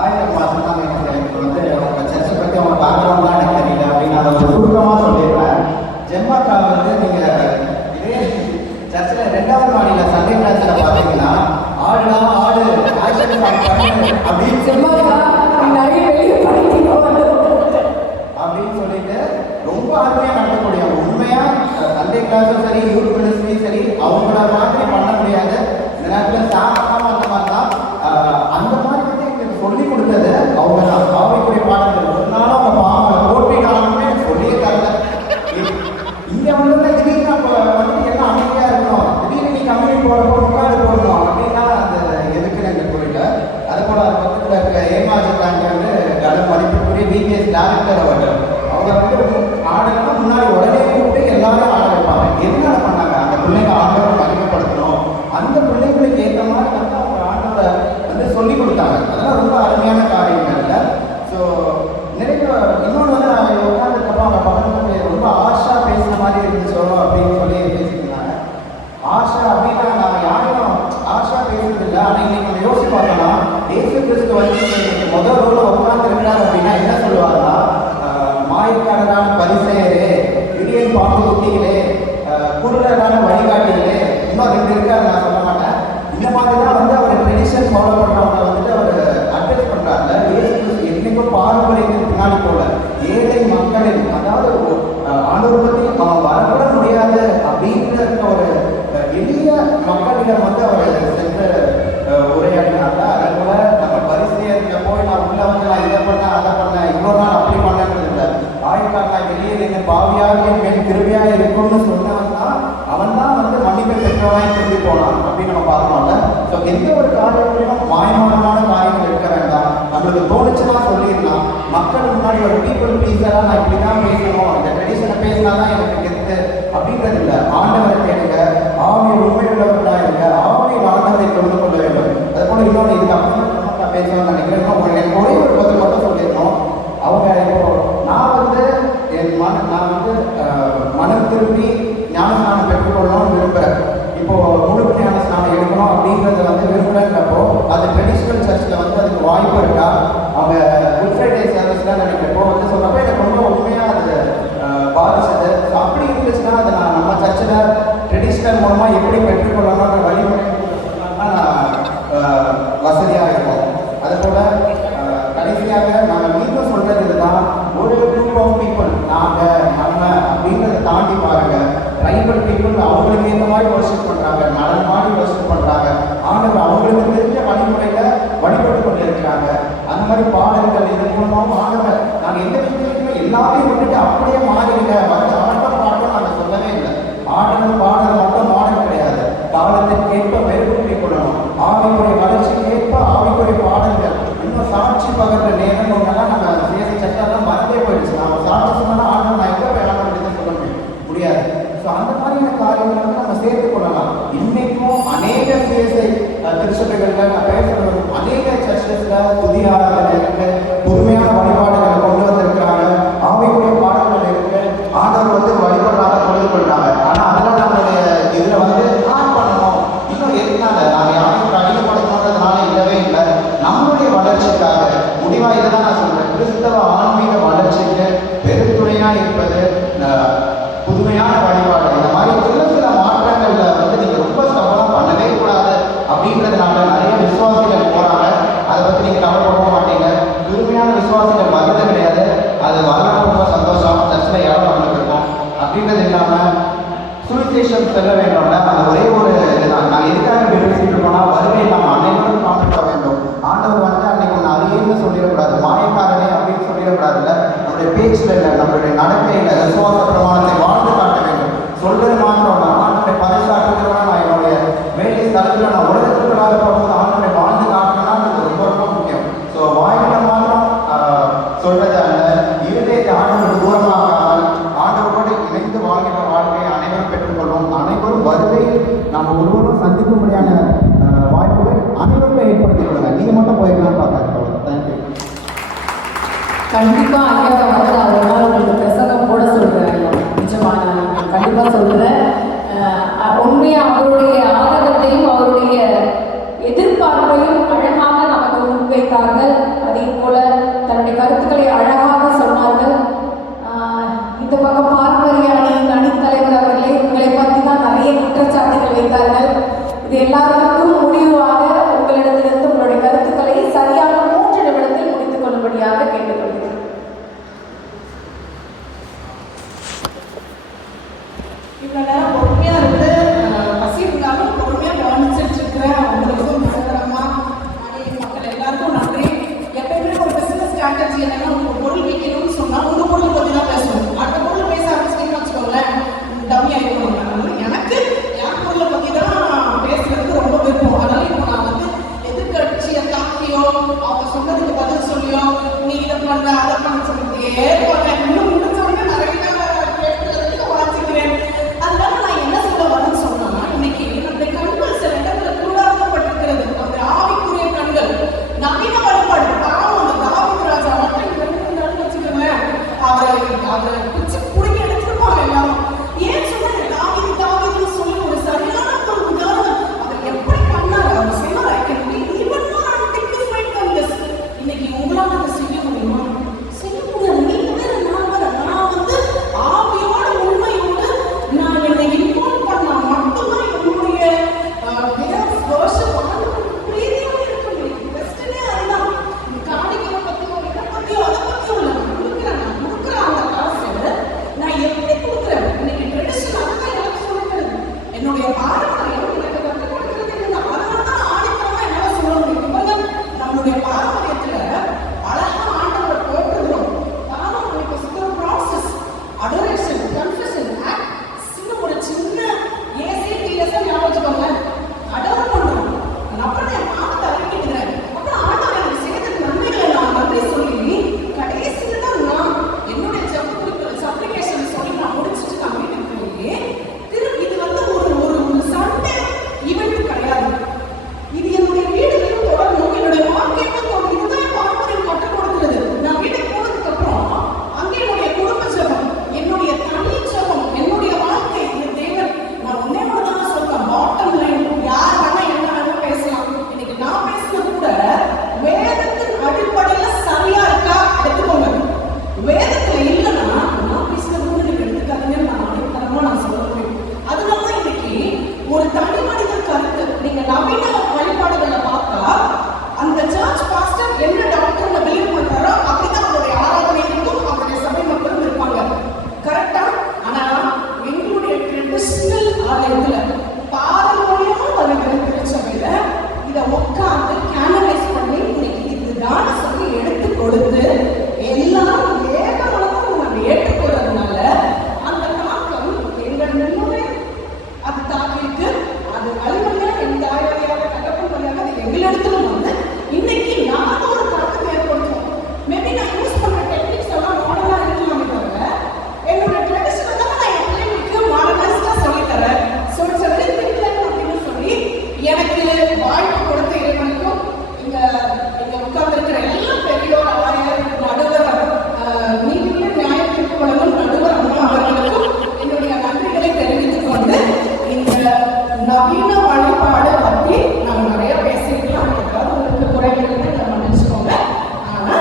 ஆயிரம் மாதம் தான் எனக்கு வந்து அவங்க சர்ச்சை பற்றி அவங்க பேக்ரவுண்ட்லாம் எனக்கு தெரியல அப்படின்னு அதை ஒரு சுருக்கமாக சொல்லிடுறேன். ஜென்மாக்கா வந்து நீங்கள் இதே சர்ச்சில் 2வது மாடியில் சண்டே கிளாஸில் பார்த்தீங்கன்னா ஆடு ஆக்ஷன் அப்படின்னு ஜென்மாக்கா நிறைய வெளியே அப்படின்னு சொல்லிட்டு ரொம்ப அருமையாக நடத்தக்கூடிய உண்மையாக சண்டே கிளாஸும் சரி யூத் மினிஸ்ட்ரியும் சரி அவங்கள மாதிரி பண்ண முடியாது. இந்த நேரத்தில் சாப்பிடாம அந்த மாதிரி தான் அந்த மாதிரி வந்து எங்களுக்கு சொல்லி கொடுத்தது அவங்க தான். ஆவிக்குரிய பாடங்கள் ஒரு நாளும் அவங்க பாவங்களை போட்டினாலுமே சொல்லியே தரல. இங்கே வந்து திடீர்னு அப்போ வந்து எல்லாம் அமைதியாக இருக்கணும், திடீர்னு நீ கம்யூனிட்டி போடப்போ முக்காடு போடணும் அப்படின்னா அந்த எதுக்குன்னு எனக்கு புரியல. அதுபோல் அது பக்கத்தில் இருக்க ஏமாஜிட்டாங்க வந்து கடன் மதிப்புக்குரிய பிபிஎஸ் டேரக்டர் அவர்கள் அவங்க வந்து ஆடுனா முன்னாடி உடனே கூப்பிட்டு எல்லாரும் ஆட வைப்பாங்க. எதனால பண்ணாங்க? அந்த பிள்ளைங்க ஆண்டவரை மகிமைப்படுத்தணும், அந்த பிள்ளைங்களுக்கு ஏற்ற மாதிரி வந்து அவங்க ஆண்டவரை வந்து சொல்லி கொடுத்தாங்க. அதெல்லாம் ரொம்ப அருமையான காரியங்கள்ல. ஸோ நிறைய இன்னொன்று வந்து நான் உட்காந்துருக்கப்போ அவங்க பக்கத்தில் ரொம்ப ஆஷா பேசுகிற மாதிரி இருந்துச்சோ அப்படின்னு சொல்லி பேசியிருந்தாங்க. ஆஷா அப்படின்னா நாங்கள் யாரும் ஆஷா பேசுறது இல்லை. ஆனால் இன்னைக்கு நம்ம யோசிச்சு பார்த்தோம்னா இயேசு கிறிஸ்து வந்து முதல் ரோல உட்காந்துருக்கிறார் அப்படின்னா என்ன சொல்லுவாருன்னா, மாயக்காரரான பரிசேயரே, இடியன் பாம்பு குட்டிகளே, குருடரான வழிகாட்டிகளே, இன்னும் 2 இருக்காரு நான் சொல்ல மாட்டேன். இந்த மாதிரி தான் வந்து அவர் ட்ரெடிஷன் ஃபாலோ பண்ணுறவங்க வந்துட்டு அவர் அட்வைஸ் பண்ணுறாங்க. இயேசு கிறிஸ்து என்னைக்கும் பாரம்பரியத்துக்கு பின்னாடி போல ஏழை மக்களின், அதாவது ஆண்டவர் பற்றி அவன் வரக்கூட முடியாது அப்படின்ற ஒரு எளிய மக்களிடம் வந்து அவர் சென்று உரையாடினாங்க. அதே போல நம்ம பரிசேயர்கிட்ட போய் நான் உள்ள வந்து நான் இதை பண்ணேன் அதை பண்ணேன் இவ்வளோ நாள் அப்படி பண்ணது இல்லை. ஆயுக்காரன் வெளியே நீங்க பாவியாக மேல் கிருபியாக இருக்கும்னு சொன்னவன் தான் அவன் தான் வந்து மன்னிப்பு பெற்றவனாய் திரும்பி போனான் அப்படின்னு நம்ம பார்க்கணும்ல. ஸோ எந்த ஒரு காரியத்திலும் மாயமானமான காரியங்கள் இருக்க வேண்டாம். நம்மளுக்கு தோணுச்சுன்னா சொல்லிடலாம். மக்கள் முன்னாடி ஒரு பீப்புள் ப்ளீஸராக நான் இப்படி தான் பேசணும், இந்த ட்ரெடிஷனை பேசினா தான் எனக்கு கெத்து அப்படின்றது இல்லை. ஆண்டவரை கேளுங்க, ஆவியை உண்மையுள்ளவர்களாக இருங்க, ஆவியை ஆண்டவரை கொண்டு கொள்ள வேண்டும். அவங்களுக்கு தெரிஞ்ச வழிமுறையில வழிபட்டு கொண்டு இருக்கிறாங்க. அந்த மாதிரி பாடல்கள் இதன் மூலமாகவும் ஆண்டவர் நாங்கள் எந்த விஷயத்துலையுமே எல்லாத்தையும் விட்டுட்டு அப்படியே மாறிடுங்க, மற்ற ஆட்டம் பாடம் நாங்கள் சொல்லவே இல்லை. ஆடல் பாடல் மட்டும் மாடல் கிடையாது, காலத்திற்கேற்ப மெருகூட்டி கொள்ளணும். ஆவிக்குறை வளர்ச்சிக்கேற்ப ஆவிக்குறை பாடல்கள், இன்னும் சாட்சி பகர்ற நேரம் ஒன்றெல்லாம் நம்ம சிஎஸ்சி சட்டெல்லாம் மறந்தே போயிடுச்சு. நம்ம சாட்சி சொன்னா ஆண்டவர் நான் எங்கே வேணாலும் அப்படின்னு சொல்ல முடியாது. ஸோ அந்த மாதிரியான காரியங்களை வந்து நம்ம சேர்த்து கொள்ளலாம். இன்னைக்கும் அநேக சிஎஸ்ஐ திருச்சபைகளில் நான் பேசுறது அநேக சர்ச்சஸ்ல புதிய ஆராதனை இருக்கு, புதுமையான வழிபாடுகளை கொண்டு வந்திருக்கிறாங்க, ஆவிக்குரிய பாடல்கள் இருக்கு. ஆண்டவர் வந்து வழிபாடாக பொழுது கொள்றாங்க. ஆனால் அதெல்லாம் நம்மளுடைய இதுல வந்து ஆட் பண்ணணும். இன்னும் எதுனால நாங்கள் யாரையும் கடினப்படுத்தணுன்றதுனால இல்லவே இல்லை, நம்மளுடைய வளர்ச்சிக்காக முடிவாக இதை தான் நான் சொல்றேன். கிறிஸ்தவ ஆன்மீக வளர்ச்சிக்கு பெருந்துணையா இருப்பது புதுமையான வழிபாடு. இந்த மாதிரி சில மாற்றங்கள்ல வந்து நீங்க ரொம்ப ஸ்டபெல்லாம் பண்ணவே கூடாது அப்படின்றதுனால நிறைய விசுவாசிகள் போறாங்க. அதை பத்தி நீங்க கவலைப்பட மாட்டீங்க. புதுமையான விசுவாசிகள் வர்றது கிடையாது, அது வரலாம் ரொம்ப சந்தோஷம். சர்ச்சில் இடம் நம்மளுக்கு இருக்கும். அப்படின்றது இல்லாம சுவிசேஷம் செல்ல வேண்டும்ல, அது ஒரே ஒரு இதுதான். நான் எதுக்காக பேசிட்டு இருக்கோம்னா, வருகை நம்ம அனைவரும் காணப்பட வேண்டும். ஆண்டவர் வந்து அன்னைக்கு ஒன்று அறியன்னு சொல்லிடக்கூடாது, மாயக்காரனே அப்படின்னு சொல்லிடக்கூடாதுல்ல. நம்மளுடைய பேச்சில் இல்லை, நம்மளுடைய நடக்கையில் விசுவாச பிரமாணத்தை வாழ்ந்து காட்ட வேண்டும். சொல்றது மாத்திரம் இல்லை, ஆண்டவரை பரிசாற்றுகிறவனா நான் என்னுடைய வேலை ஸ்தலத்தில் நான் உலகத்திற்குள்ளாக போகும்போது ஆண்டவரை வாழ்ந்து காட்டணும்னா அது ரொம்ப ரொம்ப முக்கியம். ஸோ வாயில மாத்திரம் சொல்றது அல்ல, இருதயத்தை ஆண்டவர் தூரமாகாமல் ஆண்டவரோடு இணைந்து வாழ்கிற வாழ்க்கையை அனைவரும் பெற்றுக்கொள்வோம். அனைவரும் வருகையில் நாம் ஒருவரும் சந்திக்கும்படியான வாய்ப்புகள் அனைவருமே ஏற்படுத்திக் கொள்ளுங்க. நீங்க மட்டும் போயிருக்கலாம் பார்த்தாங்க. தேங்க்யூ. கண்டிப்பா ஐயா வந்து ஒரு நாள் உங்களுக்கு பிரசங்கம் போட சொல்றேன். நிஜமா நான் கண்டிப்பா சொல்றேன். உண்மையா அவருடைய ஆதரத்தையும் அவருடைய எதிர்பார்ப்பையும் அழகாக நமக்கு முன்வைத்தார்கள். அதே போல தன்னுடைய கருத்துக்களை அழகாக சொன்னார்கள். இந்த பக்கம் பார்ப்பரியா அணித்தலைவர் அவர்களே உங்களை பற்றி தான் நிறைய குற்றச்சாட்டுகள் வைத்தார்கள். இது எல்லாருக்கும் முடிவாக உங்களிடத்திலிருந்து உங்களுடைய கருத்துக்களை சரியாக 3 நிமிடத்தில் முடித்துக் கொள்ளும்படியாக கேட்டுக்கொள்கிறேன். இவ்வளோ நேரம் பொறுமையாக இருந்து பசி இருந்தாலும் பொறுமையாக கவனிச்சுட்டு இருக்கிறேன். உங்களுக்கும் சங்கரமா மக்கள் எல்லாருக்கும் நன்றி. எப்பயுமே ஒரு பிசினஸ் ஸ்ட்ராட்டஜி என்னன்னா, உங்க பொருள் விற்கணும்னு சொன்னால் உங்க பொருள் பற்றி தான் பேசணும். அடுத்த பொருள் பேச ஆரம்பிச்சிட்டீங்கன்னு வச்சுக்கோங்களேன், டம்மி ஆகிடுவாங்க. எனக்கு என் பொருளை பற்றி தான் பேசுறதுக்கு ரொம்ப விருப்பம். அதனால இப்போ நான் வந்து எதிர்கட்சியை தாக்கியோ அவங்க சொன்னதுக்கு பதில் சொல்லியோ நீ இதை பண்ண அதை பண்ண சொல்லிட்டே இன்னும் முடிச்சவங்க நிறைய கேட்கறதுக்கு வாசிக்கிறேன். அதனால நான் என்ன சொல்ல வரேன்னு சொன்னா, இன்னைக்கு நம்முடைய கண்கள் சில இடத்துல கூடாக்கப்பட்டிருக்கிறது. அந்த ஆவிக்குரிய கண்கள் நவீன வழிபாடு பாவம். அந்த தாவீது ராஜா மட்டும் இருந்தாலும் வச்சுக்கோங்க, அவரை பிடிச்சி பிடிக்க எடுத்துருப்பாங்க எல்லாரும். ஏன் சொன்னாங்க தாவீதுன்னு சொல்லி ஒரு சரியான ஒரு உதாரணம். அவர் எப்படி பண்ணாரு, அவர் சொன்னார் இன்னைக்கு உங்களால் அதை செய்ய முடியுமா? செய்ய முடியாது. நீங்க வேற நான் வேற. நான் வந்து ஆவியோட உண்மையோடு நான் என்னை இன்வால்வ் பண்ணா மட்டும்தான் என்னுடைய பிரீதியோட இருக்க முடியும். பெஸ்டே அதுதான். காணிக்கையை பத்தியோ இதை பத்தியோ அதை பத்தியோ இல்லை. நான் கொடுக்குறேன் அந்த காசு நான் எப்படி கொடுக்குறேன். இன்னைக்கு ட்ரெடிஷன் அதுதான் எனக்கு சொல்லுறது. என்னுடைய பாரம்பரியம் எனக்கு கற்றுக் கொடுக்குறது இல்லை. அதனால தான் ஆடித்தரமா என்னால் சொல்ல முடியும். இவங்க நம்மளுடைய பாரம்பரியத்துல அழகா ஆண்டவர் போட்டுக்கிறோம். காரணம் இப்போ சுத்த ப்ராசஸ் அடோரேஷன் கன்ஃபெஷன் ஆக்ட் ஒரு சின்ன ஏசிடிஎஸ் ஞாபகம் அடோர் பண்றோம். அப்புறம் என் பாவத்தை அறிக்கிடுறேன். அப்புறம் ஆண்டவர் எனக்கு செய்ததுக்கு நன்மைகளை நான் நன்றி சொல்லி கடைசியில தான் நான் என்னுடைய சப்ளிகேஷன் சொல்லி நான் முடிச்சுட்டு நான் வீட்டுக்கு போய் திருப்பி இது வந்து ஒரு சண்டே ஈவெண்ட் கிடையாது. இது என்னுடைய வீடுகளும் தொடரணும், என்னுடைய வாழ்க்கையும் தொடரணும். விதத்திலும் வந்து இன்னைக்கு நான் ஒரு தாக்கத்தை ஏற்படுத்தும். மேபி நான் யூஸ் பண்ற டெக்னிக்ஸ் எல்லாம் மாடர்னா இருக்கலாமே தவிர என்னோட ட்ரெடிஷனல் தான் நான் என் பிள்ளைங்களுக்கு மாடர்னைஸ்டா சொல்லி தரேன். ஸோ இட்ஸ் வெரி டிஃபரெண்ட் அப்படின்னு சொல்லி எனக்கு வாய்ப்பு கொடுத்த இறைவனுக்கும் இங்க உட்கார்ந்துருக்கிற எல்லா பெரியோர் ஆயர் நடுவர் நீதியுள்ள நியாயத்திற்கு வழங்கும் நடுவர் அம்மா அவர்களுக்கும் என்னுடைய நன்றிகளை தெரிவித்துக் கொண்டு இந்த நவீன வழிபாடு பற்றி நாம் நிறைய பேசிக்கலாம். ஏதாவது உங்களுக்கு குறைகளுக்கு நம்ம நினைச்சுக்கோங்க. ஆனா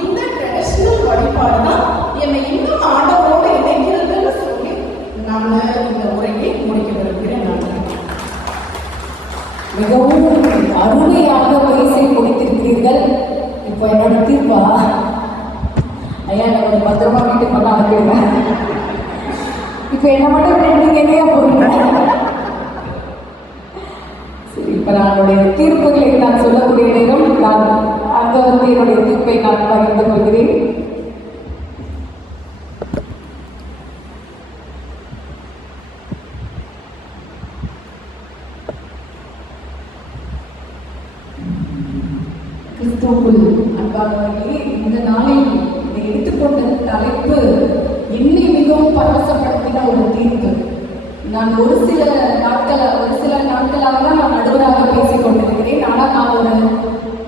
இந்த ட்ரெடிஷனல் வழிபாடு தான் என்னை இன்னும் ஆண்டவரோடு இணைக்கிறதுன்னு சொல்லி நான் இந்த உரையை முடிக்க விரும்புகிறேன். மிகவும் அருமையாக பேசி முடித்திருக்கிறீர்கள். இப்போ என்னோட தீர்ப்பா ஐயா எனக்கு பத்திரமா வீட்டுக்கு மட்டும் அனுப்பிடுங்க. இப்போ என்ன மட்டும் நீங்க எங்கேயா போறீங்க? சரி, இப்போ என்னுடைய தீர்ப்புகளை நான் சொல்லக்கூடிய நேரம் நான் அங்க வந்து என்னுடைய தீர்ப்பை நான் பகிர்ந்து கொள்கிறேன். கிறிஸ்துவுக்குள் அன்பானவர்களே, இந்த நாளில் இதை எடுத்துக்கொண்ட தலைப்பு என்னை மிகவும் பரவசப்படுத்தின ஒரு தீர்ப்பு. நான் ஒரு சில நாட்களாக தான் நான் நடுவராக பேசிக் கொண்டிருக்கிறேன். ஆனால் நான் ஒரு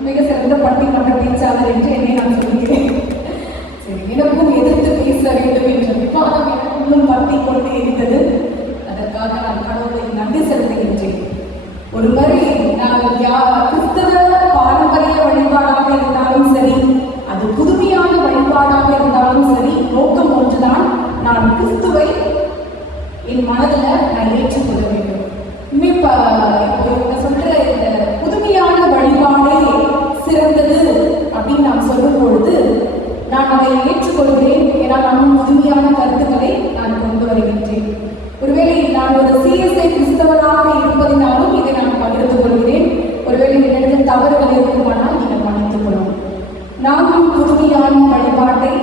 மிக சிறந்த பட்டிமன்ற பேச்சாளர் என்று என்னை நான் சொல்கிறேன். சரி, எனக்கும் எதிர்த்து பேச வேண்டும் என்ற விவாதம் எனக்குள்ளும் பற்றி கொண்டு இருந்தது. அதற்காக நான் கடவுளை நன்றி செலுத்துகின்றேன். ஒருவரை நாங்கள் கிறிஸ்தவ பாரம்பரிய வழிபாடாக இருந்தாலும் சரி, அது புதுமையான வழிபாடாக இருந்தாலும் சரி, நோக்கம் ஒன்றுதான். நான் கிறிஸ்துவை என் மனதில் நான் ஏற்றுக்கொள்ள வேண்டும். சொல்ற இந்த புதுமையான வழிபாடே சிறந்தது அப்படின்னு நான் சொல்லும் பொழுது நான் அதை ஏற்றுக்கொள்கிறேன். ஏன்னா நான் புதுமையான கருத்துக்களை நான் கொண்டு வருகின்றேன். ஒருவேளை நான் ஒரு சிஎஸ்ஐ கிறிஸ்தவராக இருப்பதினாலும் இதை நான் பகிர்ந்து கொள்கிறேன். ஒருவேளை என்னிடத்தில் தவறுகள் இருக்குமானால் நீங்கள் மன்னித்துக் கொள்ளும். நாமும் புதுமையான வழிபாட்டை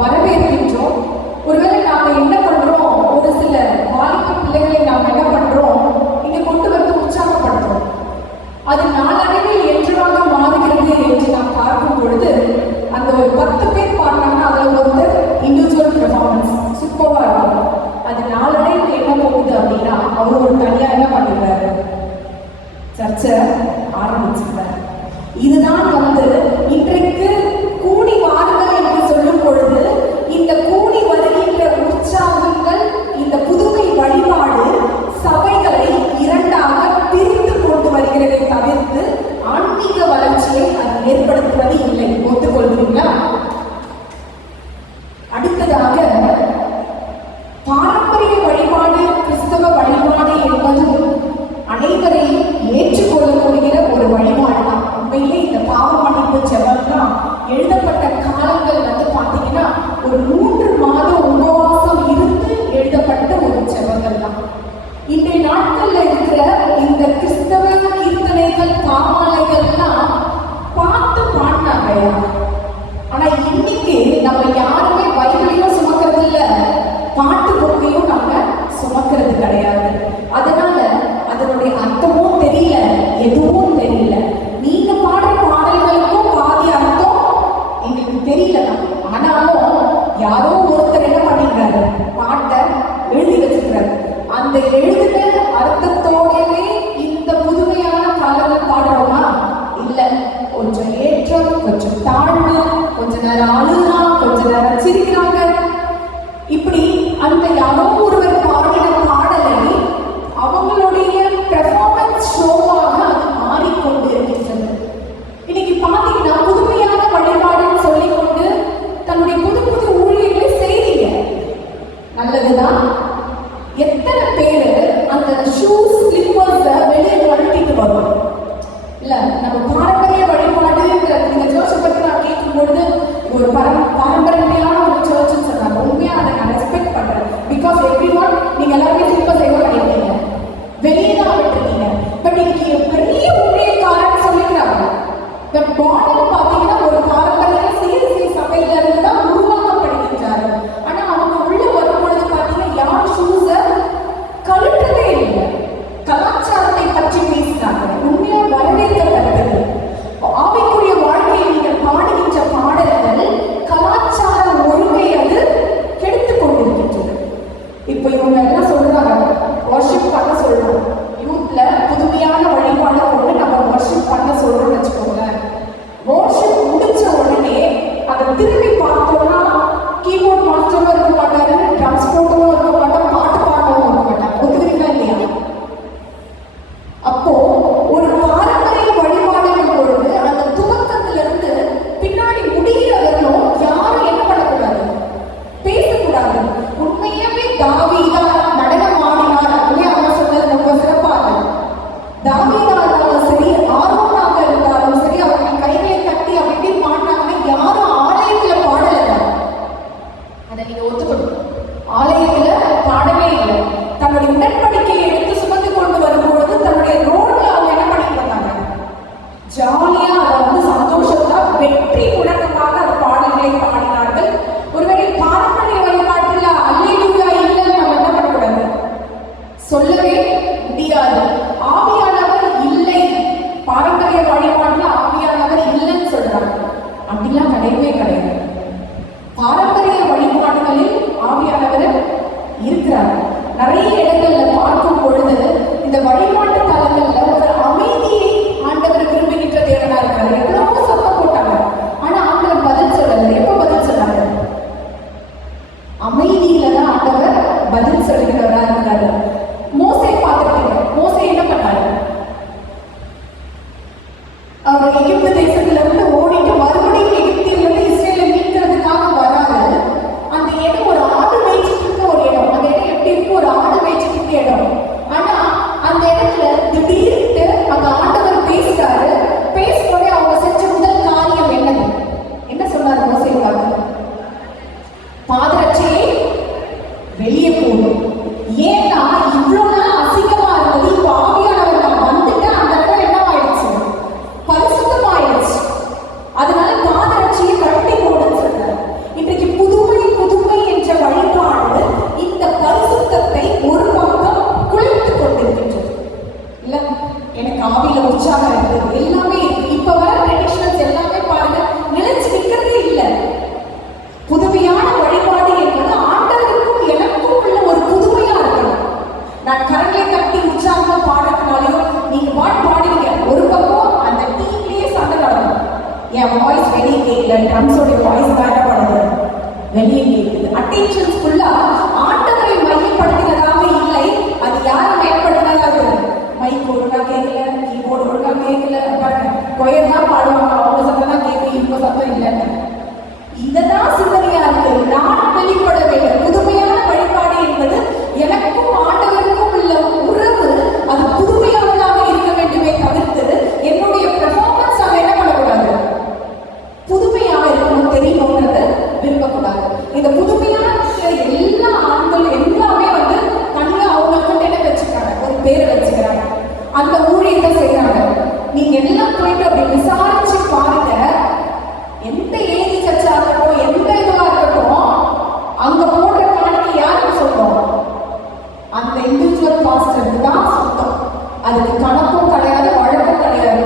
வரவேற்கின்றோம். ஒருவேளை நாங்கள் என்ன பண்றோம், ஒரு சில வாலிப பிள்ளைகளை நாம் என்ன பண்றோம், இங்கே கொண்டு வந்து உற்சாகப்படுத்துறோம். அது நாளடைவில் என்றாக மாறுகிறது என்று நாம் பார்க்கும் பொழுது அந்த ஒரு 10 பேர் பாடுறாங்கன்னா அதில் ஒருத்தர் இண்டிவிஜுவல் பெர்ஃபார்மன்ஸ் சூப்பராக இருக்கும். அது நாளடைவில் என்ன போகுது அப்படின்னா அவர் ஒரு தனியாக என்ன பண்ணிடுறாரு, சர்ச்சை ஆரம்பிச்சிருக்காரு. இதுதான் வந்து இன்றைக்கு கூடி வாருங்கள் என்று சொல்லும் பொழுது இந்த கூடி வருகின்ற உற்சாகங்கள், இந்த புதுமை வழிபாடு சபைகளை இரண்டாக பிரித்து கொண்டு வருகிறதை தவிர்த்து ஆன்மீக வளர்ச்சியை அது ஏற்படுத்துவது இல்லை. ஒத்துக்கொள்கிறீங்களா? அடுத்ததாக பாரம்பரிய வழிபாடு, கிறிஸ்தவ வழிபாடு என்பது அனைவரையும் ஏற்றுக்கொள்ளக்கூடிய ஒரு வழிபாடு தான். உண்மையிலே இந்த பாவ மன்னிப்பு ஜெபம்லாம் எழுதப்பட்ட காலங்கள் வந்து பார்த்தீங்கன்னா ஒரு 3 மாத உபவாசம் இருந்து எழுதப்பட்ட ஒரு ஜெபங்கள் தான். இன்றைய நாட்கள்ல இருக்கிற இந்த கிறிஸ்தவ கீர்த்தனைகள், பாமாலைகள்லாம் பார்த்து பாடினாங்க. ஆனா இன்னைக்கு நம்ம யாருமே பைபிளையும் சுமக்கிறது இல்லை, பாட்டு போக்கையும் நம்ம சுமக்கிறது கிடையாது. அதனால அதனுடைய அர்த்தமும் தெரியல, எதுவும் தெரியல. நீங்க பாடுற பாடல்களுக்கும் பாதி அர்த்தம் எங்களுக்கு தெரியல. ஆனாலும் யாரோ ஒருத்தர் என்ன பண்ணிக்கிறாரு, பாட்டை எழுதி வச்சுக்கிறாரு. அந்த எழுதின அர்த்தத்தோடவே இந்த புதுமையான காலங்கள் பாடுறோமா? இல்ல, கொஞ்சம் ஏற்றம், கொஞ்சம் தாழ்வு, கொஞ்ச நேரம் அழுகுறா, கொஞ்ச நேரம் சிரிக்கிறாங்க. இப்படி அந்த யாரோ ஒருவர் பாடின பாடலை அவங்களுடைய பெர்ஃபார்மன்ஸ் ஷோவாக அது மாறிக்கொண்டு இருக்கின்றது. இன்னைக்கு பார்த்தீங்கன்னா புதுமையான வழிபாடுன்னு சொல்லிக்கொண்டு தன்னுடைய புது புது ஊழியர்களை செய்றீங்க, நல்லதுதான். எத்தனை பேரு அந்த ஷூஸ் ஸ்லிப்பர்ஸை வெளியே கழட்டிட்டு வரும்? இல்ல, நம்ம பாரம்பரிய வழிபாடுங்கிற இந்த சர்ச்சை பற்றி நான் கேட்கும்பொழுது ஒரு பாரம்பரியமான ஒரு சர்ச்சுன்னு சொன்னாங்க. உண்மையா அதை நான் ரெஸ்பெக்ட் பண்றேன். பிகாஸ் எவ்ரிஒன் நீங்க எல்லாருமே ஸ்லிப்பர்ஸ் எவ்வளோ பண்ணிருக்கீங்க, வெளியே தான் விட்டுருக்கீங்க. பட் இன்னைக்கு பெரிய ஊழியக்காரன்னு சொல்லிக்கிறாங்க. இந்த மாடல் பார்த்தீங்கன்னா ஒரு பாரம்பரிய சிஎஸ்சி சபையில இருந்து தான் உருவாக்கப்படுகின்றாரு. ஆனா அவங்க உள்ள வரும்பொழுது பார்த்தீங்கன்னா யார் ஷூஸை கழட்டவே இல்லை. கலாச்சாரத்தை பற்றி பேசினாங்க. உண்மையா வரவேற்கத்தக்கது. ஜாலியா அதை வந்து சந்தோஷத்தா வெற்றி முழக்கமாக அந்த பாடல்களை பாடினார்கள். ஒருவேளை பாரம்பரிய வழிபாட்டுல அல்லேலூயா இல்லைன்னு நம்ம என்ன பண்ணக்கூடாது, சொல்லவே முடியாது. ஆவியானவர் இல்லை, பாரம்பரிய வழிபாட்டுல ஆவியானவர் இல்லைன்னு சொல்றாங்க. அப்படிலாம் கிடையவே கிடையாது. பாரம்பரிய வழிபாடுகளில் ஆவியானவர் இருக்கிறார். நிறைய இடங்கள்ல பார்க்கும் பொழுது இந்த வழிபாட்டு தலங்கள்ல ஒரு அமைதியை ஆண்டவர் விரும்புகின்ற தேவனா இருக்காரு. எவ்வளவோ சத்தம் போட்டாங்க, ஆனா ஆண்டவர் பதில் சொல்லல. எப்ப பதில் சொன்னாரு? அமைதியில தான் ஆண்டவர் பதில் சொல்லுகிறவரா இருந்தாரு. மோசே பார்த்துருக்கீங்க. மோசே என்ன பண்ணாரு? அவர் எகிப்து தேசத்துல இருந்து ஓடிட்டு மறுபடியும் எகிப்திலிருந்து இஸ்ரேலை மீட்கிறதுக்காக வராரு. அந்த இடம் ஒரு ஆடு மேய்ச்சிட்டு இருக்க ஒரு இடம். அந்த இடம் எப்படி இருக்கு? ஒரு ஆடு மேய்ச்சிட்டு இருக்க இடம். ஆனா அந்த இடத்துல திடீர்னு அந்த ஆண்டவர் பேசுறாரு. பேசும்போதே அவங்க செஞ்ச முதல் காரியம் என்னது? என்ன சொன்னாரு மோசே? பாதரட்சையை வெளியே போடும். ஏன்னா இவ்வளவு நாள் அசிங்கமா இருந்தது. இப்போ ஆவியானவர் நான் வந்துட்டு அந்த இடம் என்ன ஆயிடுச்சு? பரிசுத்தமாயிடுச்சு. அதனால பாதரட்சியை கட்டி போடுன்னு சொல்றாரு. இன்றைக்கு புதுமை புதுமை என்ற வழிபாடு இந்த பரிசுத்தத்தை ஒரு பக்கம் குலைத்து கொண்டிருக்கின்றது. இல்ல, எனக்கு ஆவியில உற்சாகம் இருக்குது, எல்லாமே இருக்கு. இப்ப வர ட்ரெடிஷனல்ஸ் எல்லாமே பாருங்க நிலைச்சு நிற்கிறதே இல்லை. புதுமையான வழிபாடு என்பது ஆண்டவருக்கும் எனக்கும் உள்ள ஒரு புதுமையா இருக்கணும். நான் கரங்களை கட்டி உற்சாகமா பாடுறதுனாலையும் நீங்க பாட்டு பாடுவீங்க, ஒரு பக்கம் அந்த டீம்லயே சண்டை நடக்கும். என் வாய்ஸ் வெளியே கேட்கல, ட்ரம்ஸோட வாய்ஸ் தான் என்ன பண்ணுது, வெளியே கேட்குது. அட்டென்ஷன்ஸ் ஃபுல்லா ஆண்டவரை மையப்படுத்தினதாக இல்லை, அது யாரை மையப்படுத்தினதாக? மைக் ஒழுங்கா கேட்கல, கீபோர்டு ஒழுங்கா கேட்கல, பாருங்க கொயர் தான் பாடுவாங்க, அவங்க சத்தம் தான் கேட்கு, இவங்க சத்தம் இல்லைன்னு. இததான் சிந்தனையா இருக்கு. நான் வெளிப்பட வேண்டும். புதுமையான வழிபாடு என்பது எனக்கும் ஆண்டவருக்கும் உள்ள உறவு, அது புதுமையானதாக இருக்க வேண்டுமே தவிர்த்து என்னுடைய பெர்ஃபார்மன்ஸ் அதை என்ன பண்ணக்கூடாது, புதுமையாக இருக்கணும், தெரியணும்ன்றத விரும்பக்கூடாது. இந்த புதுமையான எல்லா ஆண்கள் எல்லாமே வந்து தனியா அவங்களுக்கு என்ன வச்சுக்கிறாங்க, ஒரு பேரை வச்சுக்கிறாங்க, அந்த ஊழியத்தை செய்யறாங்க. நீங்க எல்லாம் போயிட்டு அப்படி விசாரிச்சு பாருங்க. எந்த ஏஜி சர்ச்சா இருக்கட்டும், எந்த இதுவா இருக்கட்டும், அங்க போடுற காணிக்கை யாருக்கு சொல்றோம்? அந்த இண்டிவிஜுவல் பாஸ்டருக்கு தான் சுத்தம். அதுக்கு கணக்கும் கிடையாது, வழக்கம் கிடையாது.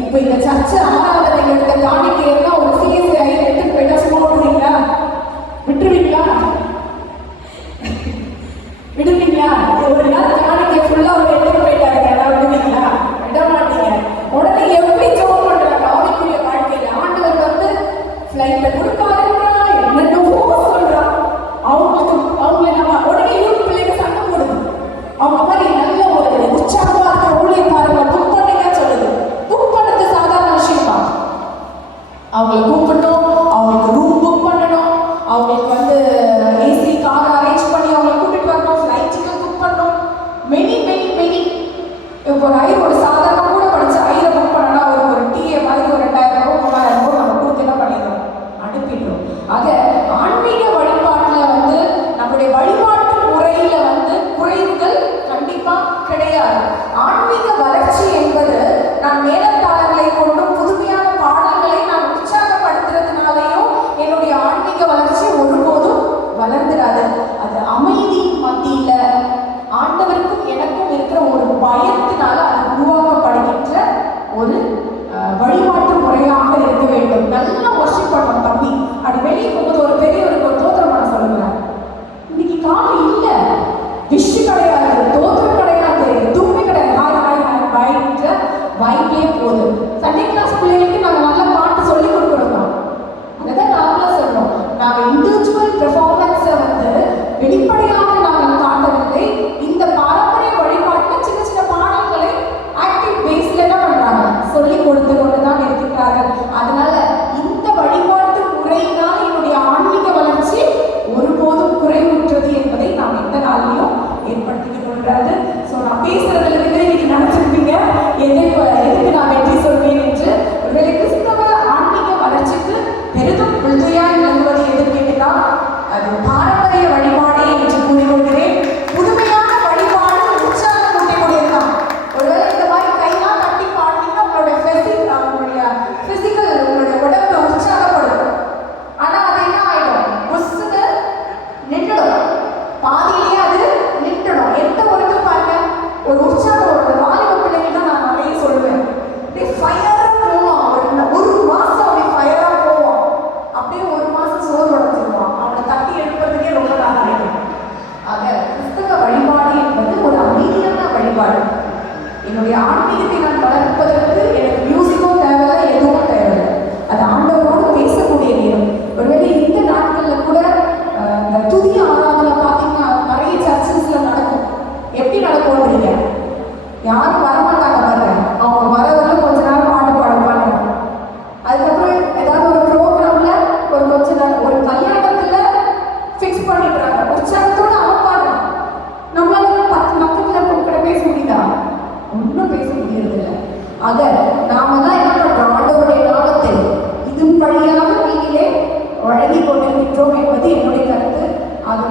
இப்ப இந்த சர்ச்சை ஆராதனை எடுத்த காணிக்கையெல்லாம் ஒரு சிஎஸ்ஐ ஆகி எடுத்துட்டு போயிட்டா சும்மா விடுவீங்களா? விட்டுருவீங்களா? விடுவீங்களா? ஒரு நாள் காணிக்கை ஃபுல்லா ஒரு எடுத்துட்டு போயிட்டாரு, ஏதாவது விடுவீங்களா? விட மாட்டீங்க. உடனே எப்படி ஜோம் பண்றாங்க ஆவிக்குரிய வாழ்க்கையில? ஆண்டவர் வந்து ஃபிளைட்ல கொடுப்பாருன்றா, என்னென்னவோ சொல்றான். அவங்களை நம்ம உடனே யூத் பிள்ளைங்க சண்டை போடுது. அவங்க மாதிரி நல்ல ஒரு உற்சாகமா இருக்க ஊழியக்காரங்க புக் பண்ணுங்க சொல்லுது. புக் பண்ணது சாதாரண விஷயமா? அவங்களை கூப்பிட்டோம், அவங்களுக்கு ரூம் புக் பண்ணணும், அவங்களுக்கு வந்து ஏசி கார் அரேஞ்ச் பண்ணி அவங்களை கூட்டிட்டு வரணும், ஃபிளைட்டுக்கு புக் பண்ணணும், மெனி மெனி மெனி. இப்போ ஒரு சாதாரண கூட படிச்சு ஐயரை புக் பண்ணனா ஒரு டிஏ மாதிரி ஒரு 2000 ரூபாய் 3000 ரூபாய் நம்ம கொடுத்து என்ன பண்ணிடுறோம், அனுப்பிடுறோம். ஆக ஆன்மீக வழிபாட்டுல வந்து நம்முடைய வழிபாட்டு முறையில வந்து குறைவுகள் கண்டிப்பா கிடையாது. ஆன்மீக வளர்ச்சி என்பது நான் மேலத்தாளர்களை கொண்டும் புதுமையான பாடல்களை நான் உற்சாகப்படுத்த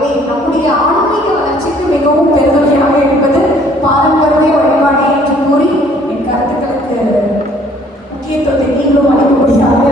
ஆகவே நம்முடைய ஆன்மீக வளர்ச்சிக்கு மிகவும் பெருதுணையாக இருப்பது பாரம்பரிய வழிபாடு என்று கூறி என் கருத்துக்களுக்கு முக்கியத்துவத்தை நீங்களும் அளிக்கும்படியாக